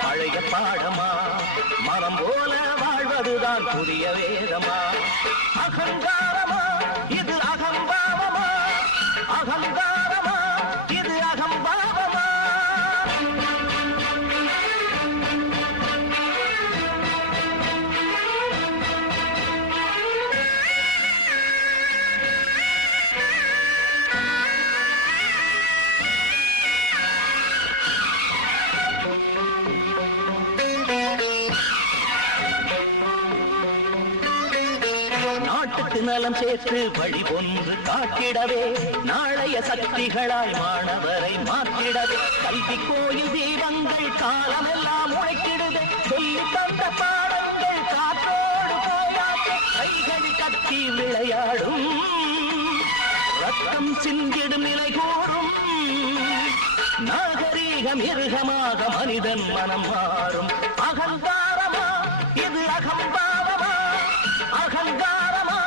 பழைய பாடமா மரம் போல வாழ்வதுதான் புதிய வேதமா அகங்காரமா இது அகம்பாவமா அகங்காரமா இது அகம்பாவமா நலம் சேர்த்து வழி ஒன்று காட்டிடவே நாளைய சக்திகளாய் மாணவரை மாற்றிடவே கல்வி கோயில் தீபங்கள் காலமெல்லாம் உழைத்திடுது சொல்லி தந்த பாடங்கள் காற்றோடு போயாச்சு கைகள் கத்தி விளையாடும் ரத்தம் சிந்திடும் நிலை கூறும் நாகரீகம் மிருகமாக மனிதன் மனம் மாறும் அகங்காரமா இது அகம்பாவமா அகங்காரமா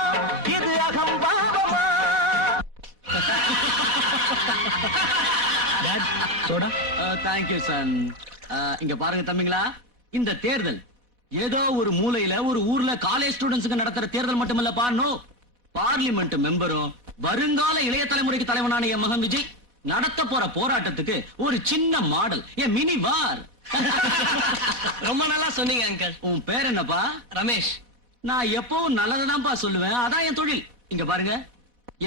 இது அகம்பாவமா சோடா தேங்க்யூ சன். இங்க பாருங்க தம்பிங்களா, இந்த தேர்தல் ஏதோ ஒரு மூலையில ஒரு ஊர்ல காலேஜ் ஸ்டூடெண்ட்ஸ்க்கு நடத்துற தேர்தல் மட்டுமல்லப்பா. நோ, பார்லிமெண்ட் மெம்பரும் வருங்கால இளைய தலைமுறைக்கு தலைவனான என் மகன் விஜய் நடத்த போற போராட்டத்துக்கு ஒரு சின்ன மாடல், என் மினி வார். ரொம்ப நல்லா சொன்னீங்க அங்கிள். உன் பேர் என்னப்பா? ரமேஷ். நான் எப்பவும் நல்லதுதான்ப்பா சொல்லுவேன், அதான் என் தொழில். இங்க பாருங்க,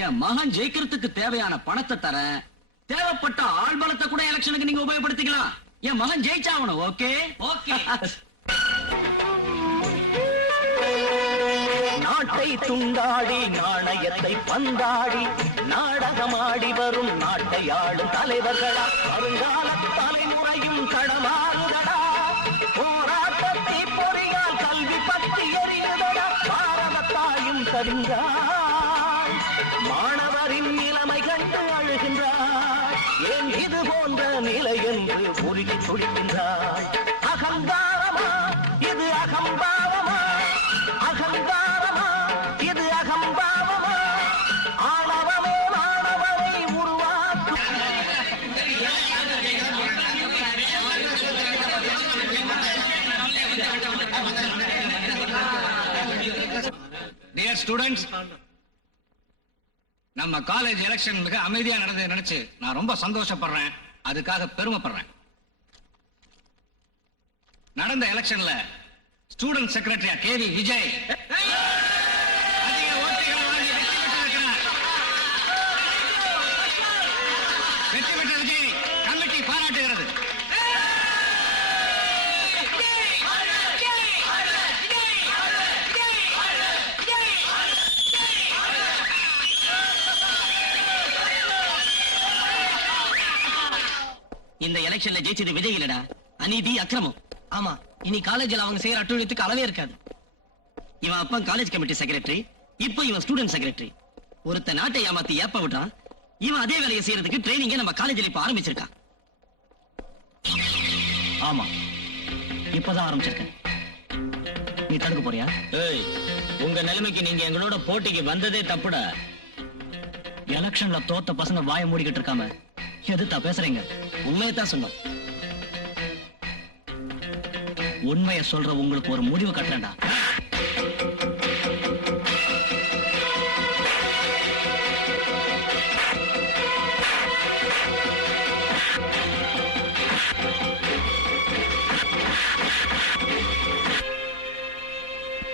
என் மகன் ஜெயிக்கிறதுக்கு தேவையான பணத்தை தரேன், தேவைப்பட்ட ஆள் பலத்தை கூட எலெக்ஷனுக்கு நீங்க உபயோகப்படுத்திக்கலாம். என் மகன் ஜெயிச்சாகணும். Okay okay. நாட்டை துண்டாடி நாணயத்தை பந்தாடி நாடகமாடி வரும் நாட்டை ஆளும் தலைவர்களா வருங்கால தலைமுறையும் கடமாறுதடா போராட்டத்தை பொறியால் கல்வி பற்றி எறியுதடா பாரதத்தாயும் சரிந்தாள் மாணவரின் நிலைமை கண்டு அழுகின்றார் ஏன் இது போன்ற நிலை என்று உருகி துடிக்கின்றார் அகங்காரமா இது அகம்பாவமா அகங்காரமா இது அகம்பாவமா ஆணவமே மாணவரை உருவாக்கும். டியர் ஸ்டூடெண்ட்ஸ், நம்ம காலேஜ் எலெக்ஷன் மிக அமைதியா நடந்ததை நினைச்சு நான் ரொம்ப சந்தோஷப்படுறேன், அதுக்காக பெருமைப்படுறேன். நடந்த எலெக்ஷன்ல ஸ்டூடெண்ட் செக்ரட்டரியா கேவி விஜய் அதிக ஓட்டுகளை வாங்கி வெற்றி பெற்றிருக்கிறார். வெற்றி பெற்ற விஜய் கமிட்டி பாராட்டுகிறது. இந்த எலெக்ஷன்ல ஜெயிச்சது விஜய் இல்லடா, அநீதி அக்கிரமம். ஆமா, இனி காலேஜ்ல அவங்க செய்யற அட்டூழியத்துக்கு அளவே இருக்காது. இவன் அப்பா காலேஜ் கமிட்டி செக்ரட்டரி, இப்போ இவன் ஸ்டூடெண்ட் செக்ரட்டரி. ஒருத்த நாட்டை ஏமாத்தி ஏப்ப விட்டான், இவன் அதே வேலையை செய்யறதுக்கு ட்ரைனிங்க நம்ம காலேஜ்ல இப்ப ஆரம்பிச்சிருக்கான். ஆமா, இப்பதான் ஆரம்பிச்சிருக்கேன். நீ தடுக்க போறியா? ஏய், உங்க நிலைமைக்கு நீங்க எங்களோட போட்டிக்கு வந்ததே தப்புடா. எலெக்ஷன்ல தோத்த பசங்க வாயை மூடிக்கிட்டு இருக்காம எதுத்தா பேசுறீங்க? உண்மையத்தான் சொன்னோம். உண்மையை சொல்ற உங்களுக்கு ஒரு முடிவு கட்டுறேன்டா.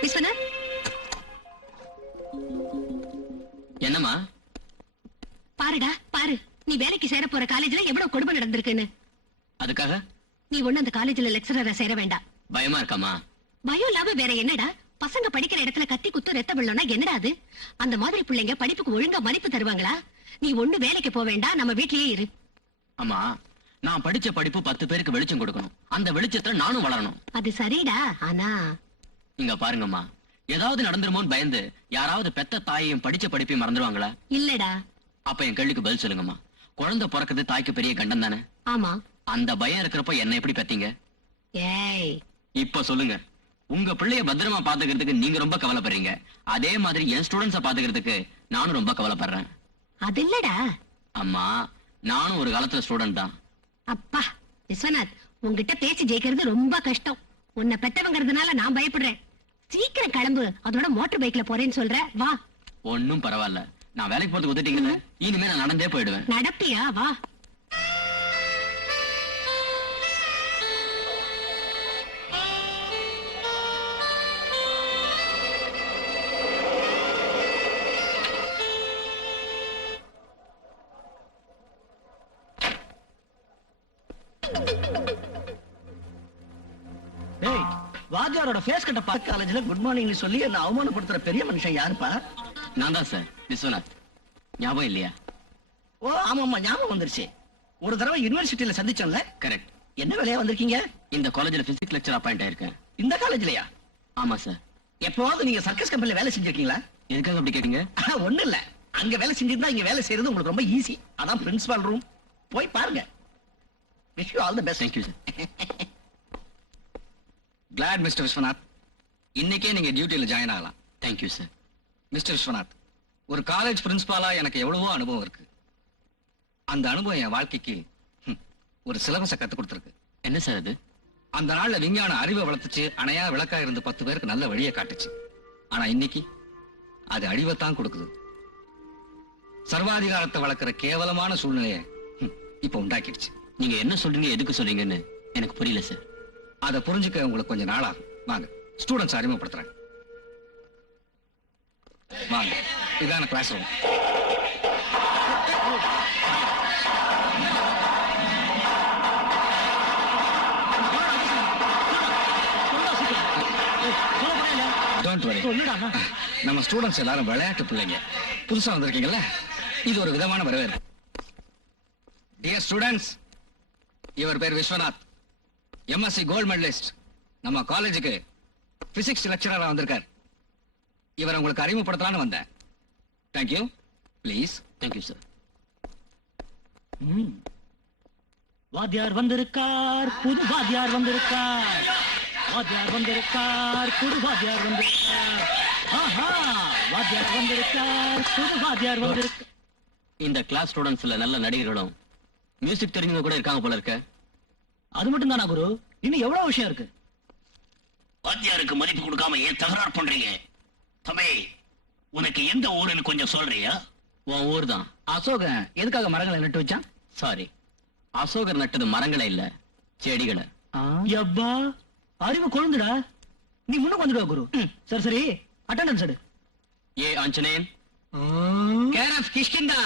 விஸ்வநாத், என்னம்மா? பாருடா பாரு, நீ வேலைக்கு சேர போற காலேஜ்ல எவ்வளவு கொடுமை நடந்திருக்குன்னு. அதுக்காக நீ ஒண்ணு அந்த காலேஜ்ல லெக்சரரா சேர வேண்டாம். பயமா இருக்காமா? பயம் இல்லாம வேற என்னடா? பசங்க படிக்கிற இடத்துல கத்தி குத்து ரத்த வெள்ளம்னா என்னடா அது? அந்த மாதிரி பிள்ளைங்க படிப்புக்கு ஒழுங்கா மதிப்பு தருவாங்களா? நீ ஒண்ணு வேலைக்கு போக வேண்டாம், நம்ம வீட்லயே இரு. அம்மா, நான் படிச்ச படிப்பு 10 பேருக்கு வெளிச்சம் கொடுக்கணும். அந்த வெளிச்சத்துல நானும் வளரணும். அது சரிடா, ஆனா இங்க பாருங்கம்மா, ஏதாவது நடந்துருமோன்னு பயந்து யாராவது பெத்த தாயையும் படிச்ச படிப்பையும் மறந்துடுவாங்களா? இல்லடா. அப்ப என் கேள்விக்கு பதில் சொல்லுங்கம்மா. குழந்தை பிறக்கிறது தாய்க்கு பெரிய கண்டம் தானே? ஆமா. அந்த பயம் இருக்கிறப்ப என்ன எப்படி பெத்தீங்க? ஏய், இப்ப சொல்லுங்க. உங்க பிள்ளைய பத்திரமா பாத்துக்கிறதுக்கு நீங்க ரொம்ப கவலைப்படுறீங்க, அதே மாதிரி என் ஸ்டூடெண்ட்ஸ பாத்துக்கிறதுக்கு நானும் ரொம்ப கவலைப்படுறேன். அது இல்லடா. அம்மா, நானும் ஒரு காலத்துல ஸ்டூடெண்ட் தான். அப்பா விஸ்வநாத், உன்கிட்ட பேசி ஜெயிக்கிறது ரொம்ப கஷ்டம். உன்னை பெத்தவங்கிறதுனால நான் பயப்படுறேன். சீக்கிரம் கிளம்பு, அதோட மோட்டார் பைக்ல போறேன்னு சொல்ற. வா. ஒண்ணும் பரவாயில்ல, நான் வேலைக்கு போறதுக்கு ஒத்துட்டீங்கல்ல, இனிமே நான் நடந்தே போயிடுவேன். நடப்பியா? வா. ஏய், வாத்தியாரோட ஃபேஸ் கட்ட பார்க்க காலேஜ்ல குட் மார்னிங் சொல்லி என்ன அவமானப்படுத்துற பெரிய மனுஷன் யாருப்பா? நான் தான் சார், விஸ்வநாத். ஞாபகம் இல்லையா? ஓ ஆமாமா, ஞாபகம் வந்துருச்சு. ஒரு தடவை யுனிவர்சிட்டியில சந்திச்சோம்ல. கரெக்ட். என்ன வேலையா வந்திருக்கீங்க? இந்த காலேஜ்ல பிசிக்ஸ் லெக்சர் அப்பாயிண்ட் ஆயிருக்கேன். இந்த காலேஜ்லயா? ஆமா சார். எப்பவாவது நீங்க சர்க்கஸ் கம்பெனில வேலை செஞ்சிருக்கீங்களா? எதுக்காக அப்படி கேட்டீங்க? ஒண்ணு இல்ல, அங்க வேலை செஞ்சிருந்தா இங்க வேலை செய்யறது உங்களுக்கு ரொம்ப ஈஸி. அதான் பிரின்சிபால் ரூம், போய் பாருங்க. Wish you all the best. Thank you sir. Glad mister Viswanath, இன்னைக்கே நீங்க டியூட்டில ஜாயின் ஆகலாம். Thank you sir. மிஸ்டர் விஸ்வநாத், ஒரு காலேஜ் பிரின்சிபாலா எனக்கு எவ்வளவோ அனுபவம் இருக்கு. அந்த அனுபவம் என் வாழ்க்கைக்கு ஒரு சிலபஸை கத்து கொடுத்துருக்கு. என்ன சார் அது? அந்த நாள்ல விஞ்ஞான அறிவை வளர்த்துச்சு, அணையா விளக்கா இருந்து 10 பேருக்கு நல்ல வழியை காட்டுச்சு. ஆனா இன்னைக்கு அது அழிவைத்தான் கொடுக்குது. சர்வாதிகாரத்தை வளர்க்கிற கேவலமான சூழ்நிலையை இப்ப உண்டாக்கிடுச்சு. நீங்க என்ன சொல்றீங்க, எதுக்கு சொல்றீங்கன்னு எனக்கு புரியல சார். அதை புரிஞ்சுக்க உங்களுக்கு கொஞ்சம் நாளாகும். வாங்க, ஸ்டூடெண்ட்ஸ் அறிமுகப்படுத்துறேன். வாங்க, இதான கிளாஸ் ரூம். Don't worry. நம்ம ஸ்டூடெண்ட்ஸ் எல்லாரும் விளையாட்டு பிள்ளைங்க. புதுசா வந்திருக்கீங்கல்ல, இது ஒரு விதமான வரவேற்பு. டியர் ஸ்டூடெண்ட்ஸ், இவர் பேர் விஸ்வநாத், எம்எஸ்சி கோல்ட் மெடலிஸ்ட். நம்ம காலேஜுக்கு பிசிக்ஸ் லெக்சரரா வந்திருக்கார். இவர் உங்களுக்கு அறிமுகப்படுத்தலாம்னு வந்தேன். தேங்க்யூ. ப்ளீஸ். Thank you sir. வாத்தியார் வந்திருக்கார், புது வாத்தியார் வந்திருக்கார். வாத்தியார் வந்திருக்கார், புது வாத்தியார் வந்திருக்கார். ஆஹா, வாத்தியார் வந்திருக்கார், புது வாத்தியார் வந்திருக்கார். இந்த கிளாஸ் ஸ்டூடெண்ட்ஸ்ல நல்ல நடிகர்களும் மியூசிக் தெரிஞ்சவங்க கூட இருக்காங்க போல இருக்க. அது மட்டும் தானா குரு? இன்னும் எவ்வளவு விஷயம் இருக்கு. வாத்தியாருக்கு மதிப்பு கொடுக்காம ஏன் தகராறு பண்றீங்க? தம்பி, உனக்கு எந்த ஊருன்னு கொஞ்சம் சொல்றியா? உன் ஊர் தான். அசோகன் எதுக்காக மரங்களை நட்டு வச்சான்? சாரி, அசோகர் நட்டது மரங்களே இல்ல, செடிகளை. யப்பா, அறிவு கொழுந்துடா. நீ முன்னுக்கு வந்துடுவா குரு. சரி சரி, அட்டெண்டன்ஸ் எடு. A Anjaneyan, care of Kishkindha.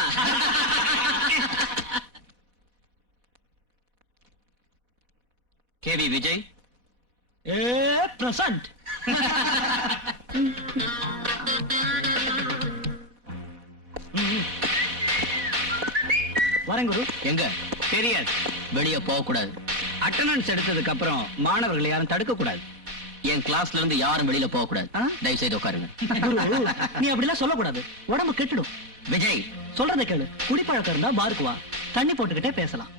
KV Vijay, ஏ பிரசன்ட். வரேன் குரு. எங்க? பெரியார். வெளியே போக கூடாது. அட்டெண்டன்ஸ் எடுத்ததுக்கு அப்புறம் மாணவர்களை யாரும் தடுக்க கூடாது. என் கிளாஸ்ல இருந்து யாரும் வெளியில போக கூடாது. ஆ? தயவு செய்து உட்காருங்க. குரு, நீ அப்படிலாம் சொல்லக்கூடாது, உடம்பு கெட்டுடும். விஜய், சொல்றதை கேளு. குடிப்பழக்கம் இருந்தா பாருக்கு வா, தண்ணி போட்டுக்கிட்டே பேசலாம்.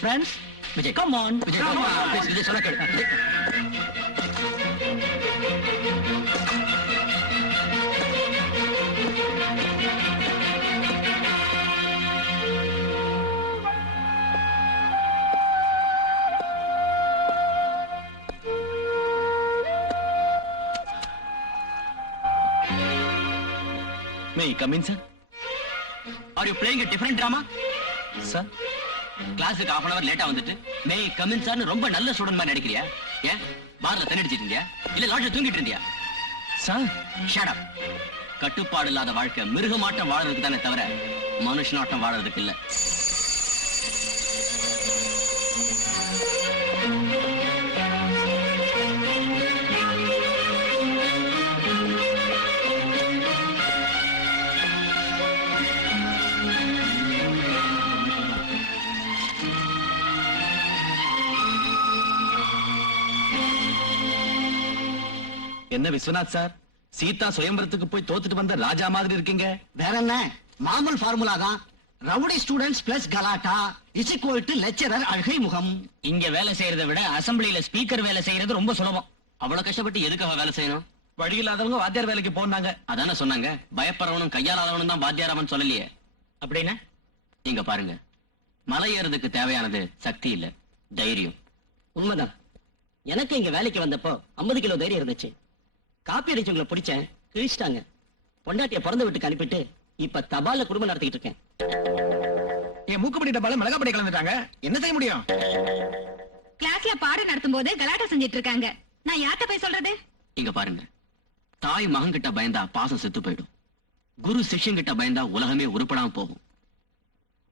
Friends, Vijay, come on. Vijay, please, Vijay சொல்ல கேளு. Vijay. May come in sir. Are you playing a different drama? Sir கிளாஸுக்கு half an hour லேட்டா வந்துட்டு மே கம் இன் சார்னு ரொம்ப நல்ல ஸ்டூடண்ட் மாதிரி நடிக்கிறியா? ஏன் பார்ல தண்ணி அடிச்சிட்டு இருந்தியா இல்ல லாட்ஜ்ல தூங்கிட்டு இருந்தியா? Sir shut up. கட்டுப்பாடு இல்லாத வாழ்க்கை மிருகமாட்டம் வாழறதுக்கு தானே தவிர மனுஷனாட்டம் வாழறதுக்கு இல்ல. என்ன விஸ்வநாத் சார், சீதா சுயம்பரத்துக்கு போய் தோத்துட்டு வந்த ராஜா மாதிரி இருக்கீங்க. வேற என்ன, மாமூல் ஃபார்முலா தான். ரவுடி ஸ்டூடெண்ட்ஸ் பிளஸ் கலாட்டா இஸ் ஈக்குவல் டு லெக்சரர் அழகை முகம். இங்க வேலை செய்யறதை விட அசம்பிளில ஸ்பீக்கர் வேலை செய்யறது ரொம்ப சுலபம். அவ்வளவு கஷ்டப்பட்டு எதுக்காக வேலை செய்யணும்? வழி இல்லாதவங்க வாத்தியார் வேலைக்கு போனாங்க. அதானே சொன்னாங்க. பயப்படுறவனும் கையாளாதவனும் தான் வாத்தியாராமன் சொல்லலையே. அப்படின்னா இங்க பாருங்க, மலை ஏறதுக்கு தேவையானது சக்தி இல்ல, தைரியம். உண்மைதான். எனக்கு இங்க வேலைக்கு வந்தப்போ 50 கிலோ தைரியம் இருந்துச்சு. காப்பி அடிச்சவங்களை பிடிச்சேன், கிழிச்சிட்டாங்க. பொண்டாட்டிய பிறந்த வீட்டுக்கு அனுப்பிட்டு இப்ப தபால்ல குடும்பம் நடத்திட்டு இருக்கேன். என் மூக்குப்படி டப்பால மிளகாப்படி கலந்துட்டாங்க, என்ன செய்ய முடியும்? கிளாஸ்ல பாடம் நடத்தும் போது கலாட்டா செஞ்சிட்டு இருக்காங்க. நான் யார்கிட்ட போய் சொல்றது? இங்க பாருங்க, தாய் மகன் கிட்ட பயந்தா பாசம் செத்து போயிடும். குரு சிஷ்யன் கிட்ட பயந்தா உலகமே உருப்படாம போகும்.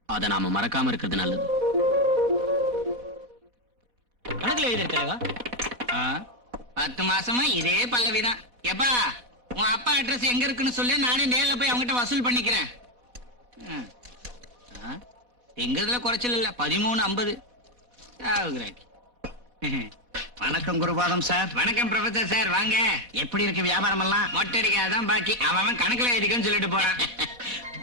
அத நாம மறக்காம இருக்கிறது நல்லது. கணக்குல எழுதிருக்கா? 10 மாசமா இதே பல்லவிதான். எப்பா உன் அப்பா அட்ரஸ் எங்க இருக்குன்னு சொல்லி நானே நேர்ல போய் அவங்ககிட்ட வசூல் பண்ணிக்கிறேன். எங்கதுல குறைச்சல் இல்ல, 13.50. வணக்கம் குருபாதம் சார். வணக்கம் ப்ரொஃபசர் சார், வாங்க. எப்படி இருக்கு வியாபாரம் எல்லாம்? மொட்டடிக்காதான் பாக்கி. அவன் கணக்குல எழுதிக்கன்னு சொல்லிட்டு போறான்.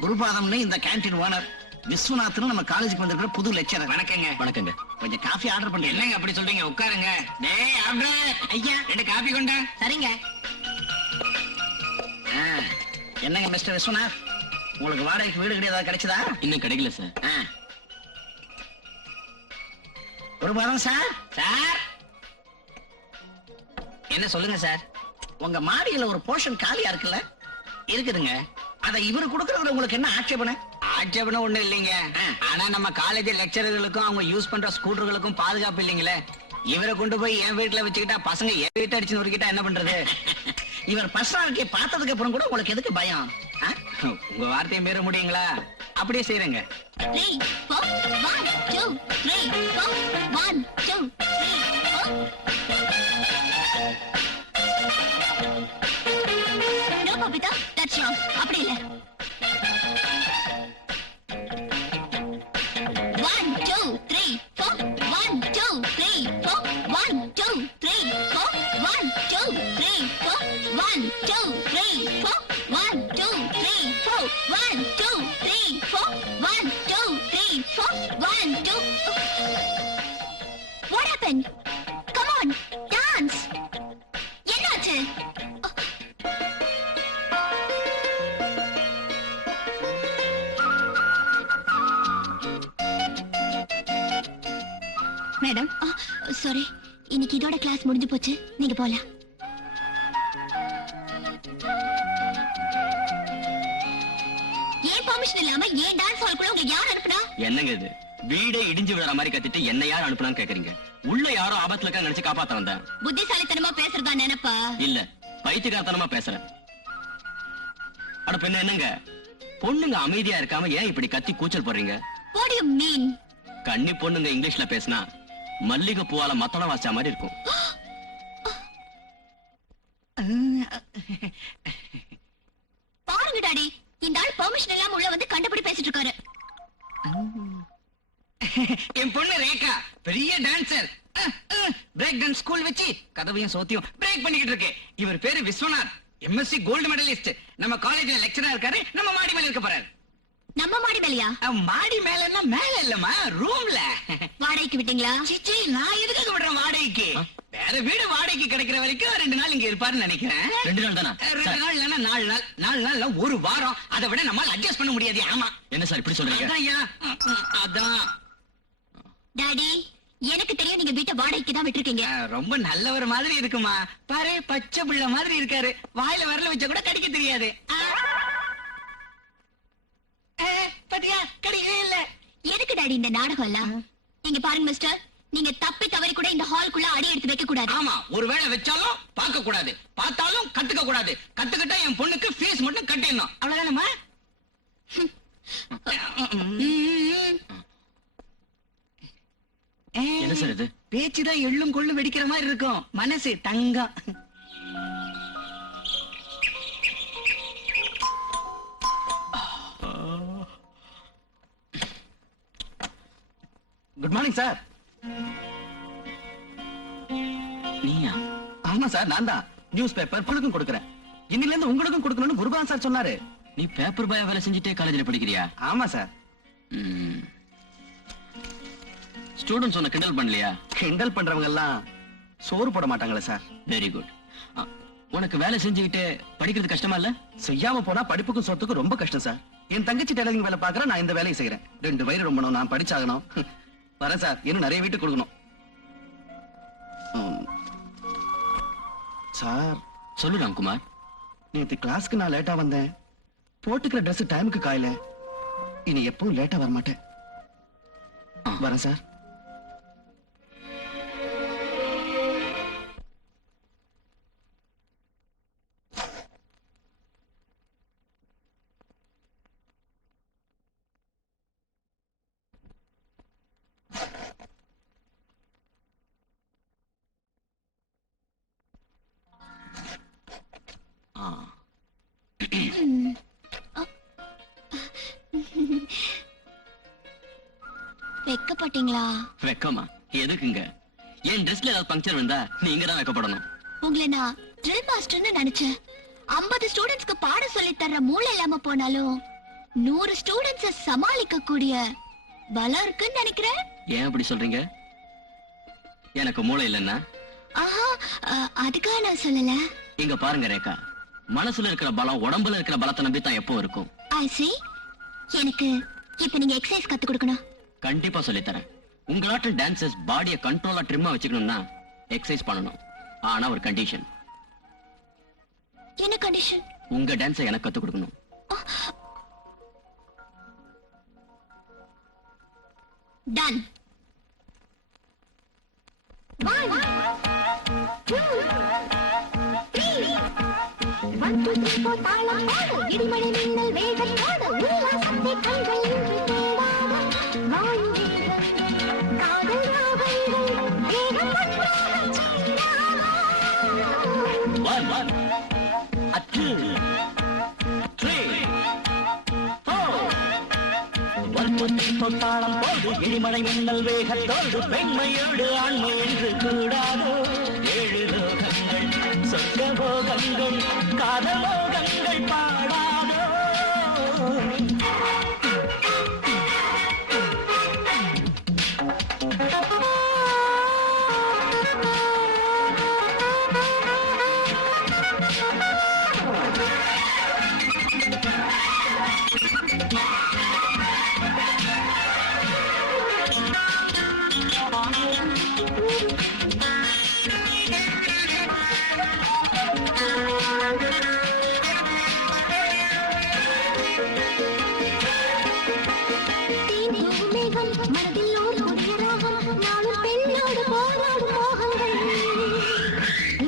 குருபாதம்னு இந்த கேண்டீன் ஓனர் விஸ்வநாத்னு நம்ம காலேஜுக்கு வந்திருக்கிற புது லெக்சரர். வணக்கங்க. வணக்கங்க. கொஞ்சம் காஃபி ஆர்டர் பண்றீங்க? என்னங்க அப்படி சொல்றீங்க, உட்காருங்க. டேய் ஆப்டர் ஐயா, 2 காபி கொண்டா. சரிங்க. என்னங்க மிஸ்டர் விஸ்வநாத், உங்களுக்கு வாடகைக்கு வீடு கிடையாது கிடைச்சதா? இன்னும் கிடைக்கல சார். குருபாதம் சார். சார் என்ன சொல்லுங்க சார். உங்க மாடியில ஒரு போர்ஷன் காலியா இருக்குல்ல? இருக்குதுங்க. அதை இவரு கொடுக்கறதுல உங்களுக்கு என்ன ஆட்சேபனை? ஆட்சேபனை ஒண்ணு இல்லைங்க. ஆனா நம்ம காலேஜ் லெக்சரர்களுக்கும் அவங்க யூஸ் பண்ற ஸ்கூட்டர்களுக்கும் பாதுகாப்பு இல்லைங்களே. இவரை கொண்டு போய் என் வீட்டுல வச்சுக்கிட்டா பசங்க என் வீட்டை அடிச்சு நொறுக்கிட்டா என்ன பண்றது? இவர் பர்சனாலிட்டியை பார்த்ததுக்கு அப்புறம் கூட உங்களுக்கு எதுக்கு பயம்? உங்க வார்த்தையை மீற முடியுங்களா? அப்படியே செய்யறேங்க. 3 4 1 2 3 4 1 2 3 4. No Babita, that's wrong. அப்படி இல்ல. 1 2 3 4 1 2 3 4 1 2 3 4 1 2 3 4 1 2 3 4 1 2 3 4 1 2 3 4 1 2 3 4 1 2. What happened? Come on, dance. என்னாச்சு? மேடம், சாரி, இன்னைக்கு இதோட கிளாஸ் முடிஞ்சு போச்சு, நீங்க போலாம். ஏன் பெர்மிஷன் இல்லாம ஏன் டான்ஸ் ஹால்க்குள்ள உங்க யார் அனுப்புனா? என்னங்க இது, வீடே இடிஞ்சு விடுற மாதிரி கத்திட்டு என்ன யார் அனுப்புனான்னு கேக்குறீங்க? உள்ள யாரோ ஆபத்துல இருக்கா நினைச்சு காப்பாத்த வந்தேன். புத்திசாலித்தனமா பேசுறதா நினைப்பா? இல்ல, பைத்தியக்காரத்தனமா பேசுறேன். அட பெண்ணு, என்னங்க பொண்ணுங்க அமைதியா இருக்காம ஏன் இப்படி கத்தி கூச்சல் போடுறீங்க? What do you mean? கன்னி பொண்ணுங்க இங்கிலீஷ்ல பேசினா மல்லிகை பூவால மத்தளம் வாசிச்ச மாதிரி இருக்கும். பாருங்க டாடி, இந்த ஆள் பெர்மிஷன் இல்லாம உள்ள வந்து கண்டபடி பேசிட்டு இருக்காரு. என் பொண்ணு ரேகா பெரிய டான்சர். பிரேக் டான்ஸ் ஸ்கூல் வச்சு கதவையும் சோத்தியும் பிரேக் பண்ணிக்கிட்டு இருக்கு. இவர் பேரு விஸ்வநாத், MSc கோல்டு மெடலிஸ்ட். நம்ம காலேஜ்ல லெக்சரா இருக்காரு. நம்ம மாடி மேல இருக்க போறாரு. நம்ம மாடி மேலையா? மாடி மேலன்னா மேல இல்லம்மா, ரூம்ல. வாடகைக்கு விட்டீங்களா? சிச்சி, நான் எதுக்காக விடுறேன் வாடகைக்கு? வேற வீடு வாடகைக்கு கிடைக்கிற வரைக்கும் 2 நாள் இங்க இருப்பாருன்னு நினைக்கிறேன். 2 நாள் தானா? 2 நாள் இல்லன்னா 4 நாள். 4 நாள்ல ஒரு வாரம். அதை விட நம்மால அட்ஜஸ்ட் பண்ண முடியாது. ஆமா. என்ன சார் இப்படி சொல்றீங்க? அதான்யா. அதான். டாடி, எனக்கு தெரியும் நீங்க வீட்டை வாடகைக்கு தான் விட்டுருக்கீங்க. ரொம்ப நல்லவர் மாதிரி இருக்குமா. பாரு, பச்சை பிள்ளை மாதிரி இருக்காரு. வாயில விரல வச்சா கூட கடிக்க தெரியாது. பாத்தியா கிடைக்கவே இல்ல. எதுக்கு டாடி இந்த நாடகம் எல்லாம்? நீங்க பாருங்க மிஸ்டர், நீங்க தப்பி தவறி கூட இந்த ஹால்குள்ள அடி எடுத்து வைக்க கூடாது. ஆமா, ஒருவேளை வச்சாலும் பார்க்க கூடாது, பார்த்தாலும் கத்துக்க கூடாது. கத்துக்கிட்டா என் பொண்ணுக்கு ஃபீஸ் மட்டும் கட்டிடணும், அவ்வளவுதானம்மா? என்ன சார் இது? பேச்சுதான் எள்ளும் கொள்ளும் வெடிக்கிற மாதிரி இருக்கும், மனசு தங்கம். Good morning sir. நீயா? ஆமா சார், நான் தான். நியூஸ் பேப்பர் புழுக்கும் கொடுக்கறேன். இன்னில இருந்து உங்களுக்கும் கொடுக்கணும்னு குருபான் சார் சொன்னாரு. நீ பேப்பர் பாய் வேலை செஞ்சுட்டே காலேஜ்ல படிக்கிறியா? ஆமா சார். ஸ்டூடெண்ட்ஸ் உன்னை கிண்டல் பண்ணலையா? கிண்டல் பண்றவங்க எல்லாம் சோறு போட மாட்டாங்களே சார். Very good. உனக்கு வேலை செஞ்சுக்கிட்டு படிக்கிறது கஷ்டமா இல்ல? செய்யாம போனா படிப்புக்கும் சொத்துக்கும் ரொம்ப கஷ்டம் சார். என் தங்கச்சி டெய்லரிங் வேலை பாக்குறேன், நான் இந்த வேலையை செய்யறேன். 2 வயிறு ரொம்பணும், நான் படிச்சாகணும். வரேன் சார், இன்னும் நிறைய வீட்டுக்கு கொடுக்கணும். சார் சொல்லு ராம்குமார். நேத்து கிளாஸ்க்கு நான் லேட்டா வந்தேன். போட்டுக்கிற Dress டைமுக்கு காயல. இனி எப்பவும் லேட்டா வர மாட்டேன். வரேன் சார். வெக்கப்பட்டீங்களா? வெக்கமா? எதுக்குங்க? என் ட்ரெஸ்ல ஏதாவது பங்க்சர் வந்தா நீங்க தான் வெக்கப்படணும். உங்களை நான் ட்ரில் மாஸ்டர்னு நினைச்சேன். 50 ஸ்டூடெண்ட்ஸ்க்கு பாடம் சொல்லி தர்ற மூளை இல்லாம போனாலும் 100 ஸ்டூடெண்ட்ஸ சமாளிக்க கூடிய பலம் இருக்குன்னு நினைக்கிறேன். ஏன் அப்படி சொல்றீங்க? எனக்கு மூளை இல்லைன்னா? ஆஹா, அதுக்காக நான் சொல்லல. இங்க பாருங்க ரேகா, மனசுல இருக்கிற பலம் உடம்புல இருக்கிற பலத்தை நம்பி தான் எப்போ இருக்கும். ஐ see. எனக்கு இப்ப நீங்க எக்ஸசைஸ் கத்து கொடுக்கணும். கண்டிப்பா சொல்லி தரேன். உங்களாட்ட டான்சர்ஸ் பாடியை கண்ட்ரோலா ட்ரிம்மா வச்சுக்கணும்னா எக்ஸசைஸ் பண்ணணும். ஆனா ஒரு கண்டிஷன். என்ன கண்டிஷன்? உங்க டான்ஸை எனக்கு கத்து கொடுக்கணும். டன். 1 2 3 1 2 3 4 தாளம் போடு, இடிமழை மின்னல் வேகத்தோடு, உல்லாசத்தை கண்கள் இன்றி தேடாத வாழ்வே. காதல் ராகங்கள் வேகம் ஒன்றாகச் சேராதா. 1 2 3 4 தாளம் போடு, இடிமலை மின்னல் வேகத்தோடு, பெண்மையோடு ஆண்மை என்று கூடாதோ. 7 லோகங்கள் சொர்க்க போகங்கள், காதல் போகங்கள் பாடாதோ. மனதில் ஓர் புதிய ராகம், நாளும் பெண்ணோடு போராடும் மோகங்கள்.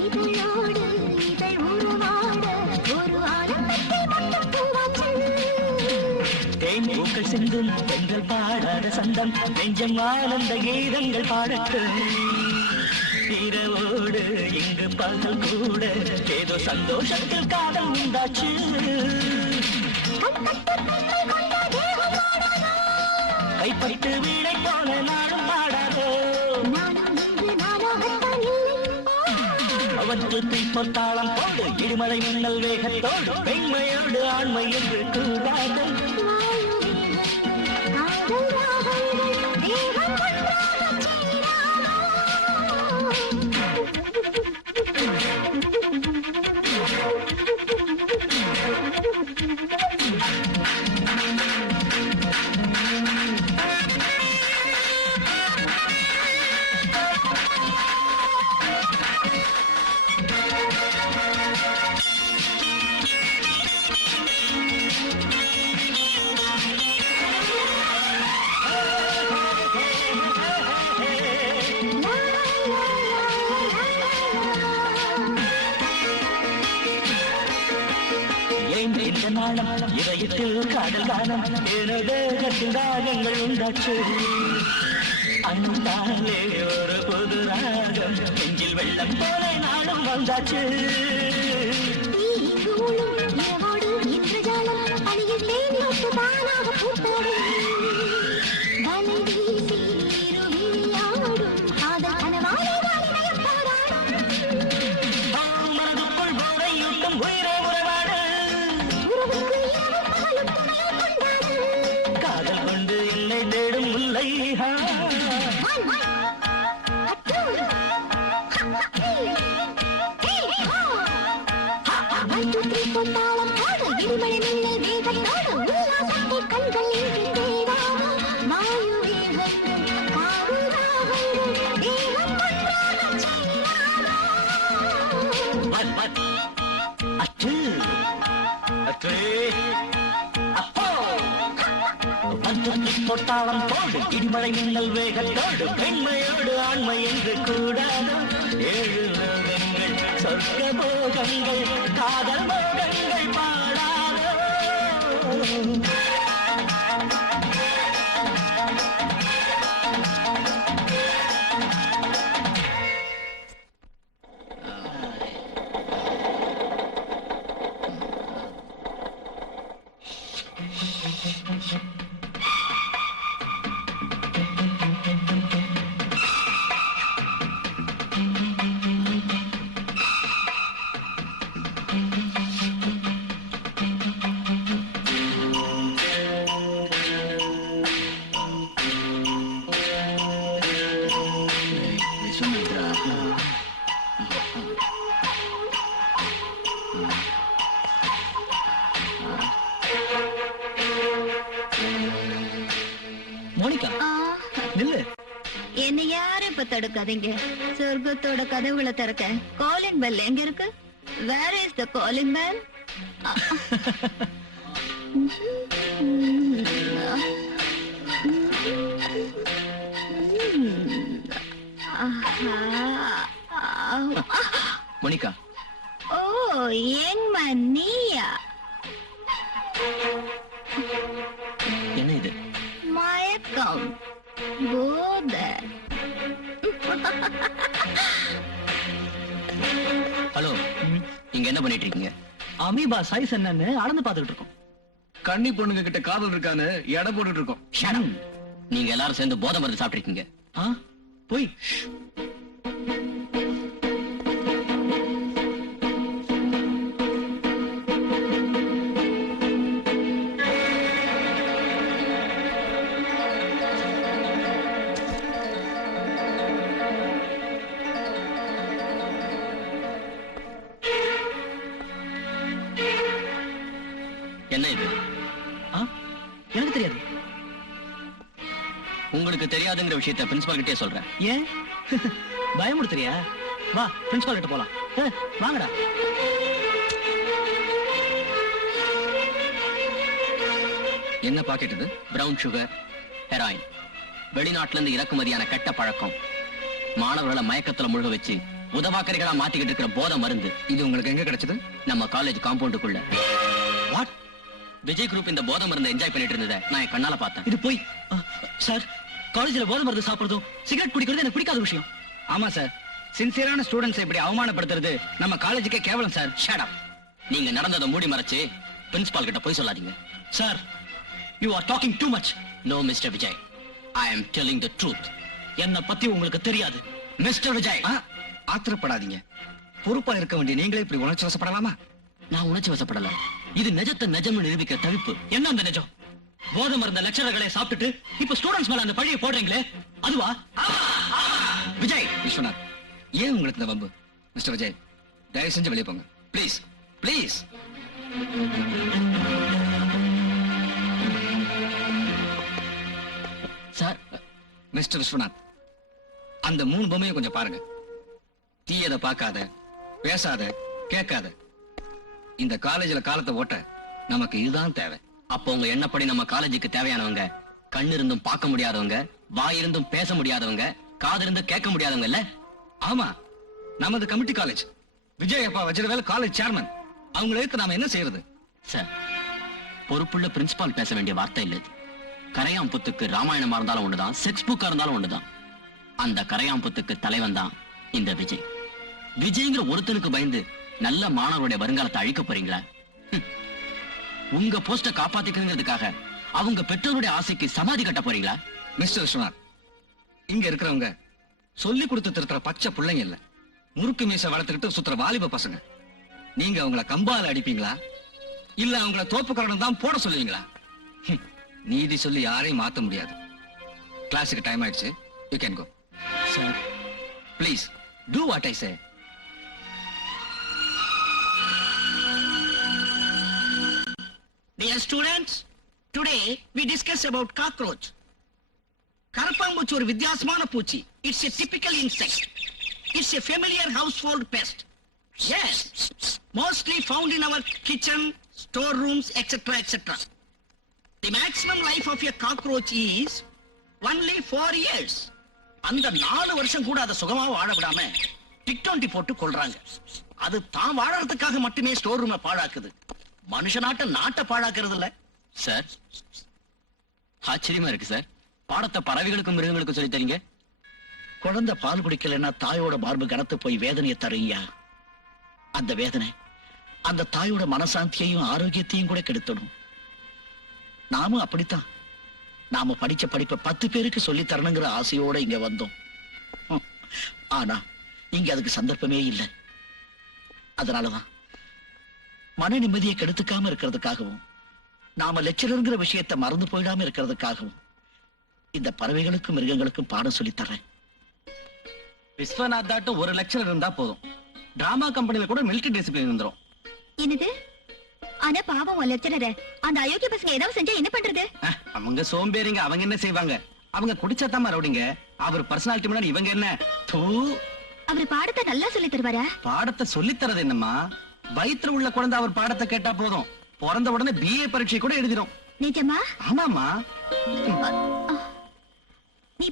இதழோடு இதழ் உருவாட ஒரு ஆரம்பத்தில் மட்டும் பூவாஞ்சல். தேன் பூக்கள் சிந்தும் பெண்கள் பாடாத சந்தம், நெஞ்சம் ஆனந்த கீதங்கள் பாடட்டும். இரவோடு இங்கு பகல் கூட ஏதோ சந்தோஷத்தில் காதல் உண்டாச்சு. கைப்பட்டு வீணை போல நாளும் பாடாதோ. அவற்றுக்கு பொத்தாளம் போடு, இடிமலை மின்னல் வேகத்தோடு, பெண்மையோடு ஆண்மை என்று கூடாது. இந்த நாளம் இதயத்தில் காதல் காலம் எனது ராகங்கள் உண்டாச்சு அன்பாலே ஒரு புது ராகம் நெஞ்சில் வெள்ளம் போல நாளும் வந்தாச்சு மனதுக்குள் போதையூட்டும் உயிரை உறவாடு காதல் கொண்டு என்னை தேடும் முல்லை அச்சு அற்றே அப்போ பொட்டாளம் போடு இடிமழை மின்னல் வேகத்தோடு பெண்மையோடு ஆண்மை என்று கூடாது ஏழு லோகங்கள் சொர்க்க போகங்கள் காதல் மோகங்கள் பாடாதோ மோனிகா நில்லு. என்ன யாரும் இப்ப தடுக்காதீங்க. சொர்க்கத்தோட கதவுகளை திறக்க காலிங் பெல் எங்க இருக்கு? Where is the calling bell? Monica, ஓ எங்க நீயா? என்ன இது? மயக்கம் போத. ஹலோ, நீங்க என்ன பண்ணிட்டு இருக்கீங்க? அமீபா சைஸ் என்னன்னு அளந்து பார்த்துட்டு இருக்கோம். கன்னி பொண்ணுங்க கிட்ட காதல் இருக்கான்னு எடை போட்டுட்டு இருக்கோம். Shut up. நீங்க எல்லாரும் சேர்ந்து போதை மருந்து சாப்பிட்டிருக்கீங்க. போய் என்ன இது? எனக்கு தெரியாது. உங்களுக்கு தெரியாதுங்கிற விஷயத்தை பிரின்சிபால் கிட்டே சொல்றேன். ஏன் பயமுடுத்துறியா? வா பிரின்சிபால் கிட்ட போலாம். வாங்கடா. என்ன பாக்கெட் இது? Brown sugar, heroin. வெளிநாட்டுல இருந்து இறக்குமதியான கெட்ட பழக்கம். மாணவர்களை மயக்கத்துல முழுக வச்சு உதவாக்கரைகளா மாத்திக்கிட்டு இருக்கிற போதை மருந்து. இது உங்களுக்கு எங்க கிடைச்சது? நம்ம காலேஜ் காம்பவுண்டுக்குள்ள. வாட்? விஜய் குரூப் இந்த போதை மருந்தை என்ஜாய் பண்ணிட்டு இருந்ததை நான் என் கண்ணால பார்த்தேன். இது போய் சார், காலேஜ்ல போதை மருந்து சாப்பிடுறதும் சிகரெட் குடிக்கிறது எனக்கு பிடிக்காத விஷயம். ஆமா சார், சின்சியரான ஸ்டூடெண்ட்ஸ் இப்படி அவமானப்படுத்துறது நம்ம காலேஜுக்கே கேவலம் சார். Shut up. நீங்க நடந்ததை மூடி மறைச்சு பிரின்சிபால் கிட்ட போய் சொல்லாதீங்க. Sir, you are talking too much. No mister Vijay, I am telling the truth. என்ன பத்தி உங்களுக்கு தெரியாது. மிஸ்டர் விஜய், ஆத்திரப்படாதீங்க. பொறுப்பா இருக்க வேண்டிய நீங்களே இப்படி உணர்ச்சி வசப்படலாமா? நான் உணர்ச்சி வசப்படல. இது நிஜத்தை நிஜம்னு நிரூபிக்கிற தவிப்பு. என்ன அந்த நிஜம்? போதை மருந்த லெக்சரர்களை சாப்பிட்டுட்டு இப்ப ஸ்டூடெண்ட்ஸ் மேல அந்த பழியை போடுறீங்களே, அதுவா? விஜய், விஸ்வநாத், ஏன் உங்களுக்கு இந்த வம்பு? மிஸ்டர் விஜய், தயவு செஞ்சு வெளியே போங்க please. Please. Sir, mister Viswanath, அந்த 3 பொம்மையை கொஞ்சம் பாருங்க. தீயதை பார்க்காத, பேசாத, கேட்காத. இந்த காலேஜ்ல காலத்தை ஓட்ட நமக்கு இதுதான் தேவை. அப்போ உங்க எண்ணப்படி நம்ம காலேஜுக்கு தேவையானவங்க கண்ணு இருந்தும் பார்க்க முடியாதவங்க, வாய் இருந்தும் பேச முடியாதவங்க, காது இருந்தும் கேட்க முடியாதவங்க இல்ல? ஆமா, நமது கமிட்டி காலேஜ். விஜய் அப்பா வஜ்ரவேல் காலேஜ் சேர்மன். அவங்களை எடுத்து நாம என்ன செய்யறது? சார், பொறுப்புள்ள பிரின்சிபால் பேச வேண்டிய வார்த்தை இல்லை இது. கரையாம்புத்துக்கு ராமாயணமா இருந்தாலும் ஒண்ணுதான், செக்ஸ் புக்கா இருந்தாலும் ஒண்ணுதான். அந்த கரையாம்புத்துக்கு தலைவன் தான் இந்த விஜய். விஜய்ங்கிற ஒருத்தனுக்கு பயந்து நல்ல மாணவருடைய வருங்காலத்தை அழிக்க போறீங்களா? உங்க போஸ்ட காப்பாத்திக்கிறதுக்காக அவங்க பெற்றோருடைய ஆசைக்கு சமாதி கட்ட போறீங்களா? மிஸ்டர் விஸ்வநாத், இங்க இருக்கிறவங்க சொல்லி கொடுத்து திருத்துற பச்சை பிள்ளைங்க இல்ல, முறுக்கு மீச வளர்த்துக்கிட்டு சுத்துற வாலிப பசங்க. நீங்க அவங்கள கம்பால அடிப்பீங்களா இல்ல அவங்கள தோப்பு காரணம் தான் போட சொல்லுவீங்களா? நீதி சொல்லி யாரையும் மாத்த முடியாது. கிளாஸுக்கு டைம் ஆயிடுச்சு. You can go. Sir, please do what I say. Dear students, today we discuss about cockroach. கரப்பாம்பூச்சி ஒரு வித்தியாசமான பூச்சி. It's a typical insect. It's a familiar household pest. Yes, mostly found in our kitchen, storerooms, etc., etc. The maximum life of a cockroach is only 4 years. அந்த 4 வருஷம் கூட அதை சுகமா வாழ விடாம டிக்-20 போட்டு கொள்றாங்க. அது தான் வாழறதுக்காக மட்டுமே ஸ்டோர் ரூமை பாழாக்குது. மனுஷனாட்ட நாட்டை பாழாக்குறது இல்ல. சார், ஆச்சரியமா இருக்கு சார். பாடத்தை பறவைகளுக்கும் மிருகங்களுக்கும் சொல்லி தரீங்க. குழந்தை பால் குடிக்கலன்னா தாயோட மார்பு கனத்து போய் வேதனையை தருங்கயா. அந்த வேதனை அந்த தாயோட மனசாந்தியையும் ஆரோக்கியத்தையும் கூட கெடுத்துடும். நாமும் அப்படித்தான். நாம படிச்ச படிப்பை 10 பேருக்கு சொல்லி தரணுங்கிற ஆசையோட இங்க வந்தோம். ஆனா இங்க அதுக்கு சந்தர்ப்பமே இல்லை. அதனாலதான் மன நிம்மதியை கெடுத்துக்காம இருக்கிறதுக்காகவும் நாம லெக்சரர்ங்கிற விஷயத்தை மறந்து போயிடாம இருக்கிறதுக்காகவும் இந்த பறவைகளுக்கும் மிருகங்களுக்கும் பாடம் சொல்லி தர்றேன். விஸ்வநாத் தாட்டும் ஒரு லெக்சர் இருந்தா போதும். டிராமா கம்பெனில கூட மிலிட்டரி டிசிப்ளின் இருந்துரும். என்னது? ஆனா பாவம் உன் லெக்சரர், அந்த அயோக்கிய பசங்க ஏதாவது செஞ்சா என்ன பண்றது? அவங்க சோம்பேறிங்க, அவங்க என்ன செய்வாங்க? அவங்க குடிச்சாத்தாம ரவுடிங்க. அவர் பர்சனாலிட்டி முன்னாடி இவங்க என்ன? தூ. அவர் பாடத்தை நல்லா சொல்லி தருவாரா? பாடத்தை சொல்லி தரது என்னம்மா? வயிற்றுல உள்ள குழந்தை அவர் பாடத்தை கேட்டா போதும், பிறந்த உடனே பிஏ பரீட்சை கூட எழுதிடும். நிஜமா? ஆமாமா. நீ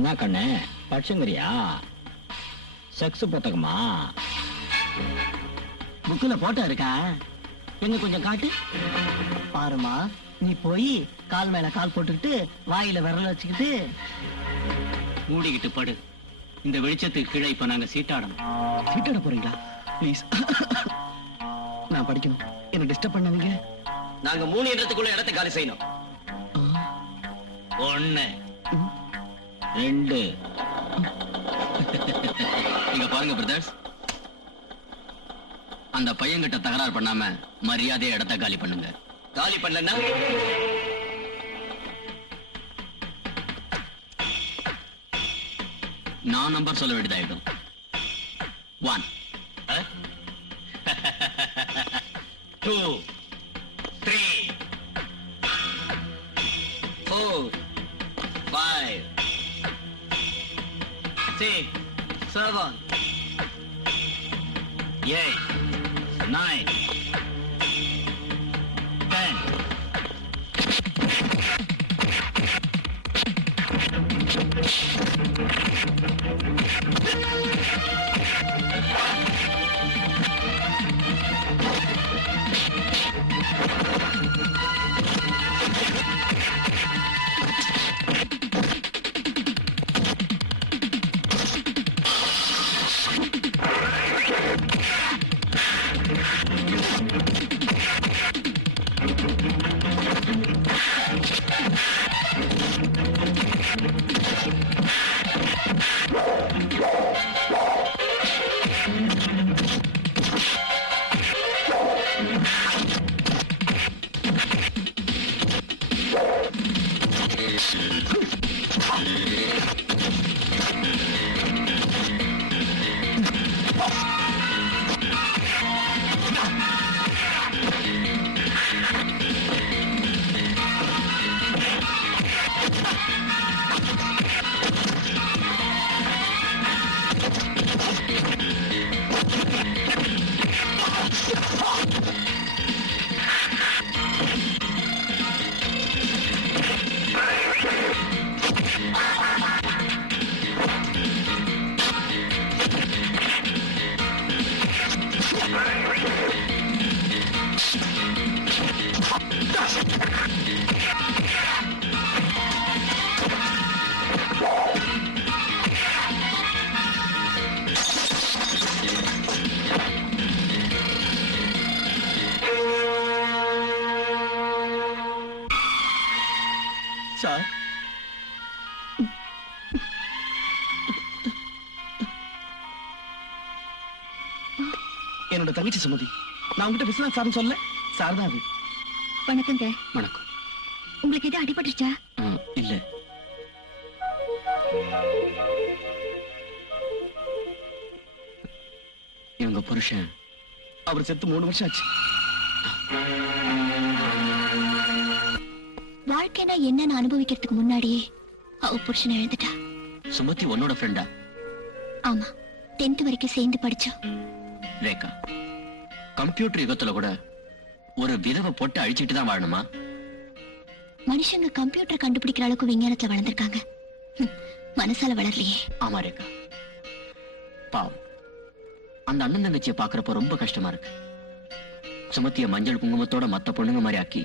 என்ன கண்ணு படிச்சுங்கிறியா? செக்ஸ் புத்தகமா? புக்குல போட்டோ இருக்கா? எங்க கொஞ்சம் காட்டு. பாருமா, நீ போய் கால் மேல கால் போட்டுக்கிட்டு வாயில விரல் வச்சுக்கிட்டு மூடிக்கிட்டு படு. இந்த வெளிச்சத்துக்கு கீழே இப்ப நாங்க சீட்டாடணும். சீட்டாட போறீங்களா? ப்ளீஸ், நான் படிக்கணும். என்ன டிஸ்டர்ப் பண்ணாதீங்க. நாங்க 3 இடத்துக்குள்ள இடத்தை காலி செய்யணும். 1 2. இங்க பாருங்க பிரதர்ஸ், அந்த பையன்கிட்ட தகராறு பண்ணாம மரியாதையா இடத்த காலி பண்ணுங்க. காலி பண்ணலன்னா நான் நம்பர் சொல்ல வேண்டியதாயிடும். 1 2 3 4 5 6 7 8 9 10. சார், என்னோட தங்கச்சி சுமதி. நான் உங்ககிட்ட விஸ்வநாத் சார்னு சொல்ல, சார் தான் அது. வணக்கங்க. வணக்கம். உங்களுக்கு எது அடிபட்டுச்சா? இல்ல. இவங்க புருஷன் அவர் செத்து 3 வருஷம் ஆச்சு. வாழ்க்கைனா என்னன்னு அனுபவிக்கிறதுக்கு முன்னாடியே அவ புருஷனை எழுந்துட்டா. சுமதி உன்னோட ஃப்ரெண்டா? ஆமா, 10th வரைக்கும் சேர்ந்து படிச்சோம். ரேகா, கம்ப்யூட்டர் யுகத்துல கூட ஒரு விதவை போட்டு அழிச்சிட்டு தான் வாழணுமா? மனுஷங்க கம்ப்யூட்டர் கண்டுபிடிக்கிற அளவுக்கு விஞ்ஞானத்துல வளர்ந்திருக்காங்க. மனசால வளரலையே. ஆமா ரேகா, பாவம். அந்த அண்ணன் தங்கச்சியை பாக்குறப்ப ரொம்ப கஷ்டமா இருக்கு. சுமத்திய மஞ்சள் குங்குமத்தோட மத்த பொண்ணுங்க மாதிரி ஆக்கி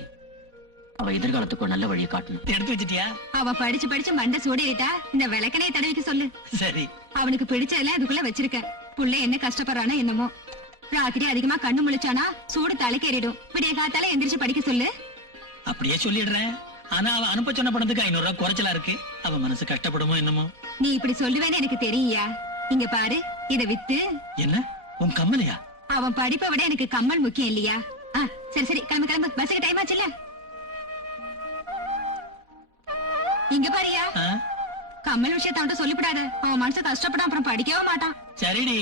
அவ எதிர்காலத்துக்கு ஒரு நல்ல வழியை காட்டணும். எடுத்து வச்சிட்டியா? அவ படிச்சு படிச்சு மண்டை சூடிட்டா இந்த விளக்கணைய தடவிக்க சொல்லு. சரி. அவனுக்கு பிடிச்சதெல்லாம் அதுக்குள்ள வச்சிருக்க. புள்ள என்ன கஷ்டப்படுறானோ என்னமோ. ராத்திரி அதிகமா கண்ணு முழிச்சானா சூடு தலைக்கேறிடும். விடிய காத்தால எந்திரிச்சு படிக்க சொல்லு. அப்படியே சொல்லிடுறேன். ஆனா அவன் அனுப்ப சொன்ன பணத்துக்கு 500 ரூபாய் குறைச்சலா இருக்கு. அவன் மனசு கஷ்டப்படுமோ என்னமோ. நீ இப்படி சொல்லுவேன்னு எனக்கு தெரியுயா. இங்க பாரு, இத வித்து. என்ன உன் கம்மலையா? அவன் படிப்பை விட எனக்கு கம்மல் முக்கியம் இல்லையா? சரி சரி, கிளம்பு கிளம்பு, பஸ்ஸுக்கு டைம் ஆச்சுல்ல. இங்க பாரியா, கம்மல் விஷயத்த அவன்கிட்ட சொல்லிவிடாத. அவன் மனசு கஷ்டப்படும், அப்புறம் படிக்கவே மாட்டான். சரிடி.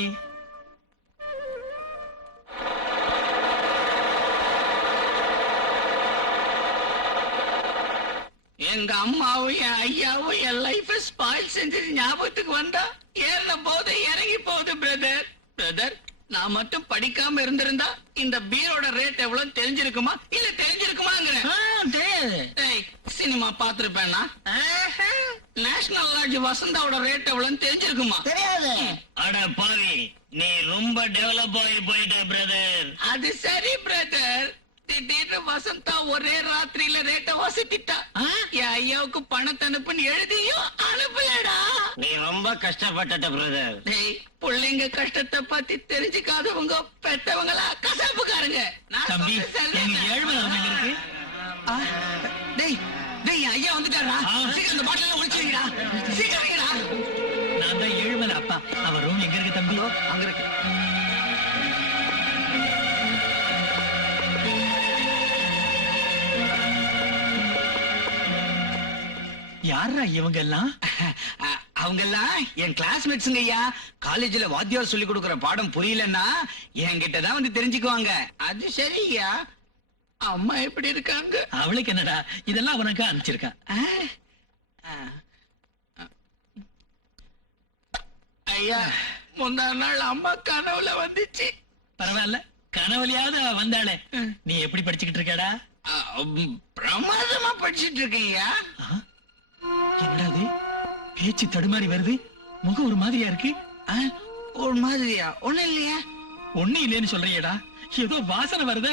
எங்க அம்மாவும் என் ஐயாவும் என் லைஃப் ஸ்பாயில் செஞ்சது ஞாபகத்துக்கு வந்தா ஏறின போது இறங்கி போகுது. பிரதர் பிரதர், நான் மட்டும் படிக்காம இருந்திருந்தா இந்த பீரோட ரேட் எவ்வளவு தெரிஞ்சிருக்குமா இல்ல தெரிஞ்சிருக்குமாங்கிற. சினிமா பாத்துருப்பேன்னா நேஷனல் லாட்ஜ் வசந்தாவோட ரேட் எவ்வளவு தெரிஞ்சிருக்குமா? தெரியாது. அட பாவி, நீ ரொம்ப டெவலப் ஆகி போயிட்ட பிரதர். அது சரி பிரதர், திடீர்னு வசந்தா ஒரே ராத்திரியில ரேட்ட வசத்திட்டா. என் ஐயாவுக்கு பணத்தை அனுப்புன்னு எழுதியும் அனுப்பலடா. நீ ரொம்ப கஷ்டப்பட்ட பிரதர். டேய், புள்ளைங்க கஷ்டத்தை பத்தி தெரிஞ்சுக்காதவங்க பெத்தவங்களா கசாப்புக்காரங்க. நான் தம்பி, சொல்றது எங்க சரிதானே? 7 மணி இருக்கு. டேய் டேய், என் ஐயா வந்துட்டாரா? சீக்கிரம் அந்த பாட்டில ஒளிச்சு வைங்கடா. சீக்கிரம் வைங்கடா. நான் தான் 7 மணி அப்பா. அவ ரூம் எங்க இருக்கு தம்பி? அங்க இருக்கு. யாரா இவங்க எல்லாம்? அவங்க எல்லாம் என் கிளாஸ்மேட்ஸுங்க ஐயா. காலேஜ்ல வாத்தியார் சொல்லி கொடுக்கிற பாடம் புரியலன்னா என்கிட்ட தான் வந்து தெரிஞ்சுக்குவாங்க. அது சரியா. அம்மா எப்படி இருக்காங்க? அவளுக்கு என்னடா, இதெல்லாம் அவனுக்கு அனுப்பிச்சிருக்கா. ஐயா, முந்தா நாள் அம்மா கனவுல வந்துச்சு. பரவாயில்ல, கனவுலையாவது அவ வந்தாளே. நீ எப்படி படிச்சுக்கிட்டு இருக்கடா? பிரமாதமா படிச்சிட்டு இருக்கீங்க. என்னது பேச்சு தடுமாறி வருது? முகம் ஒரு மாதிரியா இருக்கு. ஒரு மாதிரியா? ஒண்ணும் இல்லையா? ஒண்ணு இல்லைன்னு சொல்றியடா, ஏதோ வாசனை வருத.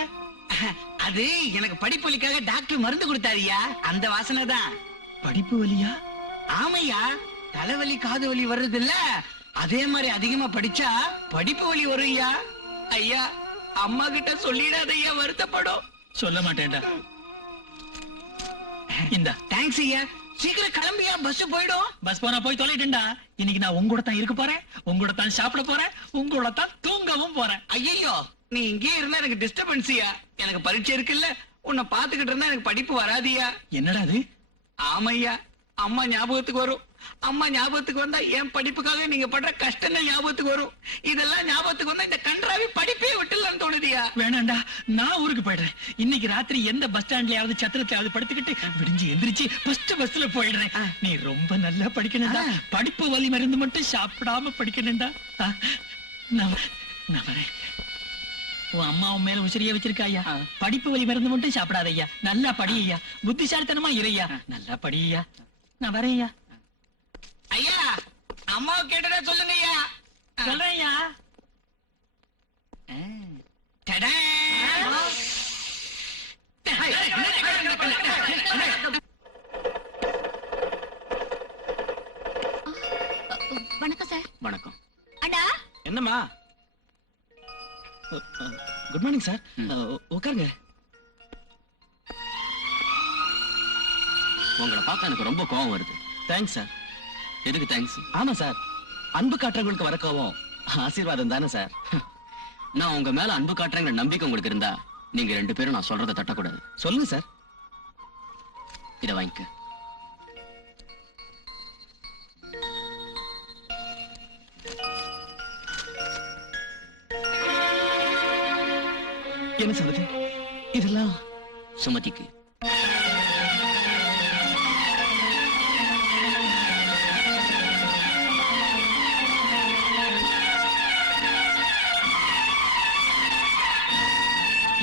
அது எனக்கு படிப்பொலிக்காக டாக்டர் மருந்து கொடுத்தாருயா, அந்த வாசனை தான். படிப்பு வலியா? ஆமையா, தலைவலி காது வலி வருது இல்ல, அதே மாதிரி அதிகமா படிச்சா படிப்பு வலி வரும்யா. ஐயா, அம்மா கிட்ட சொல்லிடாத ஐயா, வருத்தப்படும். சொல்ல மாட்டேன்டா. இந்த தேங்க்ஸ் ஐயா. சீக்கிரம் கிளம்பியா, பஸ் போயிடும். பஸ் போனா போய் தொலைட்டேன்டா. இன்னைக்கு நான் உங்க கூட தான் இருக்க போறேன், உங்க கூட தான் சாப்பிட போறேன், உங்க கூட தான் தூங்கவும் போறேன். ஐயோ, நீ இங்கே இருந்தா எனக்கு டிஸ்டர்பன்ஸ்யா. எனக்கு பரீட்சை இருக்குல்ல, உன்னை பாத்துக்கிட்டு இருந்தா எனக்கு படிப்பு வராதியா. என்னடா அது? ஆமையா, அம்மா ஞாபகத்துக்கு வரும். அம்மா ஞாபகத்துக்கு வந்தா என் படிப்புக்காக நீங்க படுற கஷ்டங்கள் ஞாபகத்துக்கு வரும். இதெல்லாம் ஞாபகத்துக்கு வந்தா இந்த கன்றாவி படிப்பே விட்டுலான்னு தோணுதியா. வேணாண்டா, நான் ஊருக்கு போயிடுறேன். இன்னைக்கு ராத்திரி எந்த பஸ் ஸ்டாண்ட்லயாவது சத்திரத்திலாவது படுத்துக்கிட்டு விடிஞ்சு எந்திரிச்சு ஃபர்ஸ்ட் பஸ்ல போயிடுறேன். நீ ரொம்ப நல்லா படிக்கணும்டா. படிப்பு வலி மருந்து மட்டும் சாப்பிடாம படிக்கணும்டா. நான் வரேன். உன் அம்மா உன் மேல உசிரியா வச்சிருக்கா ஐயா. படிப்பு வலி மருந்து மட்டும் சாப்பிடாத ஐயா. நல்லா படி ஐயா. புத்திசாலித்தனமா இறையா. நல்லா படி ஐயா. நான் வரேன் ஐயா. ஐயா, அம்மாவை கேட்டதா சொல்லுங்க ஐயா. சொல்றேன் ஐயா. டடா. வணக்கம் சார். வணக்கம். அண்ணா, என்னம்மா? Good morning sir. உட்காருங்க. உங்களை பார்த்தா எனக்கு ரொம்ப கோவம் வருது. Thanks sir. எதுக்கு தேங்க்ஸ்? ஆமா சார், அன்பு காட்டுறவங்களுக்கு வர கோவம் ஆசீர்வாதம் தானே சார். நான் உங்க மேல அன்பு காட்டுறேங்கிற நம்பிக்கை உங்களுக்கு இருந்தா நீங்க 2 பேரும் நான் சொல்றதை தட்டக்கூடாது. சொல்லுங்க சார். இதை வாங்கிக்க. என்ன சொல்லுது இதெல்லாம்? சுமதிக்கு.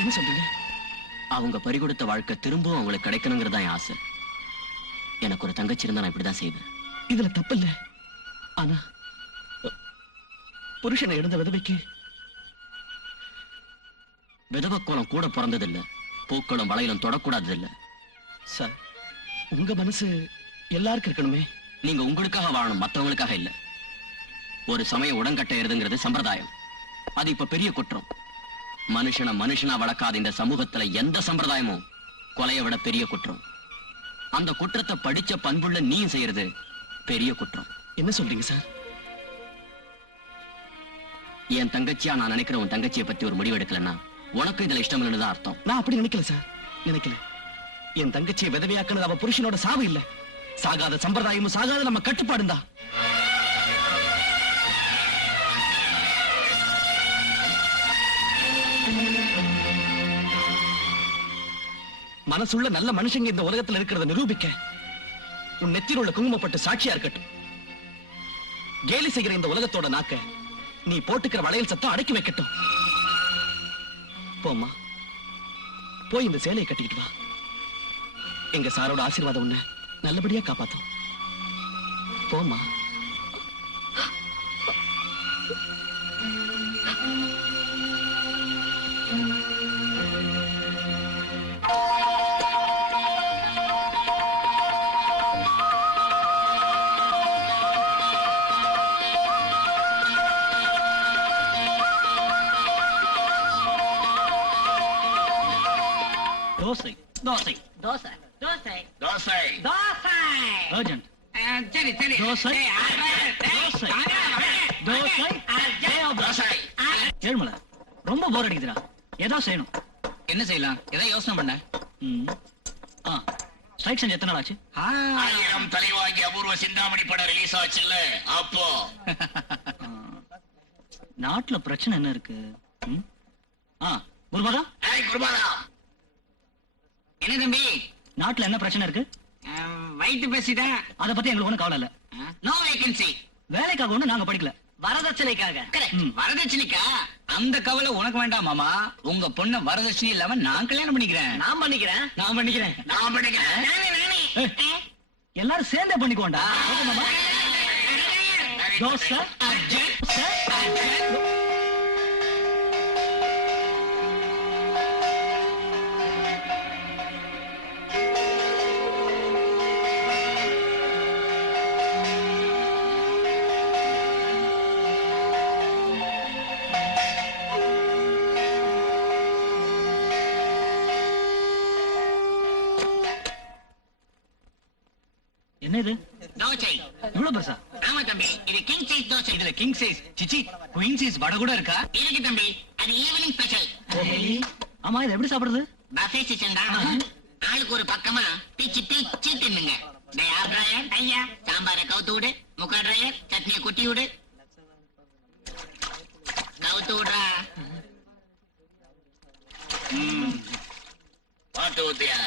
என்ன சொல்றீங்க? அவங்க பறிகொடுத்த வாழ்க்கை திரும்பவும் அவங்களுக்கு கிடைக்கணுங்கிறதா என் ஆசை. எனக்கு ஒரு தங்கச்சி இருந்தா நான் இப்படிதான் செய்வேன். இதுல தப்பு இல்ல. ஆனா புருஷனை இழந்த விதவைக்கு விதவக்கோலம் கூட பிறந்ததில்லை, பூக்களும் வளையலும் தொடக்கூடாததில்ல. சார், உங்க மனசு எல்லாருக்கும் இருக்கணுமே. நீங்க உங்களுக்காக வாழணும், மத்தவங்களுக்காக இல்ல. ஒரு சமயம் உடன்கட்டையறதுங்கிறது சம்பிரதாயம். அது இப்ப பெரிய குற்றம். மனுஷனா வளர்க்காத இந்த சமூகத்துல எந்த சம்பிரதாயமும் கொலையை விட பெரிய குற்றம். அந்த குற்றத்தை படிச்ச பண்புள்ள நீயும் செய்யறது பெரிய குற்றம். என்ன சொல்றீங்க சார்? என் தங்கச்சியா நான் நினைக்கிற உன் தங்கச்சியை பத்தி ஒரு முடிவு எடுக்கலன்னா உனக்கு இதுல இஷ்டம் இல்லைன்னு தான் அர்த்தம். நான் அப்படி நினைக்கல சார், நினைக்கல. என் தங்கச்சியை விதவையாக்குனது அவ புருஷனோட சாவு இல்ல, சாகாத சம்பிரதாயமும் சாகாத நம்ம கட்டுப்பாடும் தான். மனசுள்ள நல்ல மனுஷங்க இந்த உலகத்துல இருக்கிறத நிரூபிக்க உன் நெத்தியில் உள்ள குங்குமப்பட்டு சாட்சியா இருக்கட்டும். கேலி செய்கிற இந்த உலகத்தோட நாக்க நீ போட்டுக்கிற வளையல் சத்தம் அடக்கி வைக்கட்டும். போம்மா, போய் இந்த சேலையை கட்டிக்கிட்டு வா. எங்க சாரோட ஆசீர்வாதம் உன்னை நல்லபடியா காப்பாத்தும். போம்மா. தோசை தோசை தோசை தோசை தோசை தோசை அர்ஜென்ட். சரி சரி தோசை தோசை தோசை தோசை ஏழுமலை, ரொம்ப போர் அடிக்குதுடா, ஏதோ செய்யணும். என்ன செய்யலாம்? ஏதாவது யோசனை பண்ண. ஸ்ட்ரைக் செஞ்சு எத்தனை நாள் ஆச்சு? 1000 தலைவாங்கி அபூர்வ சிந்தாமணி படம் ரிலீஸ் ஆச்சுல்ல அப்போ. நாட்டுல பிரச்சனை என்ன இருக்கு? குருபாதா, குருபாதா, என்ன தம்பி நாட்டுல என்ன பிரச்சனை இருக்கு? வயிற்று பேசிட்டா அத பத்தி எங்களுக்கு ஒண்ணும் கவலை இல்ல. No vacancy. வேலைக்காக ஒண்ணு நாங்க படிக்கல, வரதட்சணைக்காக. வரதட்சணைக்கா? அந்த கவலை உனக்கு வேண்டாம் மாமா. உங்க பொண்ண வரதட்சணை இல்லாம நான் கல்யாணம் பண்ணிக்கிறேன். நான் பண்ணிக்கிறேன். நான் பண்ணிக்கிறேன். எல்லாரும் சேர்ந்தே பண்ணிக்கோண்டா. தோசை என்ன இது? தோசை. இவ்வளவு பெருசா? ஆமா தம்பி, இது கிங் சைஸ் தோசை. இதுல கிங் சைஸ், சிச்சி குயின் சைஸ் வடை கூட இருக்கா? இருக்கு தம்பி, அது ஈவினிங் ஸ்பெஷல். ஆமா, இது எப்படி சாப்பிடுறது? பஃபே சிஸ்டம் தான். ஆளுக்கு ஒரு பக்கமா பிச்சு பிச்சு தின்னுங்க. டிராயர் ஐயா, சாம்பாரை கவுத்து விடு. முக்கா டிராயர், சட்னியை குட்டி விடு. கவுத்து விடுறா. பாட்டு ஊத்தியா?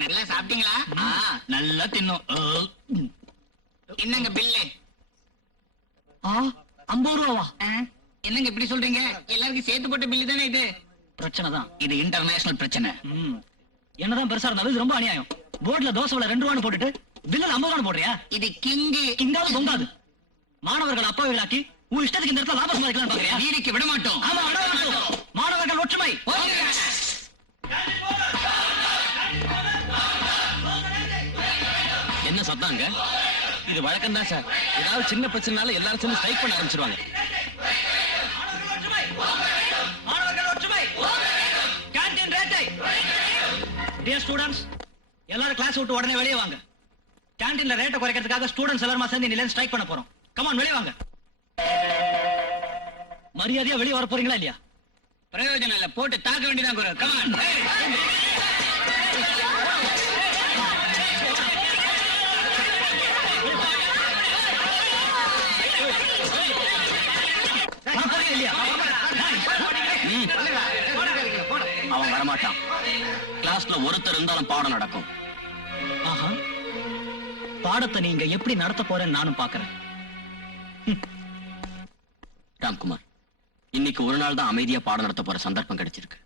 நல்லா சாப்பிட்டீங்களா? நல்லா தின்னோம். என்னங்க பில்லு? 50 ரூபாவா? என்னங்க இப்படி சொல்றீங்க? எல்லாருக்கும் சேர்த்து போட்ட பில்லு தானே இது. பிரச்சனை தான். இது இன்டர்நேஷனல் பிரச்சனை. என்னதான் பெருசா இருந்தாலும் இது ரொம்ப அநியாயம். போர்ட்ல தோசை விலை 2 ரூபான்னு போட்டுட்டு பில்லுல 50 ரூபான்னு போடுறியா? இது கிங்கு. இங்காவது பொங்காது. மாணவர்கள் அப்பாவிகளாக்கி உன் இஷ்டத்துக்கு இந்த இடத்துல லாபம் சம்பாதிக்கலாம் பாக்குறியா? நீடிக்க விட மாட்டோம். ஆமா, விட மாட்டோம். மாணவர்கள் ஒற்றுமை. என்ன சத்தாங்க? இது வழக்கம் தான் சார். ஏதாவது சின்ன பிரச்சனைனால எல்லாரும் சேர்ந்து ஸ்ட்ரைக் பண்ண ஆரம்பிச்சிருவாங்க. மாணவர்கள் ஒற்றுமை. கேண்டீன் ரேட்டை. டியர் ஸ்டூடண்ட்ஸ், எல்லாரும் கிளாஸ் விட்டு உடனே வெளியே வாங்க. கேண்டீன்ல ரேட்டை குறைக்கிறதுக்காக ஸ்டூடண்ட்ஸ் எல்லாரும் சேர்ந்து இன்னில ஸ்ட்ரைக் பண்ண போறோம். கம் ஆன், வெளியே வாங்க. மரியாதையா வெளியே வர போறீங்களா இல்லையா? பிரயோஜனம் இல்ல, போட்டு தாக்க வேண்டியதான் குரு. Come on. இல்லையா? அவன் வரமாட்டான். கிளாஸ்ல ஒருத்தர் இருந்தாலும் பாடம் நடக்கும். ஆஹா, பாடத்தை நீங்க எப்படி நடத்த போறேன்னு நானும் பாக்குறேன். ராம்குமார், இன்னைக்கு ஒரு நாள் தான் அமைதியா பாடம் நடத்த போற சந்தர்ப்பம் கிடைச்சிருக்கு.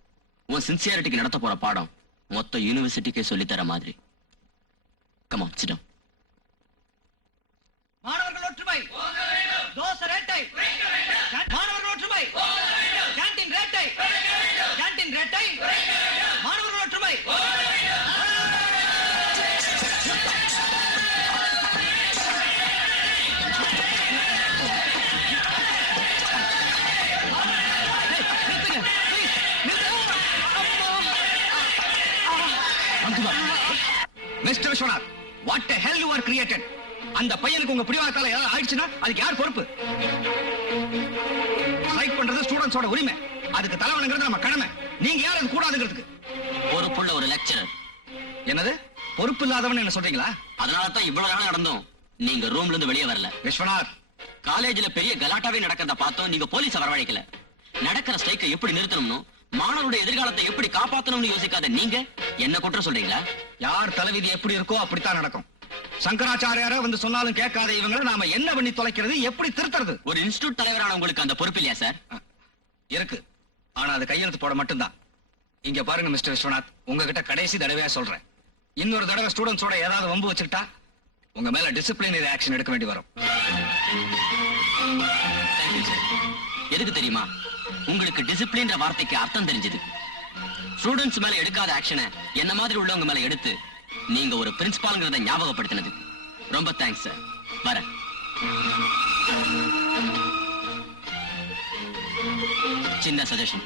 உன் சின்சியாரிட்டிக்கு நடத்த போற பாடம் மொத்த யூனிவர்சிட்டிக்கே சொல்லித்தர மாதிரி. Come on, sit down. மாணவர்கள் ஒற்றுமை. தோசை ரேட்டை. மாணவர்கள் ஒற்றுமை. கேண்டீன் ரேட்டை. கேண்டீன் ரேட்டை. மாணவர்கள் ஒற்றுமை. Mister Viswanath, what the hell you are created? அந்த பையனுக்கு உங்க பிடிவாதத்தால ஏதாவது ஆயிடுச்சுன்னா அதுக்கு யார் பொறுப்பு? ஸ்ட்ரைக் பண்றது ஸ்டூடண்ட்ஸோட உரிமை. அதுக்கு தலைவனுங்கிறது நம்ம கடமை. நீங்க யார் அது கூடாதுங்கிறதுக்கு? பொறுப்புள்ள ஒரு லெக்சரர். என்னது பொறுப்பு இல்லாதவன் என்ன சொல்றீங்களா? அதனால தான் இவ்வளவு நாள் நடந்தோம். நீங்க ரூம்ல இருந்து வெளியே வரல. விஸ்வநாத், காலேஜ்ல பெரிய கலாட்டாவே நடக்கிறத பார்த்தோம். நீங்க போலீஸ வரவழைக்கல. நடக்கிற ஸ்ட்ரைக்கை எப்படி நிறுத்தணும்னு, மாணவருடைய எதிர்காலத்தை எப்படி காப்பாத்தணும்னு யோசிக்காத நீங்க என்ன குற்றம் சொல்றீங்களா? யார் தலைவிதி எப்படி இருக்கோ அப்படித்தான் நடக்கும். சங்கராச்சாரியார வந்து சொன்னாலும் கேட்காத இவங்களை நாம என்ன பண்ணி தொலைக்கிறது, எப்படி திருத்துறது? ஒரு இன்ஸ்டிடியூட் தலைவரான உங்களுக்கு அந்த பொறுப்பு இல்லையா சார்? இருக்கு, ஆனா அது கையெழுத்து போட மட்டும்தான். இங்க பாருங்க மிஸ்டர் விஸ்வநாத், உங்ககிட்ட கடைசி தடவையா சொல்றேன். இன்னொரு தடவை ஸ்டூடெண்ட்ஸோட ஏதாவது வம்பு வச்சுக்கிட்டா உங்க மேல டிசிப்ளினரி ஆக்ஷன் எடுக்க வேண்டி வரும். Thank you sir. எதுக்கு தெரியுமா? உங்களுக்கு டிசிப்ளின்ற வார்த்தைக்கு அர்த்தம் தெரிஞ்சது. ஸ்டூடெண்ட்ஸ் மேல எடுக்காத ஆக்ஷனை என்ன மாதிரி உள்ளவங்க மேல எடுத்து நீங்க ஒரு பிரின்சிபால்ங்கிறத ஞாபகப்படுத்தினது ரொம்ப தேங்க்ஸ் சார். வரேன். சின்ன சஜஷன்.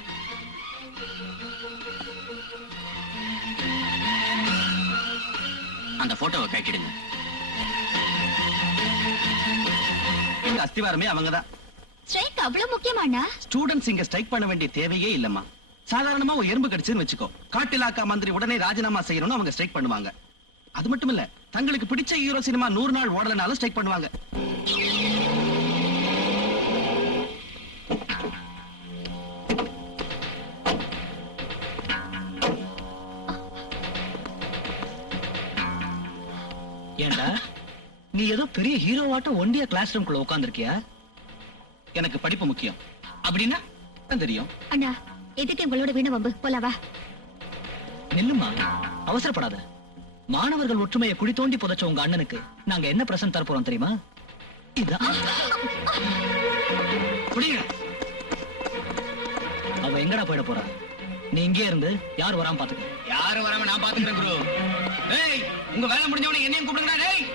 அந்த போட்டோவை கட்டிடுங்க. அஸ்திவாரமே அவங்கதான். ஸ்ட்ரைக் அவ்வளவு முக்கியமாண்ணா? ஸ்டூடண்ட்ஸ் இங்க ஸ்ட்ரைக் பண்ண வேண்டிய தேவையே இல்லம்மா. சாதாரணமா ஒரு எறும்பு கடிச்சுன்னு வச்சுக்கோ, காட்டிலாக்கா மந்திரி உடனே ராஜினாமா செய்யணும்னு அவங்க ஸ்ட்ரைக் பண்ணுவாங்க. அது மட்டும் இல்ல, தங்களுக்கு பிடிச்ச ஹீரோ சினிமா 100 நாள் ஓடலனாலும் ஸ்ட்ரைக் பண்ணுவாங்க. ஏண்டா, நீ ஏதோ பெரிய ஹீரோவாட்டம் ஒண்டியா கிளாஸ் ரூம்குள்ள உட்கார்ந்திருக்கியா? எனக்கு படிப்பு முக்கியம் அப்படின்னா தெரியும். அண்ணா, எதுக்கு உங்களோட வீண வம்பு? போலாவா? நில்லுமா, அவசரப்படாத. மாணவர்கள் ஒற்றுமையை குழி தோண்டி புதைச்ச உங்க அண்ணனுக்கு நாங்க என்ன பிரசன்ட் தர போறோம் தெரியுமா? இதான். அவ எங்கடா போயிட போறா? நீ இங்கே இருந்து யார் வராம பாத்துக்க. யாரும் வராம நான் பாத்துக்கிறேன் குரு. ஏய், உங்க வேலை முடிஞ்சவன என்னையும் கூப்பிடுங்கடா. டேய்,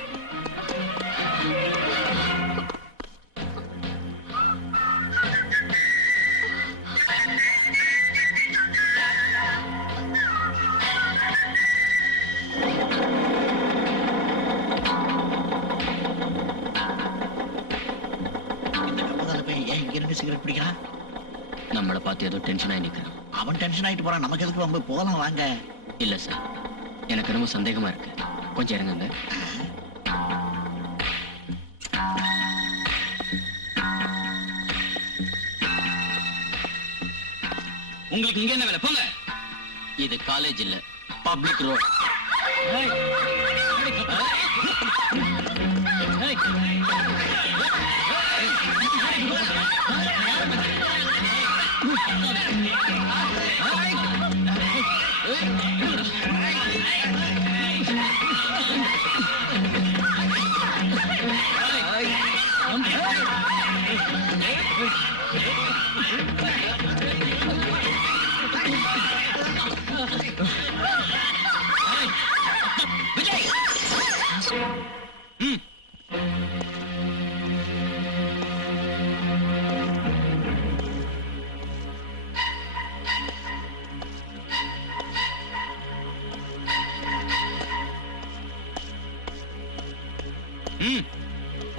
சிகரெட் பிடிக்கிறான். நம்மளை பார்த்து ஏதோ டென்ஷன் ஆகி நிக்கிறான். அவன் டென்ஷன் ஆயிட்டு போறான். நமக்கு எதுக்கு ரொம்ப போலாம் வாங்க. இல்ல சார், எனக்கு ரொம்ப சந்தேகமா இருக்கு. கொஞ்சம் இறங்குங்க. உங்களுக்கு இங்க என்ன வேலை? போங்க. இது காலேஜ் இல்ல, பப்ளிக் ரோட்.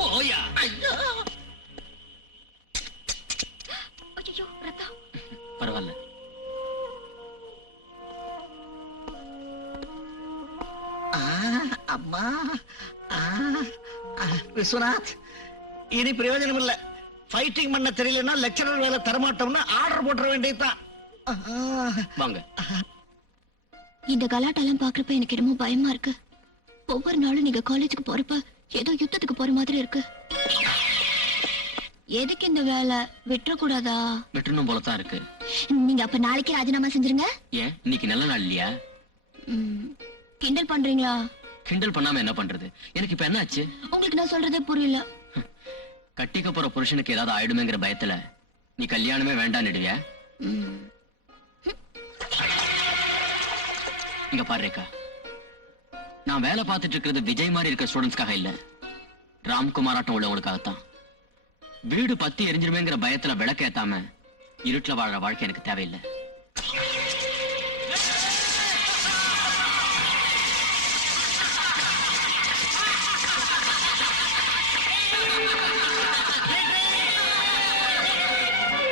போயா. ஐயோ ஐயோ ரத்தம். பரவாயில்ல. அம்மா விஸ்வநாத், இனி பிரயோஜனம் இல்ல. ஃபைட்டிங் பண்ண தெரியலன்னா லெக்சரர் வேலை தரமாட்டோம்னு ஆர்டர் போட்டுற வேண்டியதுதான். வாங்க. இந்த கலாட்டெல்லாம் பாக்குறப்ப எனக்கு என்னமோ பயமா இருக்கு. ஒவ்வொரு நாளும் நீங்க காலேஜுக்கு போறப்ப ஏதோ யுத்தத்துக்கு போற மாதிரி இருக்கு. எதுக்கு இந்த வேலை? விட்டுறக்கூடாதா? வெட்டணும் போலதான் இருக்கு. நீங்க அப்ப நாளைக்கே ராஜினாமா செஞ்சிருங்க. ஏன் இன்னைக்கு நல்ல நாள் இல்லையா? கிண்டல் பண்றீங்களா? கிண்டல் பண்ணாம என்ன பண்றது? எனக்கு இப்ப என்ன ஆச்சு? உங்களுக்கு நான் சொல்றதே புரியல. கட்டிக்க போற புருஷனுக்கு ஏதாவது ஆயிடுமேங்கிற பயத்துல நீ கல்யாணமே வேண்டான்னுடுவியா? இங்க பாரு ரேகா, நான் வேலை பார்த்துட்டு இருக்கிறது விஜய் மாதிரி இருக்கிற ஸ்டூடெண்ட்ஸ்க்காக இல்ல, ராம்குமார் ஆட்டம் உள்ளவங்களுக்காகத்தான். வீடு பத்தி எரிஞ்சிருமேங்கிற பயத்துல விளக்கேத்தாம இருட்டுல வாழற வாழ்க்கை எனக்கு தேவையில்லை.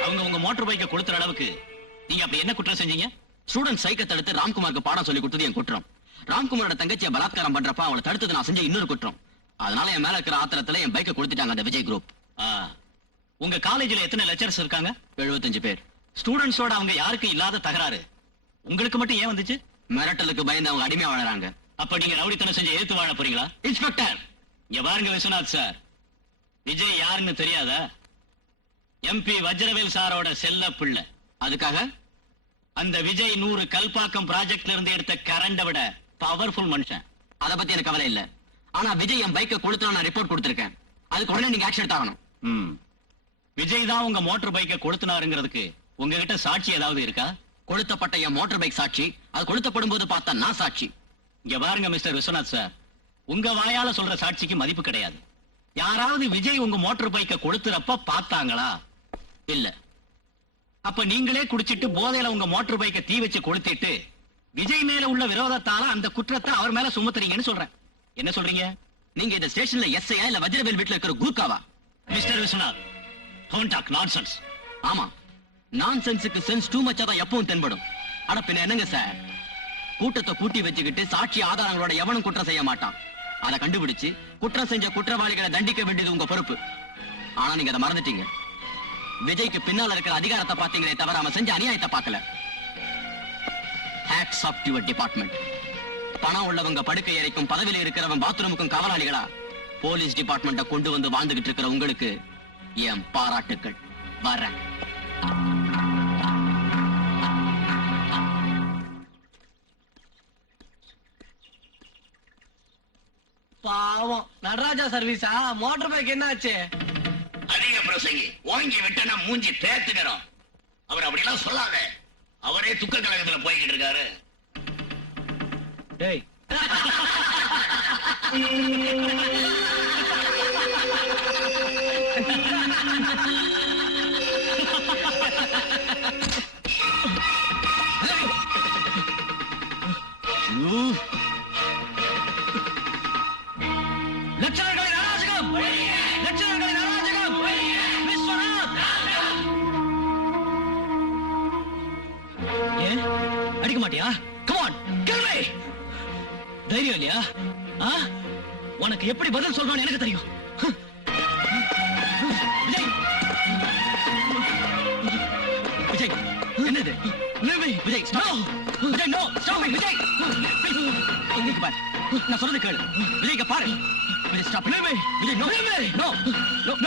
அவங்க உங்க மோட்டார் பைக்கை கொடுத்துற அளவுக்கு நீங்க அப்படி என்ன குற்றம் செஞ்சீங்க? ஸ்டூடெண்ட் சைக்கை தடுத்து ராம்குமாருக்கு பாடம் சொல்லி கொடுத்தது என் குற்றம். ராம்குமாரோட தங்கச்சியை பலாத்காரம் பண்றப்ப அவளை தடுத்தது நான் செஞ்ச இன்னொரு குற்றம். அதனால என் மேல இருக்கிற ஆத்திரத்துல என் பைக்கை கொடுத்துட்டாங்க அந்த விஜய் குரூப். உங்க காலேஜ்ல எத்தனை லெக்சரர்ஸ் இருக்காங்க? 75 பேர். ஸ்டூடெண்ட்ஸோட அவங்க யாருக்கு இல்லாத தகராறு உங்களுக்கு மட்டும் ஏன் வந்துச்சு? மிரட்டலுக்கு பயந்து அவங்க அடிமையா வாழறாங்க. அப்ப நீங்க ரவுடித்தனம் செஞ்சு ஏத்து வாழ போறீங்களா? இன்ஸ்பெக்டர், இங்க பாருங்க விஸ்வநாத் சார், விஜய் யாருன்னு தெரியாதா? எம்பி வஜ்ரவேல் சாரோட செல்ல பிள்ளை. அதுக்காக அந்த விஜய் 100 கல்பாக்கம் ப்ராஜெக்ட்ல இருந்து எடுத்த கரண்ட விட பவர்ஃபுல் மனுஷன். அத பத்தி எனக்கு கவலை இல்ல. ஆனா விஜய் என் பைக்கை கொடுத்தா நான் ரிப்போர்ட் கொடுத்திருக்கேன். அதுக்கு உடனே நீங்க ஆக்ஷன் எடுத்தாகணும். விஜய் தான் உங்க மோட்டார் பைக்கை கொளுத்தினாருங்கிறதுக்கு உங்ககிட்ட சாட்சி ஏதாவது இருக்கா? கொளுத்தப்பட்ட என் மோட்டார் பைக் சாட்சி, அது கொளுத்தப்படும் போது பார்த்தா நான் சாட்சி. இங்க பாருங்க மிஸ்டர் விஸ்வநாத் சார், உங்க வாயால சொல்ற சாட்சிக்கு மதிப்பு கிடையாது. யாராவது விஜய் உங்க மோட்டார் பைக்கை கொளுத்துறப்ப பார்த்தாங்களா? இல்ல. அப்ப நீங்களே குடிச்சிட்டு போதையில உங்க மோட்டார் பைக்கை தீ வச்சு கொளுத்திட்டு விஜய் மேல உள்ள விரோதத்தால அந்த குற்றத்தை அவர் மேல சுமத்துறீங்கன்னு சொல்றேன். என்ன சொல்றீங்க? நீங்க இந்த ஸ்டேஷன்ல எஸ்ஐயா இல்ல வஜ்ரவேல் வீட்டுல இருக்கிற குரூக்காவா? Mister Viswanath, don't talk nonsense. ஆமா, நான்சென்ஸுக்கு சென்ஸ் டூ மச்சா தான் எப்பவும் தென்படும். அட பின்ன என்னங்க சார், கூட்டத்தை கூட்டி வச்சுக்கிட்டு சாட்சி ஆதாரங்களோட எவனும் குற்றம் செய்ய மாட்டான். அதை கண்டுபிடிச்சு குற்றம் செஞ்ச குற்றவாளிகளை தண்டிக்க வேண்டியது உங்க பொறுப்பு. ஆனா நீங்க அதை மறந்துட்டீங்க. விஜய்க்கு பின்னால இருக்கிற அதிகாரத்தை பாத்தீங்களே தவிர அவன் செஞ்ச அநியாயத்தை பார்க்கல. Hats off to your department. பணம் உள்ளவங்க படுக்கை அறைக்கும் பதவியில இருக்கிறவன் பாத்ரூமுக்கும் காவலாளிகளா போலீஸ் டிபார்ட்மெண்ட்டை கொண்டு வந்து வாழ்ந்துகிட்டு இருக்கிற உங்களுக்கு என் பாராட்டுக்கள். வரேன். பாவம் நடராஜா சர்வீஸா? மோட்டார் பைக் என்ன ஆச்சு? அதிக பிரசங்கி வாங்கி விட்டனா மூஞ்சி பேத்துக்கிறோம். அவர் அப்படிலாம் சொல்லாத. அவரே துக்க கழகத்துல போய்கிட்டு இருக்காரு. டேய் லட்சணங்களின் அராஜகம்! லட்சணங்களின் அராஜகம்! விஸ்வநாத்! ஏன் அடிக்க மாட்டியா? Come on, kill me! தைரியம் இல்லையா? உனக்கு எப்படி பதில் சொல்றான்னு எனக்கு தெரியும். விஜய், என்னது? Vijay, stop! Vijay, no! Stop it, Vijay! இங்க பாரு, நான் சொல்றது கேளு. விஜய், இங்க பாரு. Vijay, stop it. Vijay, no! No!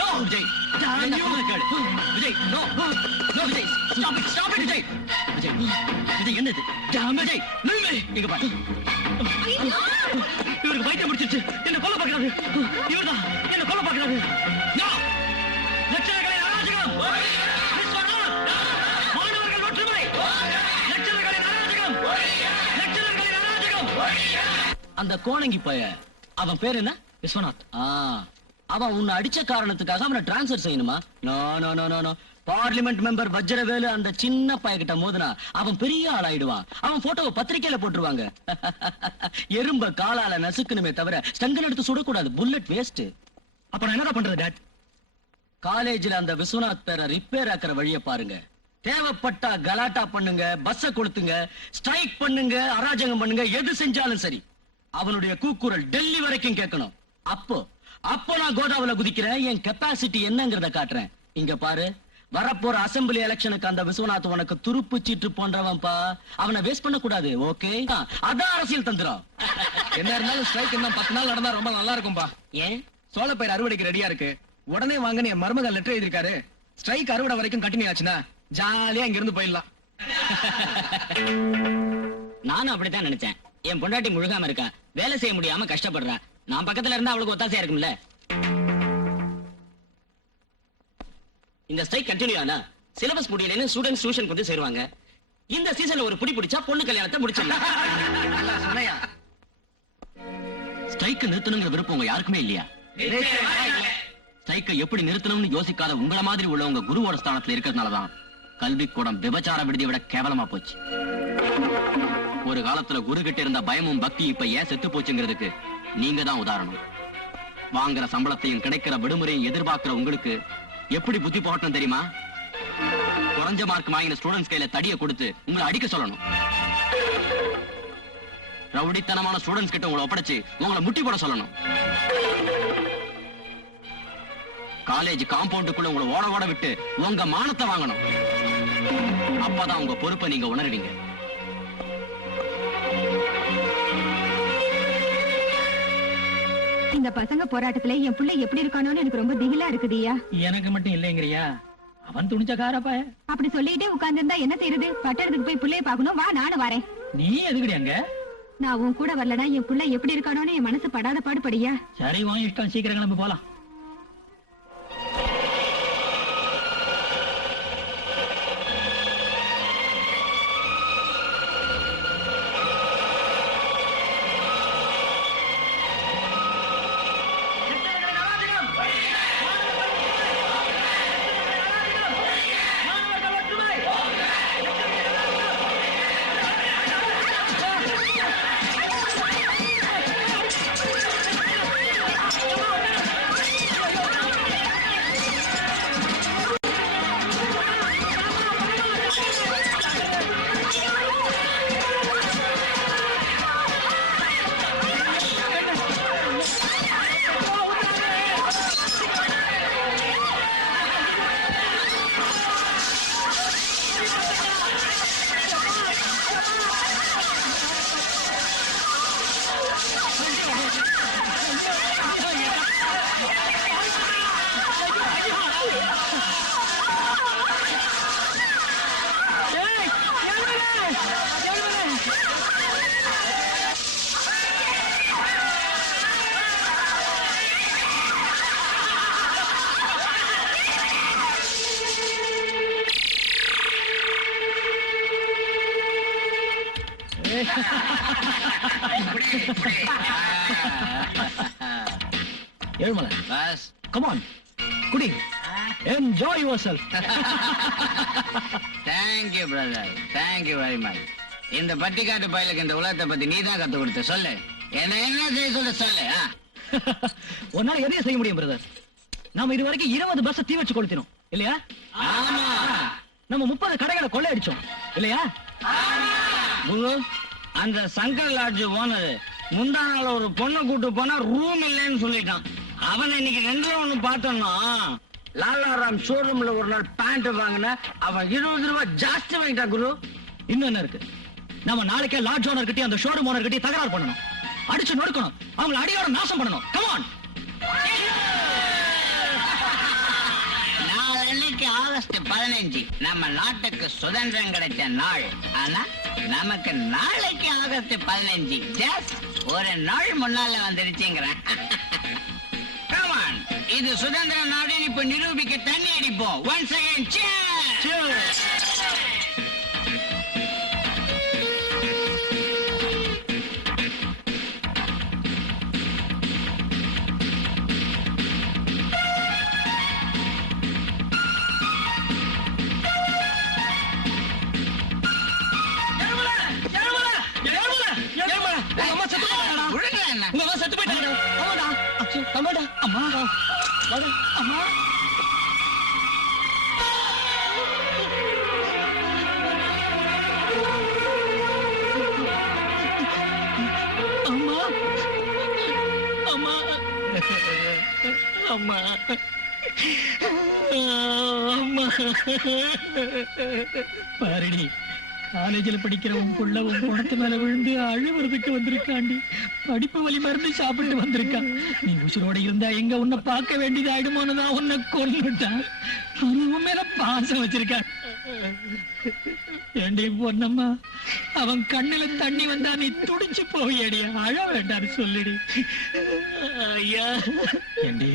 No! Vijay, நான் சொல்றது கேளு. Vijay, no! No, Vijay, stop it! Stop it, Vijay! Vijay, Vijay, என்னது? விஜய், இங்க பாரு. இவருக்கு பைத்தியம் முடிச்சிருச்சு. என்ன கொல்ல பார்க்கிறாரு. இவர்தான் என்ன கொல்ல பார்க்கிறாரு. லட்சணங்களின் அராஜகம்! விஸ்வநாத்! மாணவர்கள் ஒற்றுமை! லட்சணங்களின் அராஜகம்! லட்சணங்களின் அராஜகம்! அந்த கோணங்கி பைய, அவன் பேர் என்ன? விஸ்வநாத். அவன் உன்னை அடிச்ச காரணத்துக்காக அவனை டிரான்ஸ்பர் செய்யணுமா? No no no no no. Parliament member Vajravelu அந்த சின்ன பையகிட்ட மோதுனா அவன் பெரிய ஆளாயிடுவான். அவன் போட்டோவை பத்திரிக்கையில போட்டுருவாங்க. எறும்ப காலால நசுக்கணுமே தவிர ஸ்டங்கன் எடுத்து சுடக்கூடாது. Bullet waste. அப்ப நான் என்னடா பண்றது டாட்? காலேஜ்ல அந்த விஸ்வநாத் பேரை ரிப்பேர் ஆக்குற வழிய பாருங்க. தேவைப்பட்டா கலாட்டா பண்ணுங்க, பஸ்ஸ கொளுத்துங்க, ஸ்ட்ரைக் பண்ணுங்க, அராஜகம் பண்ணுங்க, எது செஞ்சாலும் சரி அவனுடைய கூக்குரல் டெல்லி வரைக்கும் கேட்கணும். அப்போ நான் கோதாவில குதிக்கிறேன், என் கெப்பாசிட்டி என்னங்கறத காட்டுறேன். இங்க பாரு, வரப்போற அசெம்பிளி எலெக்ஷனுக்கு அந்த விஸ்வநாத் உனக்கு துருப்பு சீட்டு போன்றவன்பா. அவனை வேஸ்ட் பண்ண கூடாது. ஓகே, அதான் அரசியல் தந்திரம். என்ன இருந்தாலும் ஸ்ட்ரைக் இன்னும் 10 நாள் நடந்தா ரொம்ப நல்லா இருக்கும்பா. ஏன்? சோளப்பயிர் அறுவடைக்கு ரெடியா இருக்கு. உடனே வாங்கன்னு என் மருமக லெட்டர் எழுதிருக்காரு. ஸ்ட்ரைக் அறுவடை வரைக்கும் கண்டினியூ ஆச்சுன்னா ஜாலியா இங்க இருந்து போயிடலாம். நானும் அப்படித்தான் நினைச்சேன். என் பொண்டாட்டி முழுகாம இருக்கா, வேலை செய்ய முடியாம கஷ்டப்படுறா. நான் பக்கத்துல இருந்தா அவளுக்கு ஒத்தாசையா இருக்கும்ல. இந்த ஸ்ட்ரைக் கண்டினியூ ஆனா சிலபஸ் முடியலன்னு ஸ்டூடெண்ட்ஸ் டியூஷனுக்கு வந்து சேருவாங்க. இந்த சீசன்ல ஒரு புடி பிடிச்சா பொண்ணு கல்யாணத்தை முடிச்சிடலாம். சொன்னையா? ஸ்ட்ரைக் நிறுத்தணுங்கிற விருப்பம் உங்க யாருக்குமே இல்லையா? ஸ்ட்ரைக்கை எப்படி நிறுத்தணும்னு யோசிக்காத உங்கள மாதிரி உள்ளவங்க குருவோட ஸ்தானத்துல இருக்கிறதுனாலதான் கல்விக்கூடம் விபச்சார விடுதியை விட கேவலமா போச்சு. ஒரு காலத்துல குரு கிட்ட இருந்த பயமும் பக்தி இப்ப ஏன் செத்து போச்சுங்கிறதுக்கு நீங்க தான் உதாரணம். வாங்குற சம்பளத்தையும் கிடைக்கிற விடுமுறையும் எதிர்பார்க்கிற உங்களுக்கு எப்படி புத்தி போகட்டும் தெரியுமா? குறைஞ்ச மார்க் வாங்கின ஸ்டூடெண்ட்ஸ் கையில தடியை கொடுத்து உங்களை அடிக்க சொல்லணும். ரவுடித்தனமான ஸ்டூடெண்ட்ஸ் கிட்ட உங்களை ஒப்படைச்சு உங்களை முட்டி போட சொல்லணும். காலேஜ் காம்பவுண்டுக்குள்ள உங்களை ஓட ஓட விட்டு உங்க மானத்தை வாங்கணும். அப்பதான் உங்க பொறுப்பை நீங்க உணர்வீங்க. இந்த பசங்க போராட்டத்துல என் புள்ள எப்படி இருக்கானோன்னு எனக்கு ரொம்ப திகிலா இருக்குதுயா. எனக்கு மட்டும் இல்லைங்கிறியா? அவன் துணிச்ச காரப்பாய. அப்படி சொல்லிட்டே உட்கார்ந்திருந்தா என்ன செய்யறது? பட்டணத்துக்கு போய் புள்ளைய பாக்கணும். வா, நானும் வரேன். நீ எதுக்குடி அங்க? நான் உன் கூட வரலனா என் புள்ள எப்படி இருக்கானோன்னு என் மனசு படாத பாடுபடியா. சரி, வாங்க இஷ்டம், சீக்கிரம் கிளம்பி போலாம். ஏழுமலை, பாஸ், come on, குடி, enjoy yourself. Thank you brother, thank you very much. இந்த பட்டிக்காட்டு பயலுக்கு இந்த உலகத்தை பத்தி நீ தான் கத்து கொடுத்த. சொல்லு, என்ன செய்ய சொல்ல சொல்லு. உன்னால எதையும் செய்ய முடியும் பிரதர். நாம இது வரைக்கும் 20 பஸ் தீ வச்சு கொளுத்தினோம் இல்லையா? ஆமா. நம்ம 30 கடைகளை கொள்ளையடிச்சோம் இல்லையா? குரு, அந்த சங்கர் லாட்ஜ் ஓனர் முந்தா நாள் ஒரு பொண்ணை கூட்டு போனா ரூம் இல்லைன்னு சொல்லிட்டான். அவன் இன்னைக்கு 2 பார்த்தோம்னா லாலாராம் ஷோரூம்ல ஒரு நாள் பேண்ட் வாங்கின அவன் 20 ரூபாய் ஜாஸ்தி வாங்கிட்டான். குரு, இன்னும் என்ன இருக்கு? நம்ம நாளைக்கே லாட்ஜ் ஓனர் கிட்டே அந்த ஷோரூம் ஓனர் கிட்டே தகராறு பண்ணணும், அடிச்சு நொறுக்கணும், அவங்களை அடியோட நாசம் பண்ணணும். Come on. நாளைக்கு ஆகஸ்ட் 15 நம்ம நாட்டுக்கு சுதந்திரம் கிடைச்ச நாள். ஆனா நமக்கு நாளைக்கு ஆகஸ்ட் 15 ஜஸ்ட் ஒரு நாள் முன்னால வந்துருச்சுங்கிறேன். Come on, இது சுதந்திர நாடு. இப்ப நிரூபிக்க தண்ணி அடிப்போம். Once again, cheers. உங்க அம்மா செத்து போயிட்டாங்கடா. விடுங்க என்ன? உங்க அம்மா செத்து போயிட்டாங்கடா. ஆமாடா. அம்மாடா. அம்மா அம்மா அம்மா அம்மா பாரடி காலேஜில் படிக்கிற உன் புள்ள உன் குணத்து மேல விழுந்து அழுவுறதுக்கு வந்திருக்காண்டி. படிப்பு வலி மருந்து சாப்பிட்டு வந்திருக்கான். நீ உசுரோட இருந்தா எங்க உன்னை பார்க்க வேண்டியது ஆயிடுமோன்னு தான் உன்னை கொன்னுட்டான். உன் மேல பாசம் வச்சிருக்கான். ஏண்டி பொன்னம்மா, அவன் கண்ணுல தண்ணி வந்தா நீ துடிச்சு போவியடி. அழ வேண்டான்னு சொல்லிடு. ஐயா ஏண்டி,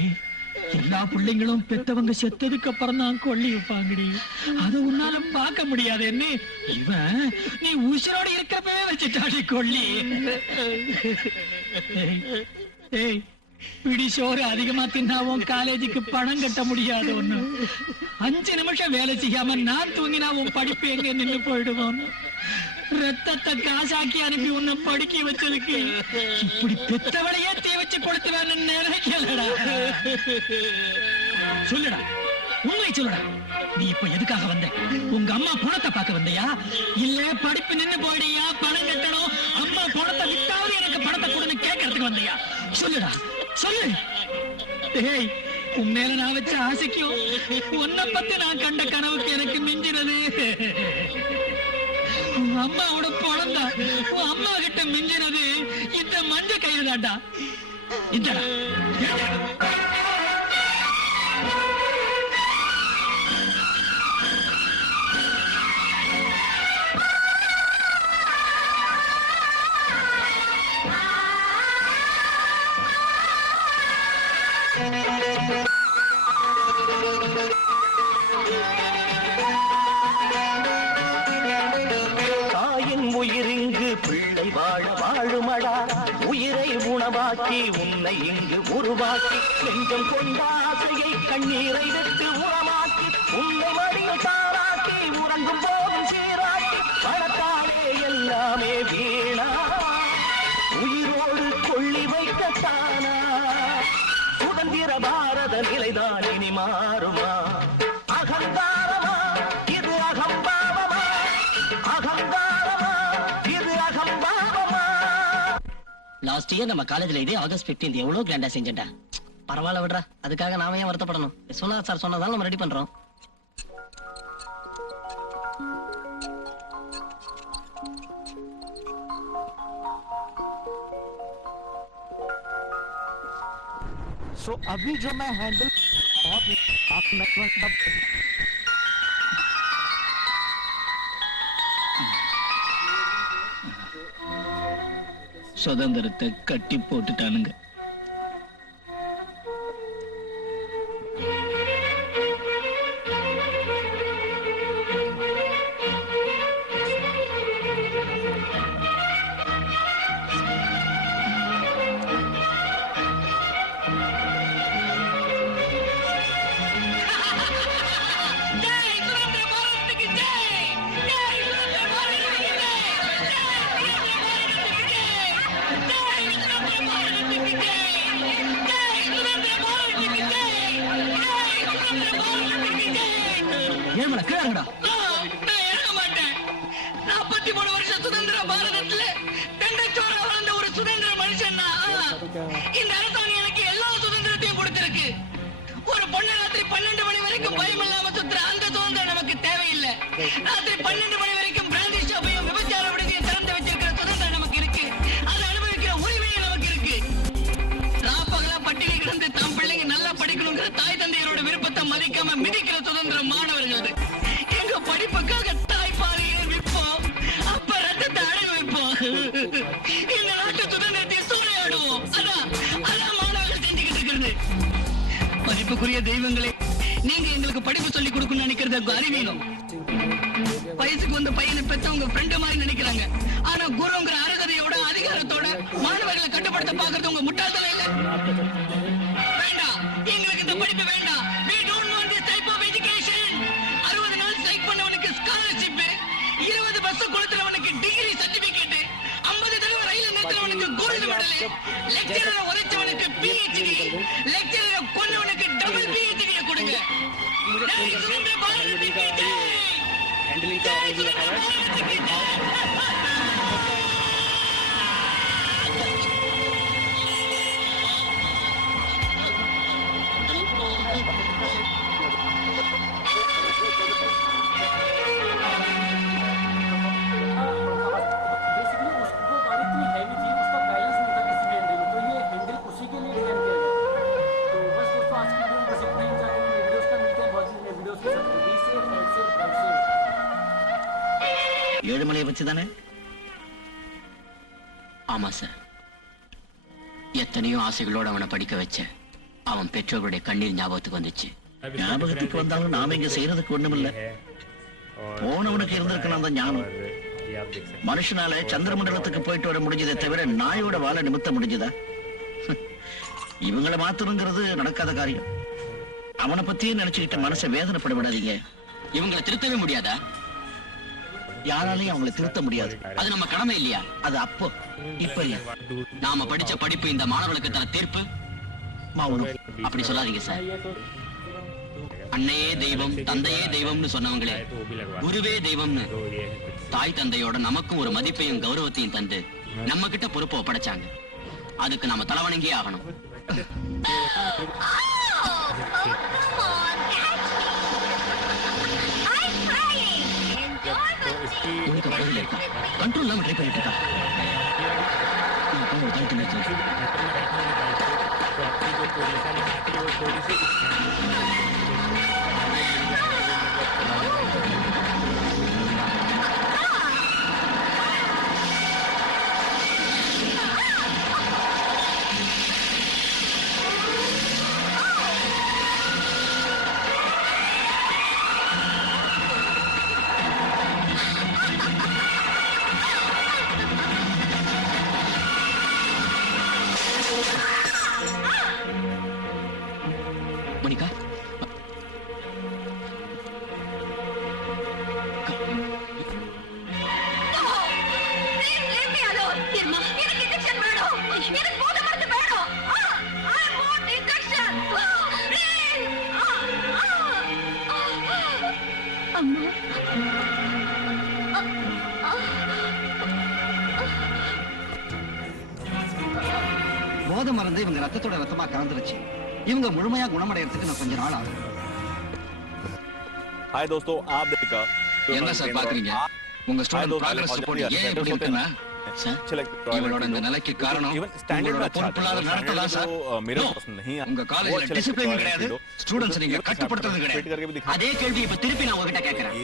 எல்லா பிள்ளைங்களும் பெத்தவங்க செத்ததுக்கு அப்புறம் தான் கொல்லி வைப்பாங்கடி. அதை உன்னால பார்க்க முடியாது. என்ன இவன் நீ உசுரோட இருக்கப்பே வச்சுட்டாடி கொல்லி. ஏய், பிடி சோறு அதிகமா தின்னாவும் காலேஜுக்கு பணம் கட்ட முடியாது. ஒண்ணு 5 நிமிஷம் வேலை செய்யாம நான் தூங்கினா உன் படிப்பு எங்க நின்று போயிடுவோம். ரத்தத்தை காசாக்கி அனுப்பி உன்னை படிக்க வச்சதுக்கு இப்படி பெத்தவளையே தீ வச்சு கொடுத்துவேன்னு நினைக்கலடா. சொல்லுடா, உண்மை சொல்லுடா. நீ இப்ப எதுக்காக வந்த? உங்க அம்மா பணத்தை பார்க்க வந்தையா, இல்ல படிப்பு நின்னு போயிடியா, பணம் கட்டணும், அம்மா பணத்தை வித்தாவது எனக்கு பணத்தை கொடுன்னு கேட்கறதுக்கு வந்தையா? சொல்லுடா, சொல்லு. டேய், உன் மேல நான் வச்ச ஆசைக்கும் உன்னை பத்தி நான் கண்ட கனவுக்கு எனக்கு மிஞ்சினது அம்மாவோட பணம் தான். உன் அம்மா கிட்ட மிஞ்சினது இந்த மஞ்ச கையிலாண்டா. இந்த பிள்ளை வாழ வாழுமடா, உயிரை உணவாக்கி உன்னை இங்கு உருவாக்கி, நெஞ்சம் கொண்ட ஆசையை கண்ணீரை விட்டு உரமாக்கி, உன்னை மடியில் தாராக்கி, உறங்கும் போதும் சீராக்கி, பணத்தாலே எல்லாமே வீணா, உயிரோடு கொள்ளி வைக்கத்தானா? சுதந்திர பாரத நிலைதான் இனி மாறுமா? அகங்காரமா இது, அகம்பாவமா? அகங்காரமா இது, அகம்பாவமா? லாஸ்ட் இயர் நம்ம காலேஜ்ல இதே ஆகஸ்ட் 15 எவ்வளவு கிராண்டா செஞ்சேன்டா. பரவாயில்ல விடுறா, அதுக்காக நாம ஏன் வருத்தப்படணும்? விஸ்வநாத் சார் சொன்னதால நம்ம ரெடி பண்றோம். So अभी जो मैं हैंडल சுதந்திரத்தை கட்டி போட்டுட்டானுங்க. ஏமல கேளுங்கடா. நான் இறங்க மாட்டேன். 43 வருஷம் சுதந்திர பாரதத்துல தண்டச்சோரா வாழ்ந்த ஒரு சுதந்திர மனுஷன் இந்த அரசாங்கம் எனக்கு எல்லா சுதந்திரத்தையும் கொடுத்திருக்கு. ஒரு பொண்ணு ராத்திரி 12 மணி வரைக்கும் பயம் இல்லாம சுத்துற அந்த சுதந்திரம் நமக்கு தேவையில்லை. ராத்திரி 12 மணி வரைக்கும் பிராந்தி ஷாப்பையும் விபச்சார விடுதியும் திறந்து வச்சிருக்கிற சுதந்திரம் நமக்கு இருக்கு. அதை அனுபவிக்கிற உரிமையும் நமக்கு இருக்கு. ராப்பகலா பட்டினி கிடந்து தம் பிள்ளைங்க நல்லா படிக்கணுங்கிற தாய் தந்தையரோட விருப்பத்தை மதிக்காம மிதிக்கிற சுதந்திரம் மாணவர்களது. எங்க படிப்புக்காக தாய்ப்பாலையை விற்போம், அப்ப ரத்தத்தை அடகு வைப்போம். இந்த நாட்டு சுதந்திரத்தை சூறையாடுவோம். அதான் மாணவர்கள் செஞ்சுக்கிட்டு இருக்கிறது. மதிப்புக்குரிய தெய்வங்களே, நீங்க எங்களுக்கு படிப்பு சொல்லி கொடுக்கணும்னு நினைக்கிறது அறிவீனம். வயசுக்கு வந்த பையனை பெற்றவங்க ஃப்ரெண்டு மாதிரி நினைக்கிறாங்க. ஆனா குருங்கிற அருகதையோட அதிகாரத்தோட மாணவர்களை கட்டுப்படுத்த பாக்குறது உங்க முட்டாள்தனம் இல்ல. வேண்டாம், எங்களுக்கு இந்த படிப்பு வேண்டாம். We don't want this type of education. 60 நாள் ஸ்ட்ரைக் பண்ணவனுக்கு ஸ்காலர்ஷிப், 20 பஸ் கொடுத்தவனுக்கு டிகிரி சர்டிபிகேட், 50 தடவை ரயில் நிறுத்தினவனுக்கு கோல்டு மெடல், லெக்சரரை உரைச்சவனுக்கு PhD, லெக்சரரை கொன்னவனுக்கு हैंडलिंग का वो भी रखा हुआ ஏழுமலையை வச்சுதானே? ஆமா சார். எத்தனையோ ஆசைகளோட அவனை படிக்க வச்ச அவன் பெற்றோர்களுடைய கண்ணீர் ஞாபகத்துக்கு வந்துச்சு. ஞாபகத்துக்கு வந்தாலும் நாம இங்க செய்யறதுக்கு ஒண்ணுமில்ல. போனவனுக்கு இருந்திருக்கணும் அந்த ஞானம். மனுஷனால சந்திர மண்டலத்துக்கு போயிட்டு வர முடிஞ்சதை தவிர நாயோட வாழ நிமித்த முடிஞ்சதா? இவங்களை மாத்தணுங்கிறது நடக்காத காரியம். அவனை பத்தியே நினைச்சுக்கிட்ட மனசை வேதனைப்பட விடாதீங்க. இவங்களை திருத்தவே முடியாதா? யாராலையும் அவங்களை திருத்த முடியாது. அது நம்ம கடமை இல்லையா? அது அப்போ, இப்ப இல்ல. நாம படிச்ச படிப்பு இந்த மாணவர்களுக்கு தர தீர்ப்பு. அப்படி சொல்லாதீங்க சார். அன்னையே தெய்வம், தந்தையே தெய்வம்னு சொன்னவங்களே குருவே தெய்வம்னு தாய் தந்தையோட நமக்கும் ஒரு மதிப்பையும் கௌரவத்தையும் தந்து நம்ம கிட்ட பொறுப்பை ஒப்படைச்சாங்க. அதுக்கு நாம தலைவணங்கியே ஆகணும். கண்ட்ரோல் இல்லாம ட்ரை பண்ணிட்டு இருக்கா. மணிக்கா, போதை மருந்து இவங்க ரத்தத்தோட ரத்தமா கலந்துருச்சு. இவங்க முழுமையா குணமடைறதுக்கு நான் கொஞ்ச நாள் ஆகும். हाय दोस्तों, आप देखा என்ன சார் பாக்குறீங்க? உங்க ஸ்டூடண்ட் ப்ராக்ரஸ் ரிப்போர்ட் ஏன் இப்படி இருக்குன்னா இவனோட இந்த நிலைக்கு காரணம் உங்களோட பொறுப்புலாத நடத்தலாம் சார். உங்க காலேஜ்ல டிசிப்ளின் கிடையாது, ஸ்டூடண்ட்ஸ் நீங்க கட்டுப்படுத்துறது கிடையாது. அதே கேள்வி இப்ப திருப்பி நான் உங்ககிட்ட கேட்கிறேன்.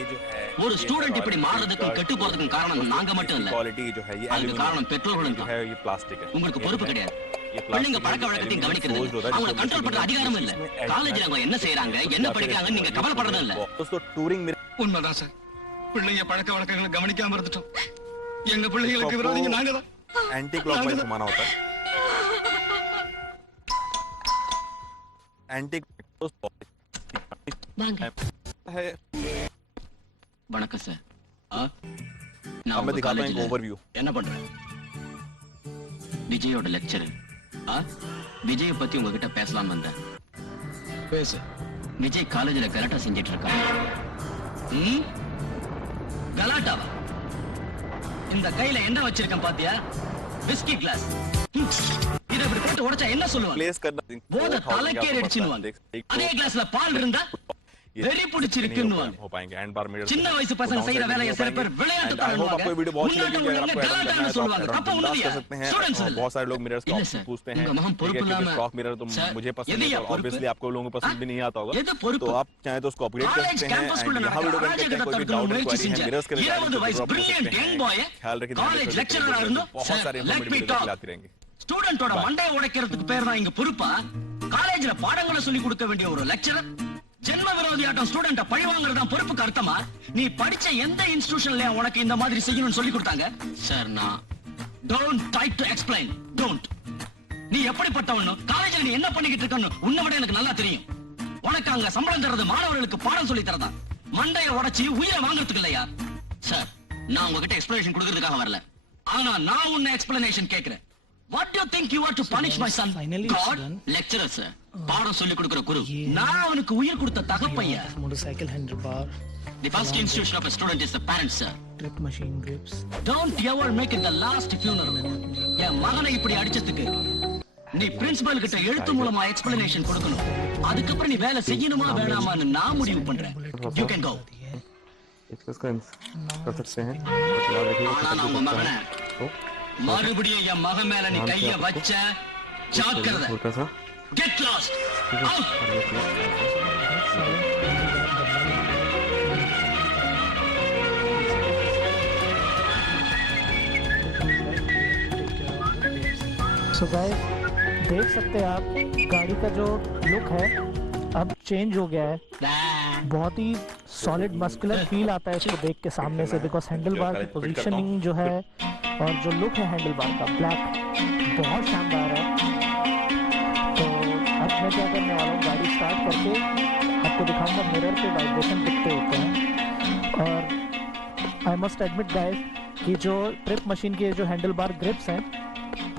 ஒரு ஸ்டூடண்ட் இப்படி மாறதுக்கும் கெட்டு போறதுக்கும் காரணம் நாங்க மட்டும் இல்ல, அதுக்கு காரணம் பெற்றோர்களும் தான். உங்களுக்கு பொறுப்பு கிடையாது. பிள்ளைங்க பழக்க வழக்கத்தையும் கவனிக்கிறது, அவங்களை கண்ட்ரோல் பண்ற அதிகாரமும் இல்ல. காலேஜ்ல அவங்க என்ன செய்யறாங்க, என்ன படிக்கிறாங்கன்னு நீங்க கவலைப்படுறதும் இல்ல. உண்மைதான் சார், பிள்ளைங்க பழக்க வழக்கங்களை கவனிக்காம இருந்துட்டோம். எங்க பிள்ளைகளுக்கு விரோதிங்க நாங்க தான். एंटी क्लॉकवाइज घुमाना होता है. एंटी है. வணக்கம் சார். अब मैं दिखाता हूं एक ओवरव्यू. என்ன பண்றேன்? விஜயோட லெக்சர். விஜய பத்தி உங்ககிட்ட பேசலாம் வந்தேன். பேசு. விஜய் காலேஜ்ல கலாட்டா செஞ்சிட்டு இருக்காங்க. கலாட்டாவா? இந்த கையில என்ன வச்சிருக்கேன் பாத்தியா? Whisky glass. இத இப்படி போட்டு உடைச்சா என்ன சொல்லுவாங்க? प्लेस करना போத தலைக்கேறிடுச்சுன்னு. அதே கிளாஸ்ல பால் இருந்தா வெறி பிடிச்சிருக்குன்னு हो पाएंगे. एंड बार मीटर சின்ன வயசு பசங்க செய்யற வேலையை சில பேர் விளையாட்டு தரணுவாங்க. கலாட்டான்னு சொல்லுவாங்க. தப்ப ஒண்ணுதியா? ஸ்டூடண்ட்ஸ் இல்ல. बहुत सारे लोग मिरर्स இல்ல को சார், पूछते हैं உங்க மகன் பொறுப்பு இல்லாம स्टॉक मिरर तो मुझे पसंद नहीं है, ऑब्वियसली आपको लोगों को पसंद भी नहीं आता होगा, எது பொறுப்பு? तो आप चाहे तो उसको अपग्रेड कर காலேஜ் सकते हैं. கேம்பஸ்குள்ள यहाँ वीडियो நடக்கிற कंटेंट அராஜகத்தை कोई भी தடுக்கணும் डाउट முயற்சி क्वेरी है செஞ்ச मिरर्स करने 20 வயசு பிரில்லியன்ட் யங் பாய் ख्याल रखिए. காலேஜ் லெக்சரரா இருந்தோம். बहुत सारे லெட் மீ वीडियो டாக். दिखलाती रहेंगे. ஸ்டூடண்டோட மண்டையை உடைக்கிறதுக்கு பேர் தான் இங்க பொறுப்பா? காலேஜ்ல பாடங்களை சொல்லி கொடுக்க வேண்டிய ஒரு லெக்சரர் ஜென்ம விரோதியாட்டம் ஸ்டூடண்ட பழி வாங்குறதா பொறுப்புக்கு அர்த்தமா? நீ படிச்ச எந்த இன்ஸ்டிடியூஷன்ல உனக்கு இந்த மாதிரி செய்யணும்னு சொல்லி கொடுத்தாங்க? சார் நான் don't try to explain. Don't. நீ எப்படிப்பட்டவனோ காலேஜ்ல நீ என்ன பண்ணிக்கிட்டு இருக்கன்னு உன்னை விட எனக்கு நல்லா தெரியும். உனக்கு அங்க சம்பளம் தரது மாணவர்களுக்கு பாடம் சொல்லி தரதா? மண்டைய உடைச்சி உயிரை வாங்குறதுக்கு இல்லையா? சார், நான் உங்ககிட்ட எக்ஸ்பிளனேஷன் கொடுக்கறதுக்காக வரல. ஆனா நான் உன்னை எக்ஸ்பிளனேஷன் கேக்குறேன். What do you think you are to punish my son? Finally, God? it's done. Lecturer sir, பாடம் சொல்லி கொடுக்கிற குரு. நான் அவனுக்கு உயிர் கொடுத்த தகப்பையா. Motorcycle handlebar, The first institution of a student is the parents, sir. trip machine grips. Don't ever make it the last funeral. என் மகனை இப்படி அடிச்சதுக்கு நீ பிரின்சிபல் கிட்ட எழுத்து மூலமா எக்ஸ்பிளனேஷன் கொடுக்கணும். அதுக்கப்புறம் நீ வேலை செய்யணுமா வேணாமான்னு நான் முடிவு பண்றேன். You can go. कर सकते हैं बट याद रखिए ஆனா நம்ம மகனை तो மறுபடியும் என் மகன் மேல நீ கைய வச்ச ஜாக்கிரதை. छोटा सा Get lost. Out. So guys, देख सकते हैं आप गाड़ी का जो लुक है अब चेंज हो गया है. बहुत ही सॉलिड मस्कुलर फील आता है इसको देख के सामने से, बिकॉज हैंडल बार की पोजीशनिंग जो है और जो लुक है हैंडल बार का ब्लैक बहुत शानदार है. तो अब मैं क्या करने वाला हूँ, गाड़ी स्टार्ट करके आपको दिखाऊंगा मिरर पे वाइब्रेशन कितने होते हैं. और आई मस्ट एडमिट गाइस कि जो ट्रिप मशीन के जो हैंडल बार ग्रिप्स हैं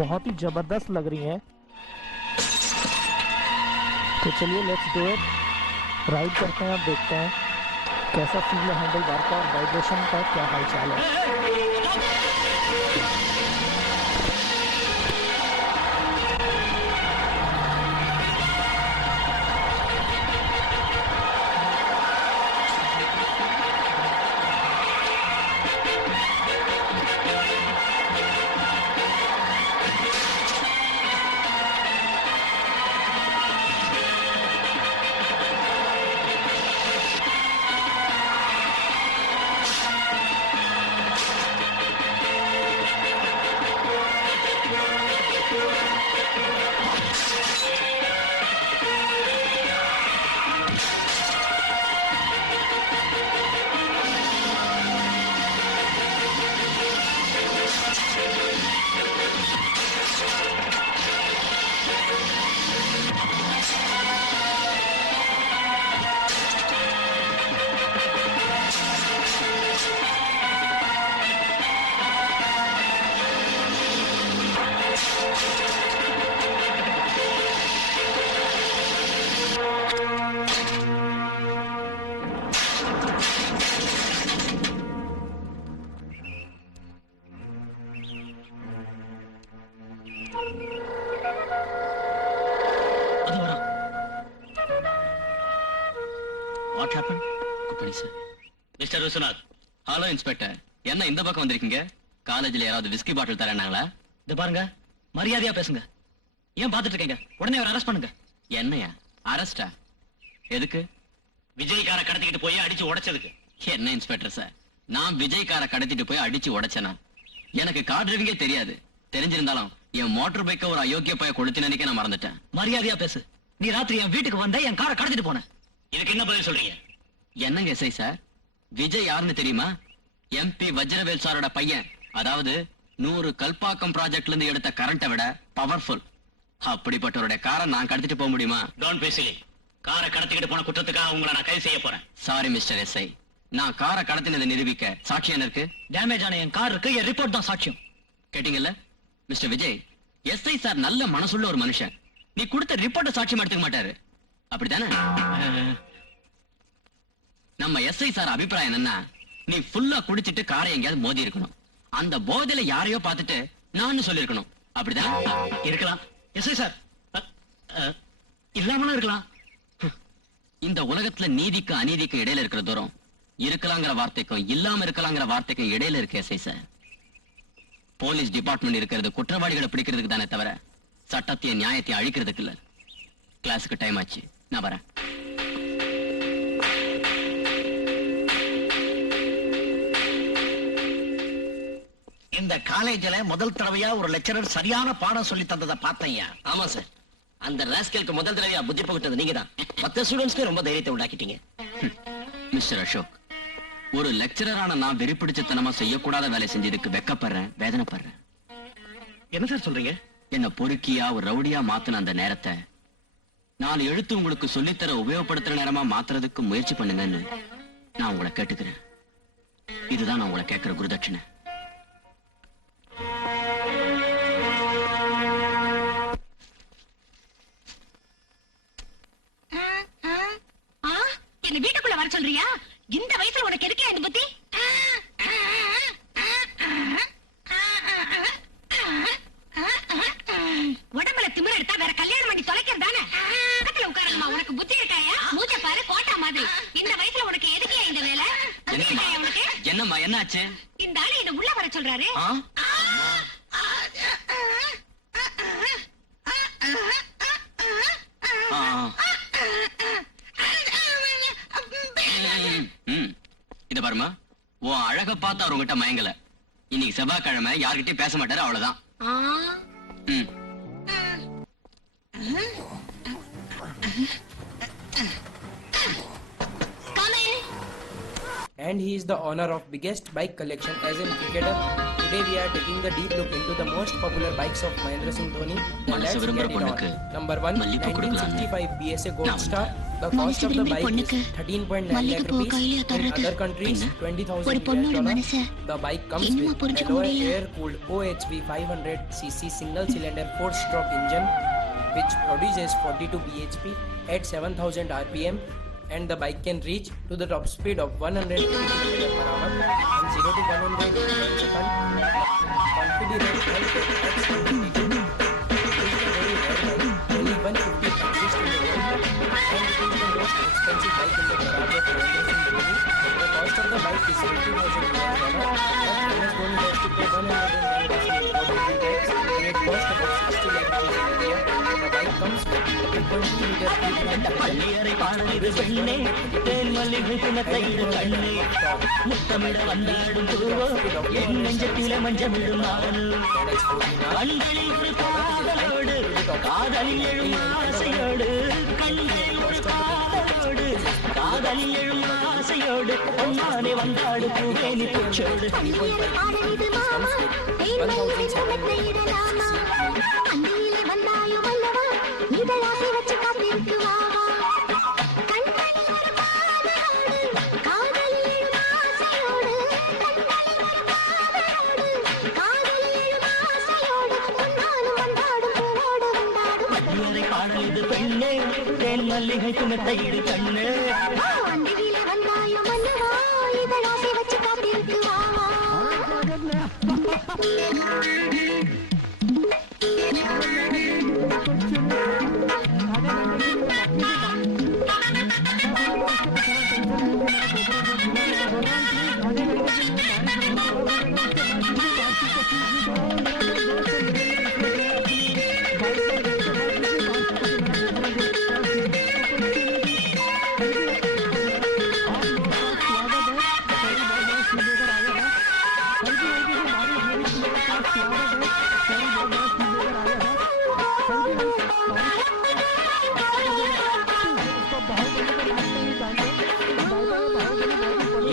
बहुत ही जबरदस्त लग रही हैं. तो चलिए लेट्स डू इट. राइड करते हैं, अब देखते हैं कैसा फील है हैंडल बार का और वाइब्रेशन का क्या हालचाल है. What happened? Good morning sir. Mister Viswanath. Hello inspector. என்ன இந்த பக்கம் வந்திருக்கீங்க? காலேஜ்ல யாராவது விஸ்கி பாட்டில் தரேனாங்களா? இது பாருங்க, மரியாதையா பேசுங்க. ஏன் பார்த்துட்டு இருக்கீங்க? உடனே அவரை அரெஸ்ட் பண்ணுங்க. என்னையா அரெஸ்டா? எதுக்கு? விஜய் காரை கடத்திக்கிட்டு போய் அடிச்சு உடைச்சதுக்கு. என்ன இன்ஸ்பெக்டர் சார், நான் விஜய் காரை கடத்திட்டு போய் அடிச்சு உடைச்சனா? எனக்கு கார் டிரைவிங்கே தெரியாது. தெரிஞ்சிருந்தாலும் என் மோட்டார் பைக்கை ஒரு அயோக்கிய பைய கொளுத்தி நினைக்க நான் மறந்துட்டேன். மரியாதையா பேசு. நீ ராத்திரி என் வீட்டுக்கு வந்த என் காரை கடத்திட்டு போன. இதுக்கு என்ன பதில் சொல்றீங்க? என்னங்க எஸ்ஐ சார், விஜய் யாருன்னு தெரியுமா? எம்பி வஜ்ரவேல் சாரோட பையன். அதாவது 100 கல்பாக்கம் ப்ராஜெக்ட்ல இருந்து எடுத்த கரண்ட்டை விட பவர்ஃபுல். அப்படிப்பட்டவருடைய காரை நான் கடத்திட்டு போக முடியுமா? Don't pay Chile. காரை கடத்திக்கிட்டு போன குற்றத்துக்காக உங்களை நான் கைது செய்ய போறேன். சாரி மிஸ்டர் எஸ்ஐ, நான் காரை கடத்தினதை நிரூபிக்க சாட்சி என்ன இருக்கு? டேமேஜ் ஆன என் கார் இருக்கு, என் ரிப்போர்ட் தான் சாட்சியம். கேட்டீங்கல்ல மிஸ்டர் விஜய், எஸ்ஐ சார் நல்ல மனசுள்ள ஒரு மனுஷன். நீ கொடுத்த ரிப்போர்ட்டை சாட்சியம் எடுத்துக்க மாட்டாரு, அப்படித்தானே? நம்ம எஸ்ஐ சார் அபிப்பிராயம் என்னன்னா, நீ ஃபுல்லா குடிச்சிட்டு காரை எங்கேயாவது மோதி இருக்கணும். அந்த போதையில யாரையோ பார்த்துட்டு நான் சொல்லிருக்கணும், அப்படிதான்? இருக்கலாம் எஸ்ஐ சார், இல்லாமலும் இருக்கலாம். இந்த உலகத்துல நீதிக்கு அநீதிக்கு இடையில இருக்கிற தூரம் இருக்கலாங்கிற வார்த்தைக்கும் இல்லாம இருக்கலாங்கிற வார்த்தைக்கும் இடையில இருக்கு எஸ்ஐ சார். போலீஸ் டிபார்ட்மெண்ட் இருக்கிறது குற்றவாளிகளை பிடிக்கிறதுக்கு தானே தவிர சட்டத்தையும் நியாயத்தையும் அழிக்கிறதுக்கு இல்ல. கிளாஸுக்கு டைம் ஆச்சு, நான் வரேன். இந்த காலேஜ்ல முதல் தடவையா ஒரு லெக்சரர் சரியான பாடம் சொல்லி தந்ததை பார்த்தேன்யா. ஆமா சார், அந்த ராஸ்கலுக்கு முதல் தடவையா புத்தி புகுத்தது நீங்க தான். 10 ஸ்டூடெண்ட்ஸ்க்கு ரொம்ப தைரியத்தை உண்டாக்கிட்டீங்க. மிஸ்டர் அசோக், ஒரு லெக்சரரான நான் வெறிப்பிடிச்சத்தனமா செய்யக்கூடாத வேலை செஞ்சதுக்கு வெக்கப்படுறேன், வேதனைப்படுறேன். என்ன சார் சொல்றீங்க? என்ன பொறுக்கியா ஒரு ரவுடியா மாத்தின அந்த நேரத்தை 4 எழுத்து உங்களுக்கு சொல்லித்தர உபயோகப்படுத்துற நேரமா மாத்துறதுக்கு முயற்சி பண்ணுங்கன்னு நான் உங்களை கேட்டுக்கிறேன். இதுதான் நான் உங்களை கேட்கிற குருதட்சணை. என்ன வீட்டுக்குள்ள வர சொல்றியா? இந்த வயசுல உனக்கு எதுக்கே இந்த புத்தி? உடம்புல திமிர எடுத்தா வேற கல்யாணம் பண்ணி தொலைக்கிறதானே? பக்கத்துல உட்காரணுமா? உனக்கு புத்தி இருக்காயா? மூச்ச பாரு கோட்டா மாதிரி. இந்த வயசுல உனக்கு எதுக்கே இந்த வேலை? புத்தி இருக்காயா உனக்கு? என்னம்மா என்ன ஆச்சு? இந்த ஆளு என்ன உள்ள வர சொல்றாரு. இத பாருமா, உன் அழக பார்த்து அவர் உங்ககிட்ட மயங்கல. இன்னைக்கு செவ்வாய்க்கிழமை யார்கிட்டயும் பேச மாட்டாரு, அவ்வளவுதான். And he is the owner of biggest bike collection as a cricketer. Today we are taking the deep look into the most popular bikes of Mahendra Singh Dhoni. And let's get it on. Number 1, 1965 BSA Gold Star. The cost of the bike is 13.9 lakh rupees. In other countries, $20,000. The bike comes with alloy air-cooled OHV 500cc single-cylinder 4-stroke engine, which produces 42 bhp at 7,000 rpm. And the bike can reach to the top speed of 180 km/h and 0 to 100 in 1 second. Confident health at 180. It is a very rare bike. Only 150 exist in the world. And it is the most expensive bike in the garage of Mahendra Singh Dhoni. The cost of the bike is $80,000. But MS Dhoni has to pay 110,000 tax. And it costs about 60 lakh rupees in India. The bike comes with 3.2 liter பள்ளியறை பாடலிது பெண்ணே தேன் மல்லிகை பிணத்தையிடு கண்ணே முத்தமிட வந்தாடும் பூவோ என் நெஞ்சத்தில மஞ்சமிடும் நானு கண்களில் ஒரு காதலோடு காதலில் எழும் ஆசையோடு கண்களில் ஒரு காதலோடு காதலில் எழும் ஆசையோடு பொன்னானே வந்தாடு பூவேனி பூச்சோடு பாடலிது பெண்ணே தேன் மல்லிகை பிணத்தையிடு கண்ணே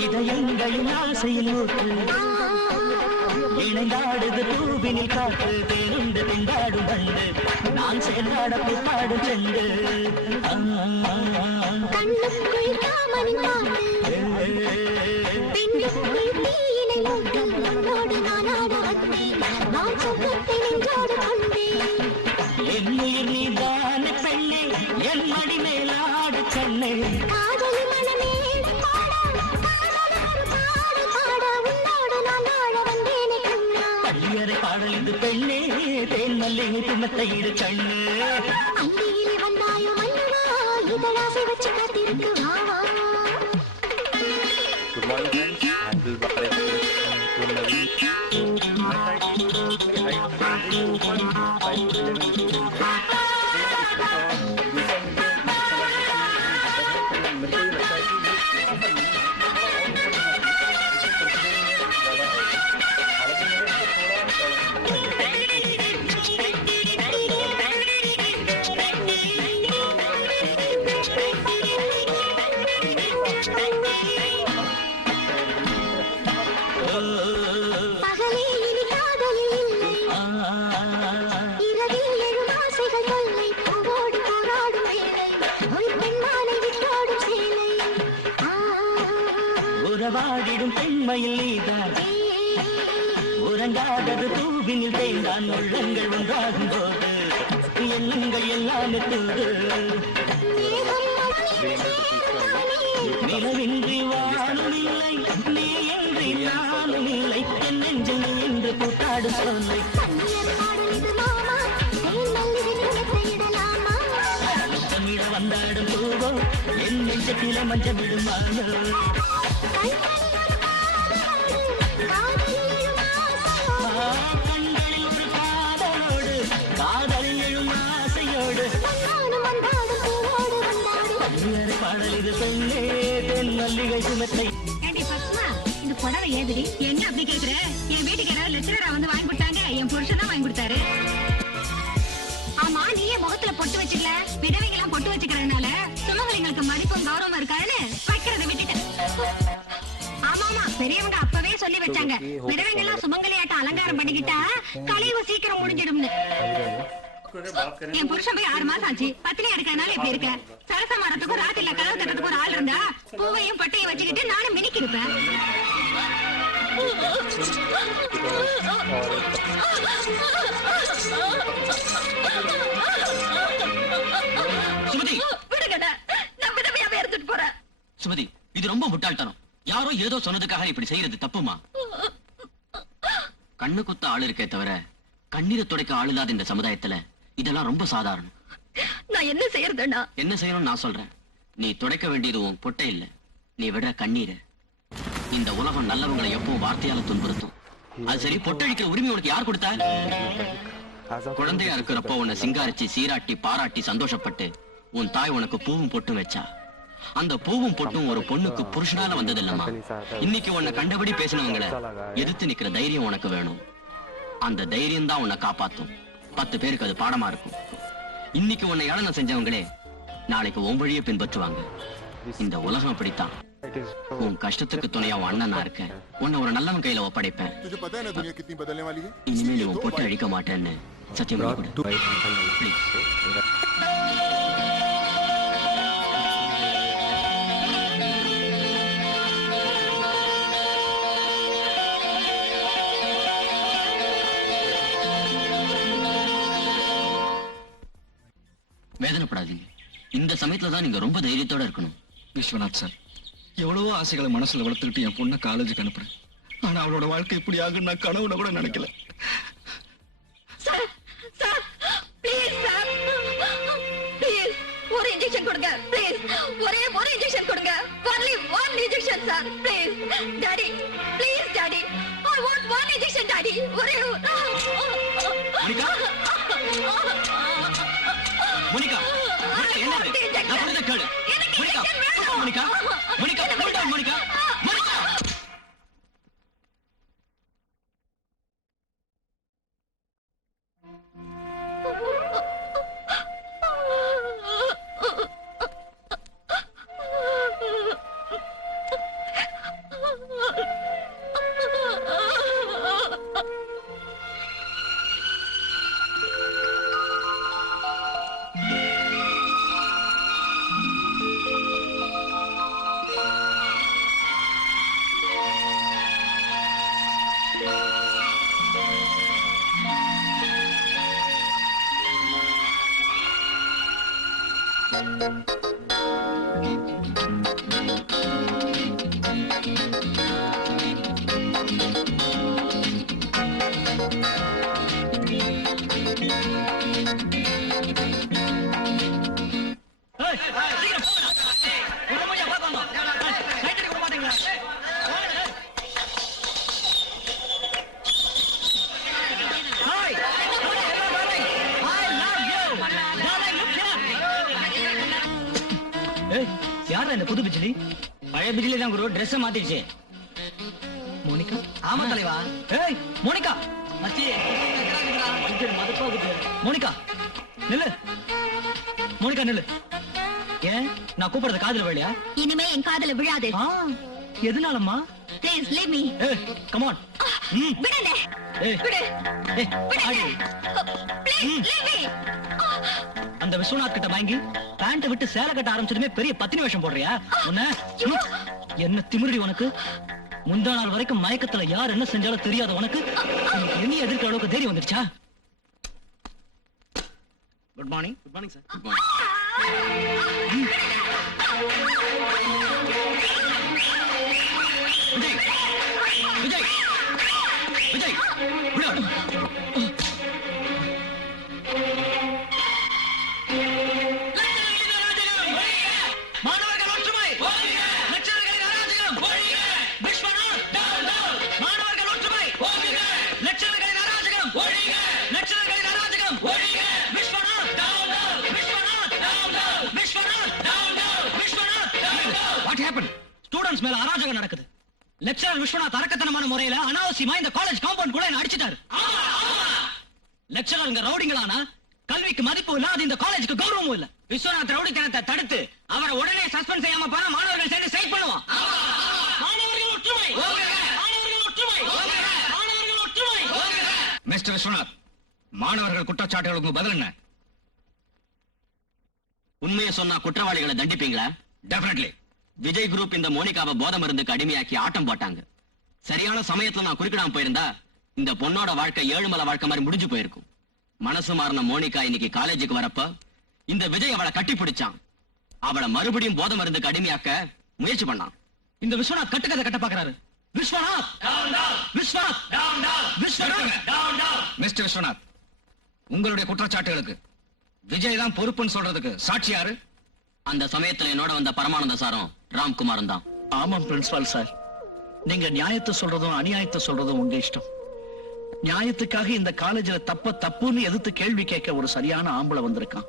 இதயங்களின் ஆசையில் ஊற்று இணைந்தாடுது பூவினில் காற்று தேனுண்டு திண்டாடும் பண்டு நான் சேர்ந்தாட பாடும் செண்டு என்னுயிர் நீதான பெண்ணே என் மடி மேலாடு கண்ணே பள்ளியறை பாடலிது பெண்ணே தேன் மல்லிகை பிணத்தையிடு கண்ணு அந்தியிலே வந்தாயோ மன்னவா இதழாசை வச்சு காத்திருக்கு வாவா. Good morning friends, handled by உறவாடிடும் பெண்மையில் நீதான் உறங்காதது பூவினில் தேய்ந்தான் உள்ளங்கள் ஒன்றாகும் போது எண்ணங்கள் எல்லாமே தூது நிலவின்றி வாழும் இல்லை நீ என்று நானும் இல்லை என் நெஞ்சில் நீ என்று கூட்டாடு சொல்லை தமிழ வந்தாடும் பூவோ என் நெஞ்சத்தில மஞ்சமிடுமானோ கண்களில் ஒரு காதலோடு காதலில் எழும் ஆசையோடு பாடல் இது பெண்ணே தென் மல்லிகை சுமத்தை ஏண்டி பசுமா, இந்த புடவை ஏதுடி? என்ன அப்படி கேக்குற? என் வீட்டுக்கு யாராவது லெக்சரரா வந்து வாங்கி கொடுத்தாங்க, என் புருஷன் தான் வாங்கி கொடுத்தாரு. ஆமா, நீ ஏன் முகத்துல பொட்டு வச்சுக்கல? விதவைங்க எல்லாம் பொட்டு வச்சுக்கிறதுனால சுமங்கலிங்களுக்கு மதிப்பும் கௌரவம் இருக்காதுன்னு வைக்கிறத விட்டுட்டேன். ஆமா, பெரியவங்க அப்பவே சொல்லி வச்சாங்க, விதவைங்க எல்லாம் சுமங்கலியாட்ட அலங்காரம் பண்ணிக்கிட்டா கழிவு சீக்கிரம் முடிஞ்சிடும்னு. என் புருஷன் போய் 6 மாசம் ஆச்சு. பத்தினி எடுக்கிறதுனால இப்படி இருக்க. சரச மரத்துக்கும் ராத்திரில கதவு தட்டுறதுக்கும் ஒரு ஆள் இருந்தா பூவையும் பட்டையும் வச்சுக்கிட்டு நானும் மினிக்கி இருப்பேன். சுமதி, விடுங்கடா, நான் விதவையாவே எடுத்துட்டு போறேன். சுமதி, இது ரொம்ப முட்டாள்தனம். யாரோ ஏதோ சொன்னதுக்காக இப்படி செய்யறது தப்புமா? கண்ணு குத்த ஆளு இருக்கே தவிர கண்ணீரை துடைக்க ஆள் இல்லாத இந்த சமுதாயத்துல இதெல்லாம் ரொம்ப சாதாரணம். நான் என்ன செய்யறதுன்னா? என்ன செய்யணும்னு நான் சொல்றேன். நீ துடைக்க வேண்டியது உன் பொட்டை இல்ல, நீ விடுற கண்ணீரை. இந்த உலகம் நல்லவங்களை எப்பவும் வார்த்தையால துன்புறுத்தும். அது சரி, பொட்டழிக்கிற உரிமை உனக்கு யார் கொடுத்தா? குழந்தையா இருக்கிறப்போ உன்னை சிங்காரிச்சு சீராட்டி பாராட்டி சந்தோஷப்பட்டு உன் தாய் உனக்கு பூவும் பொட்டும் வச்சா. அந்த பூவும் பொட்டும் ஒரு பொண்ணுக்கு புருஷனால வந்தது இல்லம்மா. இன்னைக்கு உன்னை கண்டபடி பேசினவங்களை எதிர்த்து நிக்கிற தைரியம் உனக்கு வேணும். அந்த தைரியம் தான் உன்னை காப்பாத்தும். 10 பேருக்கு அது பாடமா இருக்கும். இன்னைக்கு உன்னை ஏளனம் செஞ்சவங்களே நாளைக்கு உன் வழியை பின்பற்றுவாங்க. இந்த உலகம் அப்படித்தான். உன் கஷ்டத்துக்கு துணையா உன் அண்ணன் நான் இருக்கேன். உன்னை ஒரு நல்லவன் கையில ஒப்படைப்பேன். இனிமே நீ உன் பொட்டை அழிக்க மாட்டேன்னு சத்தியம் பண்ணி கொடு. Please. வேதனைப்படாதீங்க. இந்த சமயத்துல தான் நீங்க ரொம்ப தைரியத்தோட இருக்கணும். விஸ்வநாத் சார், எவ்வளவோ ஆசைகளை மனசுல வளர்த்துக்கிட்டு என் பொண்ணை காலேஜுக்கு அனுப்புறேன். ஆனா அவளோட வாழ்க்கை இப்படி ஆகும் நான் கனவுல கூட நினைக்கல. Sir, sir, please sir, please ஒரு இன்ஜெக்ஷன் கொடுங்க, ப்ளீஸ் ஒரே ஒரு இன்ஜெக்ஷன் கொடுங்க. only one injection sir, please daddy, please daddy, I want one injection daddy. ஒரே மோனிகா, மோனிகா, என்னது? நான் சொல்றத கேளு. Monica, Monica, Monica, hold on, Monica, Monica. யாரா இந்த புது பிஜிலி? பழைய பிஜிலி தான் குரு, ட்ரெஸ் மாத்திடுச்சு. மோனிகா? ஆமா தலைவா. ஏய் மோனிகா, மச்சி மோனிகா நில்லு, மோனிகா நில்லு. ஏன் நான் கூப்பிடுறத காதுல விழலையா? இனிமே என் காதுல விழாது. எதனாலம்மா? Please leave me. Come on. விடுங்க. விடு. Please leave me. அந்த விஸ்வநாத் கிட்ட வாங்கி பேண்ட் விட்டு சேலை கட்ட ஆரம்பிச்சதுமே பெரிய பத்தினி வேஷம் போடுறியா? உன்ன என்ன திமிருடி உனக்கு? முந்தா நாள் வரைக்கும் மயக்கத்துல யார் என்ன செஞ்சாலும் தெரியாத உனக்கு என்ன எதிர்க்கிற அளவுக்கு தைரியம் வந்துருச்சா? Good morning. Good morning sir. Good morning. Students மேல அராஜகம் நடக்குது. லெக்சரர் விஸ்வநாத் அரக்கத்தனமான முறையில அனாவசியமா இந்த காலேஜ் காம்பவுண்ட் கூட என்ன அடிச்சிட்டாரு. லெக்சரருங்க ரவுடிங்களானா கல்விக்கு மதிப்பு இல்ல, அது இந்த காலேஜுக்கு கௌரவமும் இல்ல. விஸ்வநாத் ரவுடித்தனத்தை தடுத்து அவரை உடனே சஸ்பெண்ட் செய்யாம போனா மாணவர்கள் சேர்ந்து ஸ்ட்ரைக் பண்ணுவான். மாணவர்கள் ஒற்றுமை, மாணவர்கள் ஒற்றுமை, மாணவர்கள் ஒற்றுமை. மிஸ்டர் விஸ்வநாத், மாணவர்கள் குற்றச்சாட்டுகளுக்கு பதில் என்ன? உண்மையை சொன்னா குற்றவாளிகளை தண்டிப்பீங்களா? டெஃபினெட்லி. விஜய் குரூப் இந்த மோனிகாவை போதை மருந்துக்கு அடிமையாக்கி ஆட்டம் போட்டாங்க. சரியான சமயத்துல நான் குறுக்கிடாம போயிருந்தா இந்த பொண்ணோட வாழ்க்கை ஏழுமலை வாழ்க்கை மாதிரி முடிஞ்சு போயிருக்கும். மனசு மாறின மோனிகா இன்னைக்கு காலேஜுக்கு வரப்ப இந்த விஜய் அவளை கட்டி பிடிச்சான். அவளை மறுபடியும் போதை மருந்துக்கு அடிமையாக்க முயற்சி பண்ணான். இந்த விஸ்வநாத் கட்டுக்கதை கட்ட பாக்குறாரு. விஸ்வநாத், விஸ்வநாத், விஸ்வநாத். மிஸ்டர் விஸ்வநாத், உங்களுடைய குற்றச்சாட்டுகளுக்கு விஜய் தான் பொறுப்புன்னு சொல்றதுக்கு சாட்சி யாரு? அந்த சமயத்துல என்னோட வந்த பரமானந்த சாரும் ராம்குமாரும் தான். ஆமாம் பிரின்சிபால் சார், நீங்க நியாயத்தை சொல்றதும் அநியாயத்தை சொல்றதும் உங்க இஷ்டம். நியாயத்துக்காக இந்த காலேஜ்ல தப்புன்னு எதிர்த்து கேள்வி கேட்க ஒரு சரியான ஆம்பளை வந்திருக்கான்.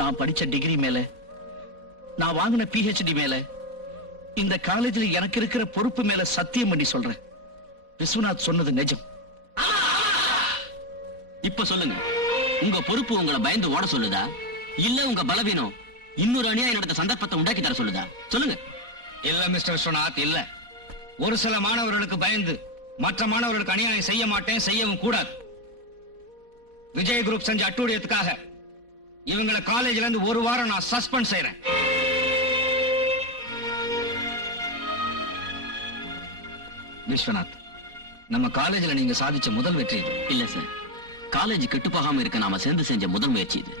நான் படிச்ச டிகிரி மேல, நான் வாங்கின PhD மேல, இந்த காலேஜ்ல எனக்கு இருக்கிற பொறுப்பு மேல சத்தியம் பண்ணி சொல்றேன், விஸ்வநாத் சொன்னது நிஜம். இப்ப சொல்லுங்க, உங்க பொறுப்பு உங்களை பயந்து ஓட சொல்லுதா, இல்ல உங்க பலவீனம் இன்னொரு அநியாயம் நடத்த சந்தர்ப்பத்தை உண்டாக்கி தர சொல்லுதா? சொல்லுங்க. இல்ல மிஸ்டர் விஸ்வநாத், இல்ல. ஒரு சில மாணவர்களுக்கு பயந்து மற்ற மாணவர்களுக்கு அநியாயம் செய்ய மாட்டேன், செய்யவும் கூடாது. விஜய் குரூப் செஞ்ச அட்டூழியத்துக்காக இவங்களை காலேஜ்ல இருந்து ஒரு வாரம் நான் சஸ்பெண்ட் செய்யறேன். விஸ்வநாத், நம்ம காலேஜ்ல நீங்க சாதிச்ச முதல் வெற்றி இது. இல்ல சார், காலேஜ் கெட்டு போகாம இருக்க நாம சேர்ந்து செஞ்ச முதல் முயற்சி இது.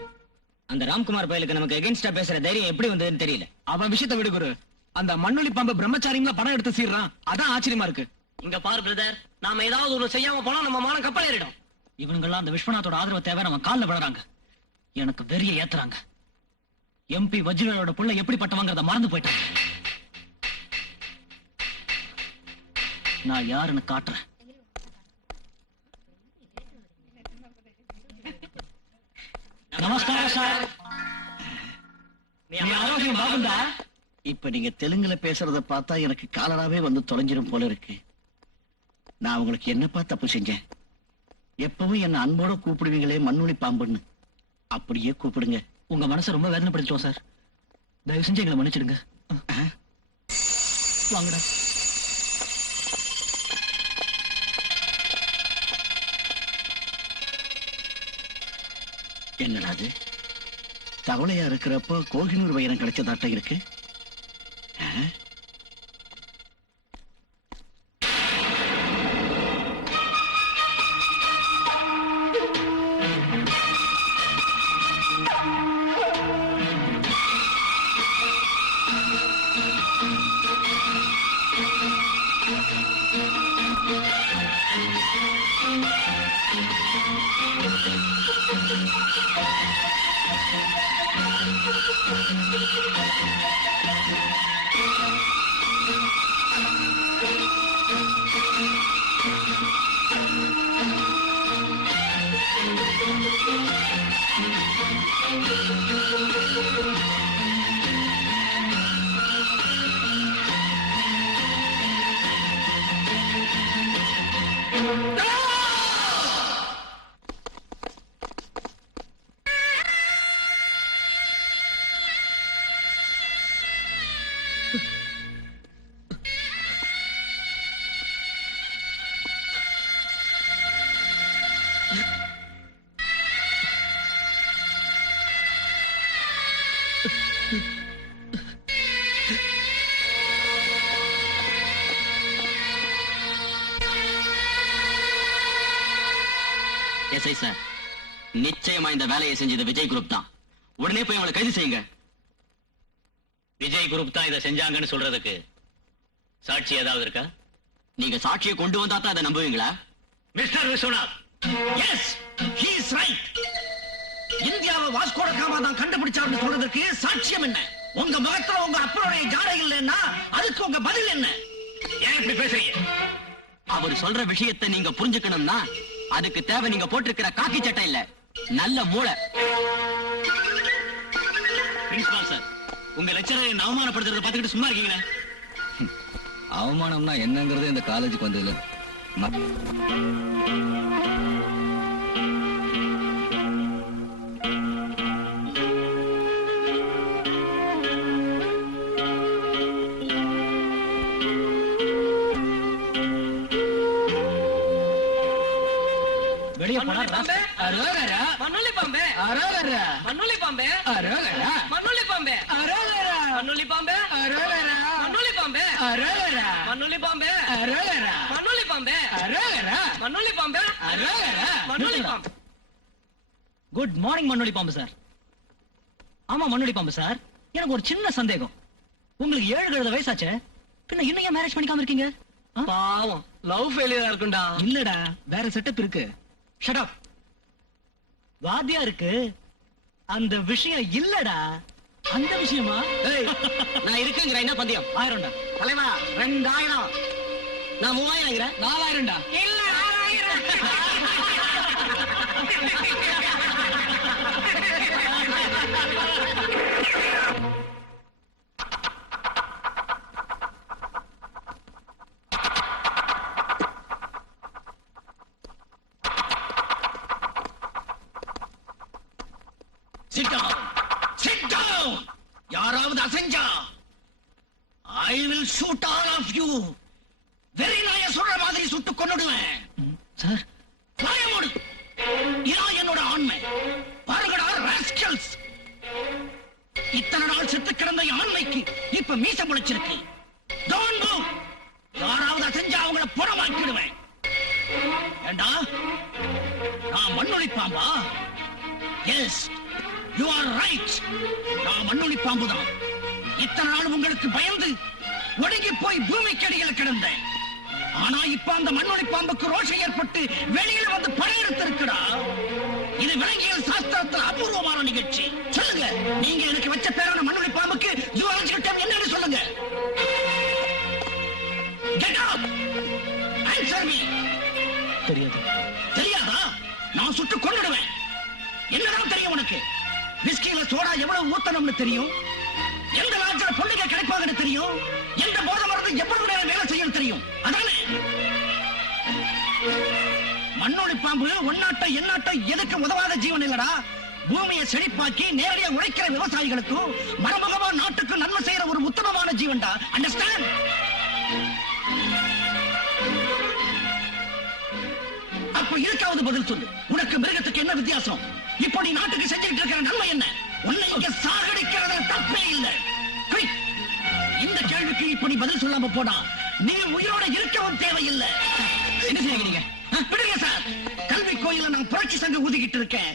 அந்த ராம்குமார் பயலுக்கு நமக்கு எகென்ஸ்டா பேசுற தைரியம் எப்படி வந்ததுன்னு தெரியல. அவன் விஷயத்தை விடுகுரு. அந்த மண்ணொலி பாம்பு பிரம்மச்சாரிங்களா படம் எடுத்து சீர்றான், அதான் ஆச்சரியமா இருக்கு. இங்க பாரு பிரதர், நாம ஏதாவது ஒரு செய்யாம போனா நம்ம மானம் கப்பல் ஏறிடும். இவனுங்கெல்லாம் அந்த விஸ்வநாத்தோட ஆதரவு தேவை, நம்ம கால்ல விழுறாங்க. எனக்கு வெறிய ஏத்துறாங்க. MP வஜ்ரவேலோட புள்ள எப்படிப்பட்டவங்கிறத மறந்து போயிட்டான். நான் யாருன்னு காட்டுறேன். நமஸ்காரம் சார். நீ ஆரோக்கியம் பாகுந்தா? இப்ப நீங்க தெலுங்குல பேசுறத பார்த்தா எனக்கு காலராவே வந்து தொலைஞ்சிரும் போல இருக்கு. நான் உங்களுக்கு என்னப்பா தப்பு செஞ்சேன்? எப்பவும் என்ன அன்போட கூப்பிடுவீங்களே மண்ணுளி பாம்புன்னு, அப்படியே கூப்பிடுங்க. உங்க மனசை ரொம்ப வேதனைப்படுத்திட்டோம் சார், தயவு செஞ்சு எங்களை மன்னிச்சிடுங்க. வாங்கடா. என்னடா அது, தவளையா இருக்கிறப்போ கோகினூர் வைரம் கிடைச்சதாட்டம் இருக்கு. எஸ்ஐ சார், நிச்சயமா இந்த வேலையை செஞ்சது விஜய் குரூப் தான். உடனே போய் அவங்களை கைது செய்யுங்க. விஜய் குரூப் தான் இதை செஞ்சாங்கன்னு சொல்றதுக்கு சாட்சி ஏதாவது இருக்கா? நீங்க சாட்சியை கொண்டு வந்தா தான் அதை நம்புவீங்களா? Mister Viswanath, yes, he is right. இந்தியாவை வாஸ்கோட காமா தான் கண்டுபிடிச்சாருன்னு சொல்றதுக்கு சாட்சியம் என்ன? உங்க முகத்துல உங்க அப்பனுடைய ஜாடை இல்லைன்னா அதுக்கு உங்க பதில் என்ன? ஏன் இப்படி பேசுறீங்க? அவர் சொல்ற விஷயத்தை நீங்க புரிஞ்சுக்கணும்னா அதுக்கு தேவை நீங்க போட்டிருக்கிற காக்கி சட்டை இல்ல, நல்ல மூளை. பிரின்சிபால் சார், உங்க லெக்சரரை என்ன அவமானப்படுத்துறத பாத்துக்கிட்டு சும்மா இருக்கீங்களே. அவமானம்னா என்னங்கிறது இந்த காலேஜுக்கு வந்ததுல வெளியே போனா அரோகரா மண்ணுளி பாம்பே, அரோகரா மண்ணுளி பாம்பே, அரோகரா மண்ணுளி பாம்பே, அரோகரா மண்ணுளி பாம்பே, அரோகரா மண்ணுளி பாம்பே, அரோகரா மண்ணுளி பாம்பே, அரோகரா மண்ணுளி பாம்பே, அரோகரா மண்ணுளி பாம்பே, அரோகரா மண்ணுளி பாம்பே. குட் மார்னிங் மண்ணுளி பாம்பு சார். ஆமா மண்ணுளி பாம்பு சார், எனக்கு ஒரு சின்ன சந்தேகம். உங்களுக்கு 7 கழுத வயசாச்சே, பின்ன இன்னும் ஏன் மேரேஜ் பண்ணிக்காம இருக்கீங்க? பாவம் லவ் ஃபெயிலியரா இருக்கும்டா. இல்லடா, வேற செட்டப் இருக்கு. Shut up. வாத்தியா இருக்கு, அந்த விஷயம் இல்லடா. அந்த விஷயமா? நான் இருக்குங்கிற என்ன பந்தயம் 1000டா. தலைவா 2000. நான் 3000 4000டா. இல்ல 6000. Sit down. Sit down. யாராவது அசஞ்சா I will shoot all of you. வெறி நாய சொல்ற மாதிரி சுட்டு கொன்னுடுவேன். சார், வாய மூடு. இதான் என்னோட ஆண்மை. பாருங்கடா ராஸ்கல்ஸ். இத்தனை நாள் செத்து கிடந்த ஆண்மைக்கு இப்ப மீச முளைச்சிருக்கு. Don't move. யாராவது அசஞ்சா அவங்கள புறமாக்கிடுவேன். ஏண்டா நான் மண்ணொளி பாம்பா? Yes, you are right. நான் மண்ணொளி பாம்புதான். இத்தனை நாள் உங்களுக்கு பயந்து ஒடுங்கி போய் பூமிக்கு அடியில் கிடந்தேன். ஆனா இப்ப அந்த மண்ணொளி பாம்புக்கு ரோஷம் ஏற்பட்டு வெளியில வந்து படையெடுத்திருக்குடா. இது விலங்கியல் சாஸ்திரத்தில் அபூர்வமான நிகழ்ச்சி. சொல்லுங்க, நீங்க எனக்கு வச்ச பேரான மண்ணொளி பாம்புக்கு ஜூவாலஜிக்கல் டேர்ம் என்னன்னு சொல்லுங்க. Get out. Answer me. தெரியாது. தெரியாதா? நான் சுட்டு கொன்னுடுவேன். என்னதான் தெரியும் உனக்கு? விஸ்கில சோடா எவ்வளவு ஊத்தணும்னு தெரியும். எந்த லாட்ஜில பொண்ணுங்க கிடைப்பாங்கன்னு தெரியும். எந்த போதை மருந்து எவ்வளவு நேரம் வேலை செய்யும் தெரியும். அதானே மண்ணொளி பாம்பு ஒன்னாட்ட எண்ணாட்ட எதுக்கு உதவாத ஜீவன் இல்லடா. பூமியை செழிப்பாக்கி நேரடியா உழைக்கிற விவசாயிகளுக்கும் மரபகமா நாட்டுக்கு நன்மை செய்யற ஒரு உத்தமமான ஜீவன்டா. அண்டர்ஸ்டாண்ட்? அப்ப இதுக்காவது பதில் சொல்லு. உனக்கு மிருகத்துக்கு என்ன வித்தியாசம்? இப்போ நீ நாட்டுக்கு செஞ்சுட்டு இருக்கிற நன்மை என்ன? உன்னை இங்க சாகடிக்கிறத தப்பே இல்லை. Quick. இந்த கேள்விக்கு இப்ப நீ பதில் சொல்லாம போனா நீ உயிரோட இருக்கவும் தேவையில்லை. என்ன செய்றீங்க நீங்க? விடுங்க சார். கல்வி கோயில நான் புரட்சி சங்கம் ஊதிக்கிட்டு இருக்கேன்.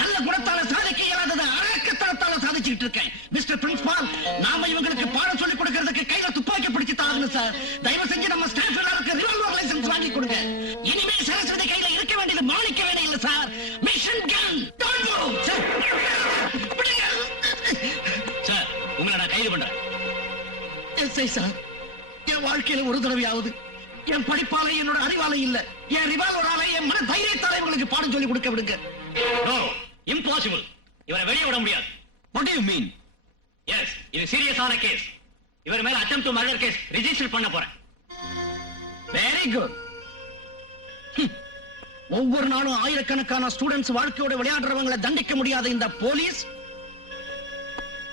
நல்ல குணத்தால சாதிக்க இயலாததை அழக்கத்தனத்தால சாதிச்சுக்கிட்டு இருக்கேன். மிஸ்டர் பிரின்சிபால், நாம இவங்களுக்கு பாடம் சொல்லி கொடுக்கறதுக்கு கையில துப்பாக்கி பிடிச்சு தாகணும் சார். தயவு செஞ்சு நம்ம ஸ்டாஃப் எல்லாருக்கு ரிவால்வர் லைசன்ஸ் வாங்கி கொடுங்க. இனிமே சரஸ்வதி கையில இருக்க வேண்டியது மாணிக்க வேலை இல்ல sir, machine gun. Don't move sir. விடுங்க சார், உங்களை நான் கைது பண்றேன். எஸ்ஐ சார், என் வாழ்க்கையில ஒரு தடவையாவது என் படிப்பாலை என்னோட அறிவாலை இல்ல, என் ரிவால்வரால என் மன தைரியத்தால இவங்களுக்கு பாடம் சொல்லி கொடுக்க விடுங்க. No, impossible. இவரை வெளியே விட முடியாது. What do you mean? Yes, இது சீரியஸான கேஸ். இவர் மேல attempt to murder case register பண்ண போறேன். Very good. ஒவ்வொரு நாளும் ஆயிரக்கணக்கான ஸ்டூடெண்ட்ஸ் வாழ்க்கையோட விளையாடுறவங்களை தண்டிக்க முடியாத இந்த போலீஸ்,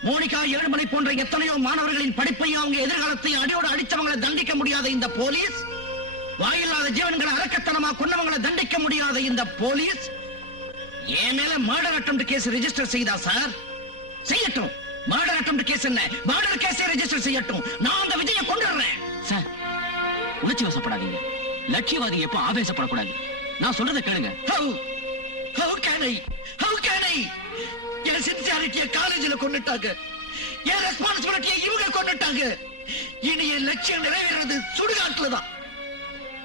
மோனிகா ஏழுமலை போன்ற எத்தனையோ மாணவர்களின் படிப்பையும் அவங்க எதிர்காலத்தையும் அடியோடு அடித்தவங்களை தண்டிக்க முடியாத இந்த போலீஸ், வாயில்லாத ஜீவன்களை அரக்கத்தனமா கொன்னவங்களை தண்டிக்க முடியாத இந்த போலீஸ் என் மேல மர்டர் அட்டெம்ப்ட் கேஸ் ரெஜிஸ்டர் செய்தா சார்? செய்யட்டும். மர்டர் அட்டெம்ப்ட் கேஸ் என்ன, மர்டர் கேஸ் ரெஜிஸ்டர் செய்யட்டும். நான் அந்த விஜயை கொண்டுறேன். சார், உணர்ச்சி வசப்படாதீங்க. லட்சியவாதி எப்போ ஆவேசப்படக்கூடாது. நான் சொல்றதை கேளுங்க. How can I? என் சின்சியாரிட்டிய காலேஜில் கொண்டுட்டாங்க. என் ரெஸ்பான்சிபிலிட்டியை இவங்க கொண்டுட்டாங்க. இனி என் லட்சியம் நிறைவேறது சுடுகாட்டுல தான்.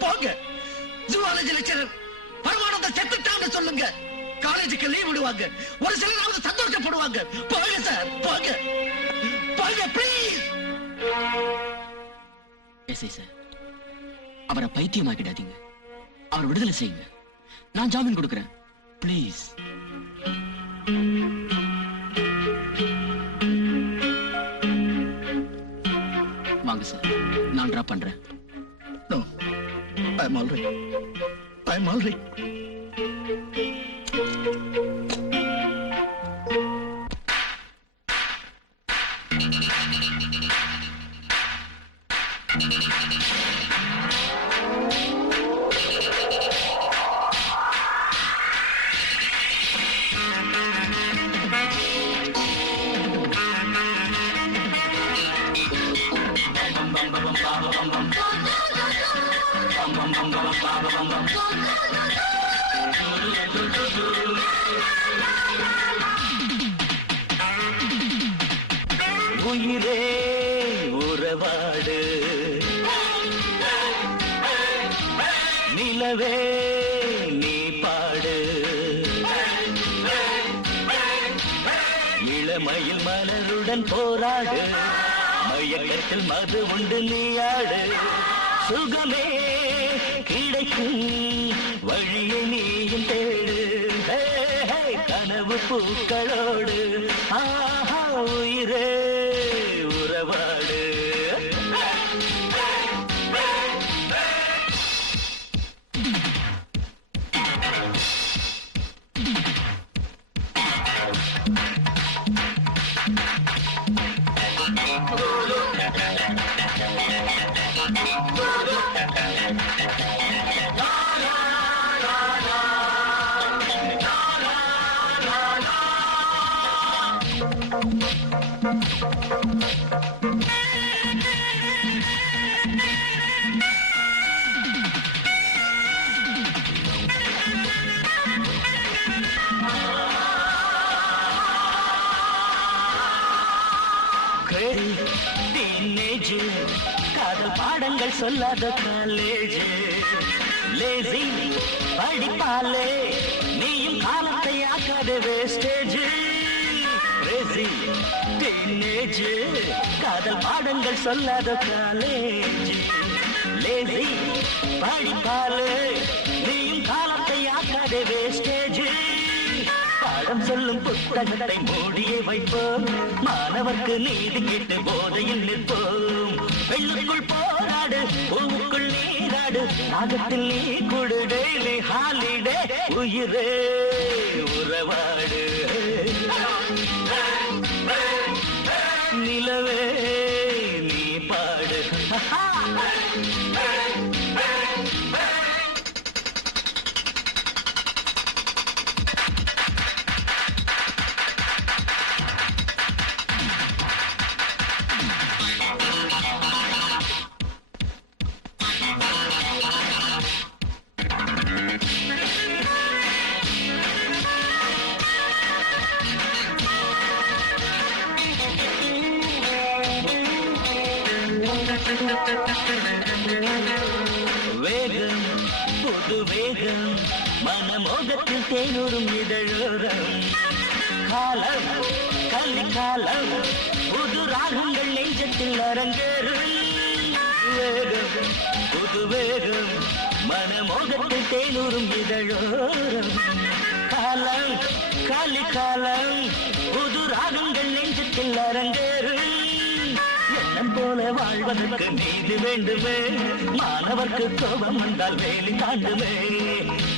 போங்க. ஜூவாலஜி லெக்சரர் பரமானந்த செத்துட்டான்னு சொல்லுங்க. காலேஜுக்கு லீவ் விடுவாங்க. ஒரு சிலராவது சந்தோஷப்படுவாங்க. போங்க சார், போங்க போங்க ப்ளீஸ். எஸ்ஐ சார், அவரை பைத்தியமாக்கிடாதீங்க. அவர் விடுதலை செய்யுங்க. நான் ஜாமீன் கொடுக்கிறேன். ப்ளீஸ். வாங்க சார், நான் டிராப் பண்றேன். No, I'm all right. I'm all right. உயிரே உறவாடு, நிலவே நீ பாடு, இளமையில் மலருடன் போராடு, மயக்கத்தில் மது உண்டு நீயாடு, சுகமே கிடைக்கும் வழியை நீயும் தேடு, கனவு பூக்களோடு ஆஹா உயிரே உறவாடு. டீனேஜ் காதல் பாடங்கள் சொல்லாத காலேஜ், லேசி படிப்பாலே நீயும் காலத்தை ஆக்காத வேஸ்டேஜ், டீனேஜ் காதல் பாடங்கள் சொல்லாத காலேஜ், லேசி படிப்பாலே நீயும் காலத்தை ஆக்காத வேஸ்டேஜ், பாடம் சொல்லும் புத்தகத்தை மூடியே வைப்போம், மாணவர்க்கு நீதி கேட்டு போதையில் நிற்போம், வெள்ளுக்குள் போராடு பூவுக்குள் நீராடு, நாகத்தில் நீ கொடு டெய்லி ஹாலிடே, உயிரே உறவாடு, நிலவே நீ பாடு. வேகம் புது வேகம் மனமோகத்தில் தேனூரும் இதழோரம், காலம் கலிகாலம் புது ராகங்கள் நெஞ்சத்தில் அரங்கேறும், வேகம் புது வேகம் மனமோகத்தில் தேனூரும் இதழோரம், காலம் கலிகாலம் புது ராகங்கள் நெஞ்சத்தில் அரங்கேறும், எண்ணம் போல வாழ்வதற்கு நீதி வேண்டுமே, மாணவர்க்கு கோபம் வந்தால் வேலி தாண்டுமே,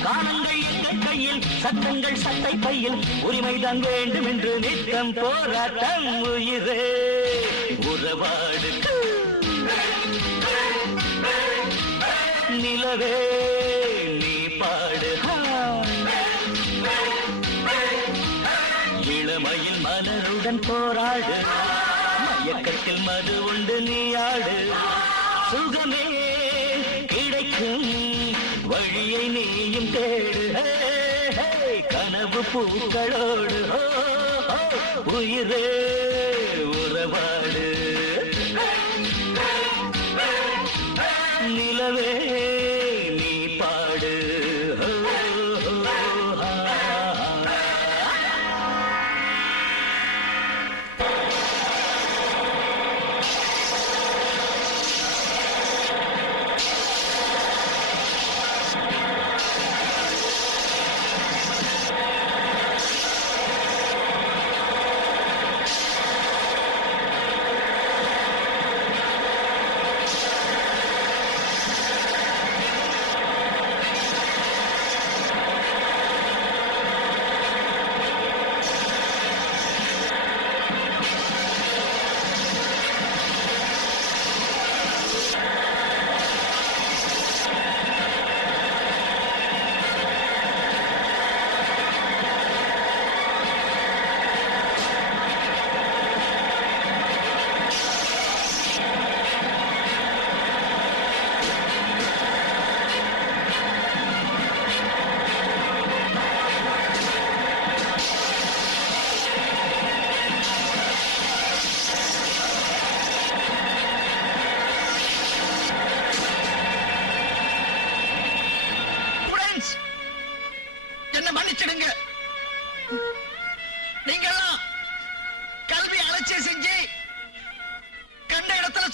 காலங்கள் எங்கள் கையில் சட்டங்கள் சட்டை பையில், உரிமைதான் வேண்டும் என்று நித்தம் போராட்டம், உயிரே உறவாடு, நிலவே நீ பாடு, இளமையில் மலருடன் போராடு, மயக்கத்தில் மது உண்டு நீயாடு, சுகமே கிடைக்கும் வழியை நீயும் தேடு, கனவு பூக்களோடு உயிரே உறவாடு, நிலவே நீ பாடு.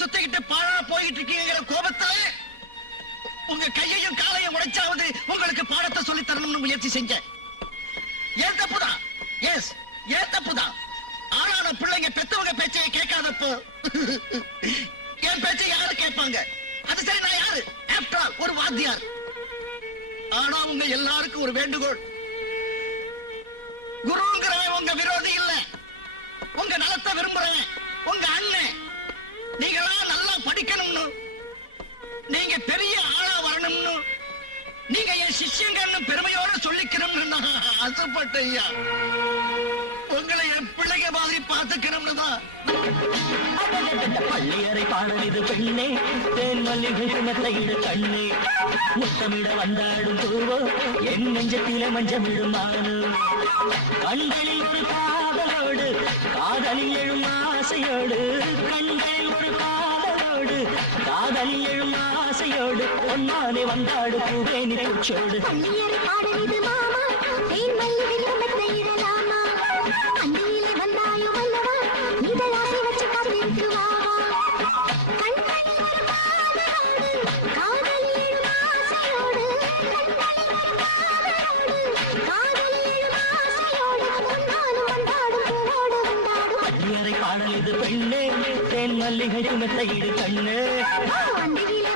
சுத்திக்கிட்டு பாழா போயிட்டு இருக்கீங்கிற கோபத்தால உங்க கையையும் காலையும் உடைச்சாவது உங்களுக்கு பாடத்தை சொல்லி தரணும்னு முயற்சி செஞ்சேன். ஏன் தப்புதான்? எஸ், ஏன் தப்புதான்? ஆளான பிள்ளைங்க பெத்தவங்க பேச்சையை கேட்காதப்போ என் பேச்சை யாரு கேட்பாங்க? அது சரி, நான் யாரு? ஆஃப்டர் ஆல் ஒரு வாத்தியார். ஆனா உங்க எல்லாருக்கும் ஒரு வேண்டுகோள். குருங்கிற உங்க விரோதி இல்ல, உங்க நலத்தை விரும்புறேன், உங்க அண்ணன். நீங்களா நல்லா படிக்கணும்னு, நீங்க பெரிய ஆளா வரணும்னு, நீங்க என் சிஷ்யங்கன்னு பெருமையோட சொல்லிக்கணும்னு நான் ஆசைப்பட்டேன் ஐயா. உங்களை என் பிள்ளைங்க மாதிரி பார்த்துக்கணும்னு தான். பள்ளியறை பாடல் இது பெண்ணே, தேன் மல்லிகை மெத்தையிடு கண்ணே, முத்தமிட வந்தாடும் பூவோ என் நெஞ்சத்திலே மஞ்சமிடும் மானு, கண்களில் ஒரு காதலோடு காதலில் எழும் ஆசையோடு, கண்களில் ஒரு காதலோடு காதலில் எழும் ஆசையோடு, பொன்னானே வந்தாடு பூவேனி பூச்சோடு. பள்ளியறை பாடல் இது மாமா, தேன் மல்லிகை மெத்தையிடலாமா, அந்தியிலே வந்தாயோ வல்லவா, இதழ் ஆசை வச்சு காத்திருக்கு வாவா, கண்களில் ஒரு காதலோடு காதலில் எழும் ஆசையோடு, கண்களில் ஒரு காதலோடு காதலில் எழும் ஆசையோடு, பொன்னானும் வந்தாடும் பூவோடு வந்தாடும். பள்ளியறை பாடல் இது பெண்ணே, தேன் மல்லிகை மெத்தையிடு கண்ணே, அந்தியிலே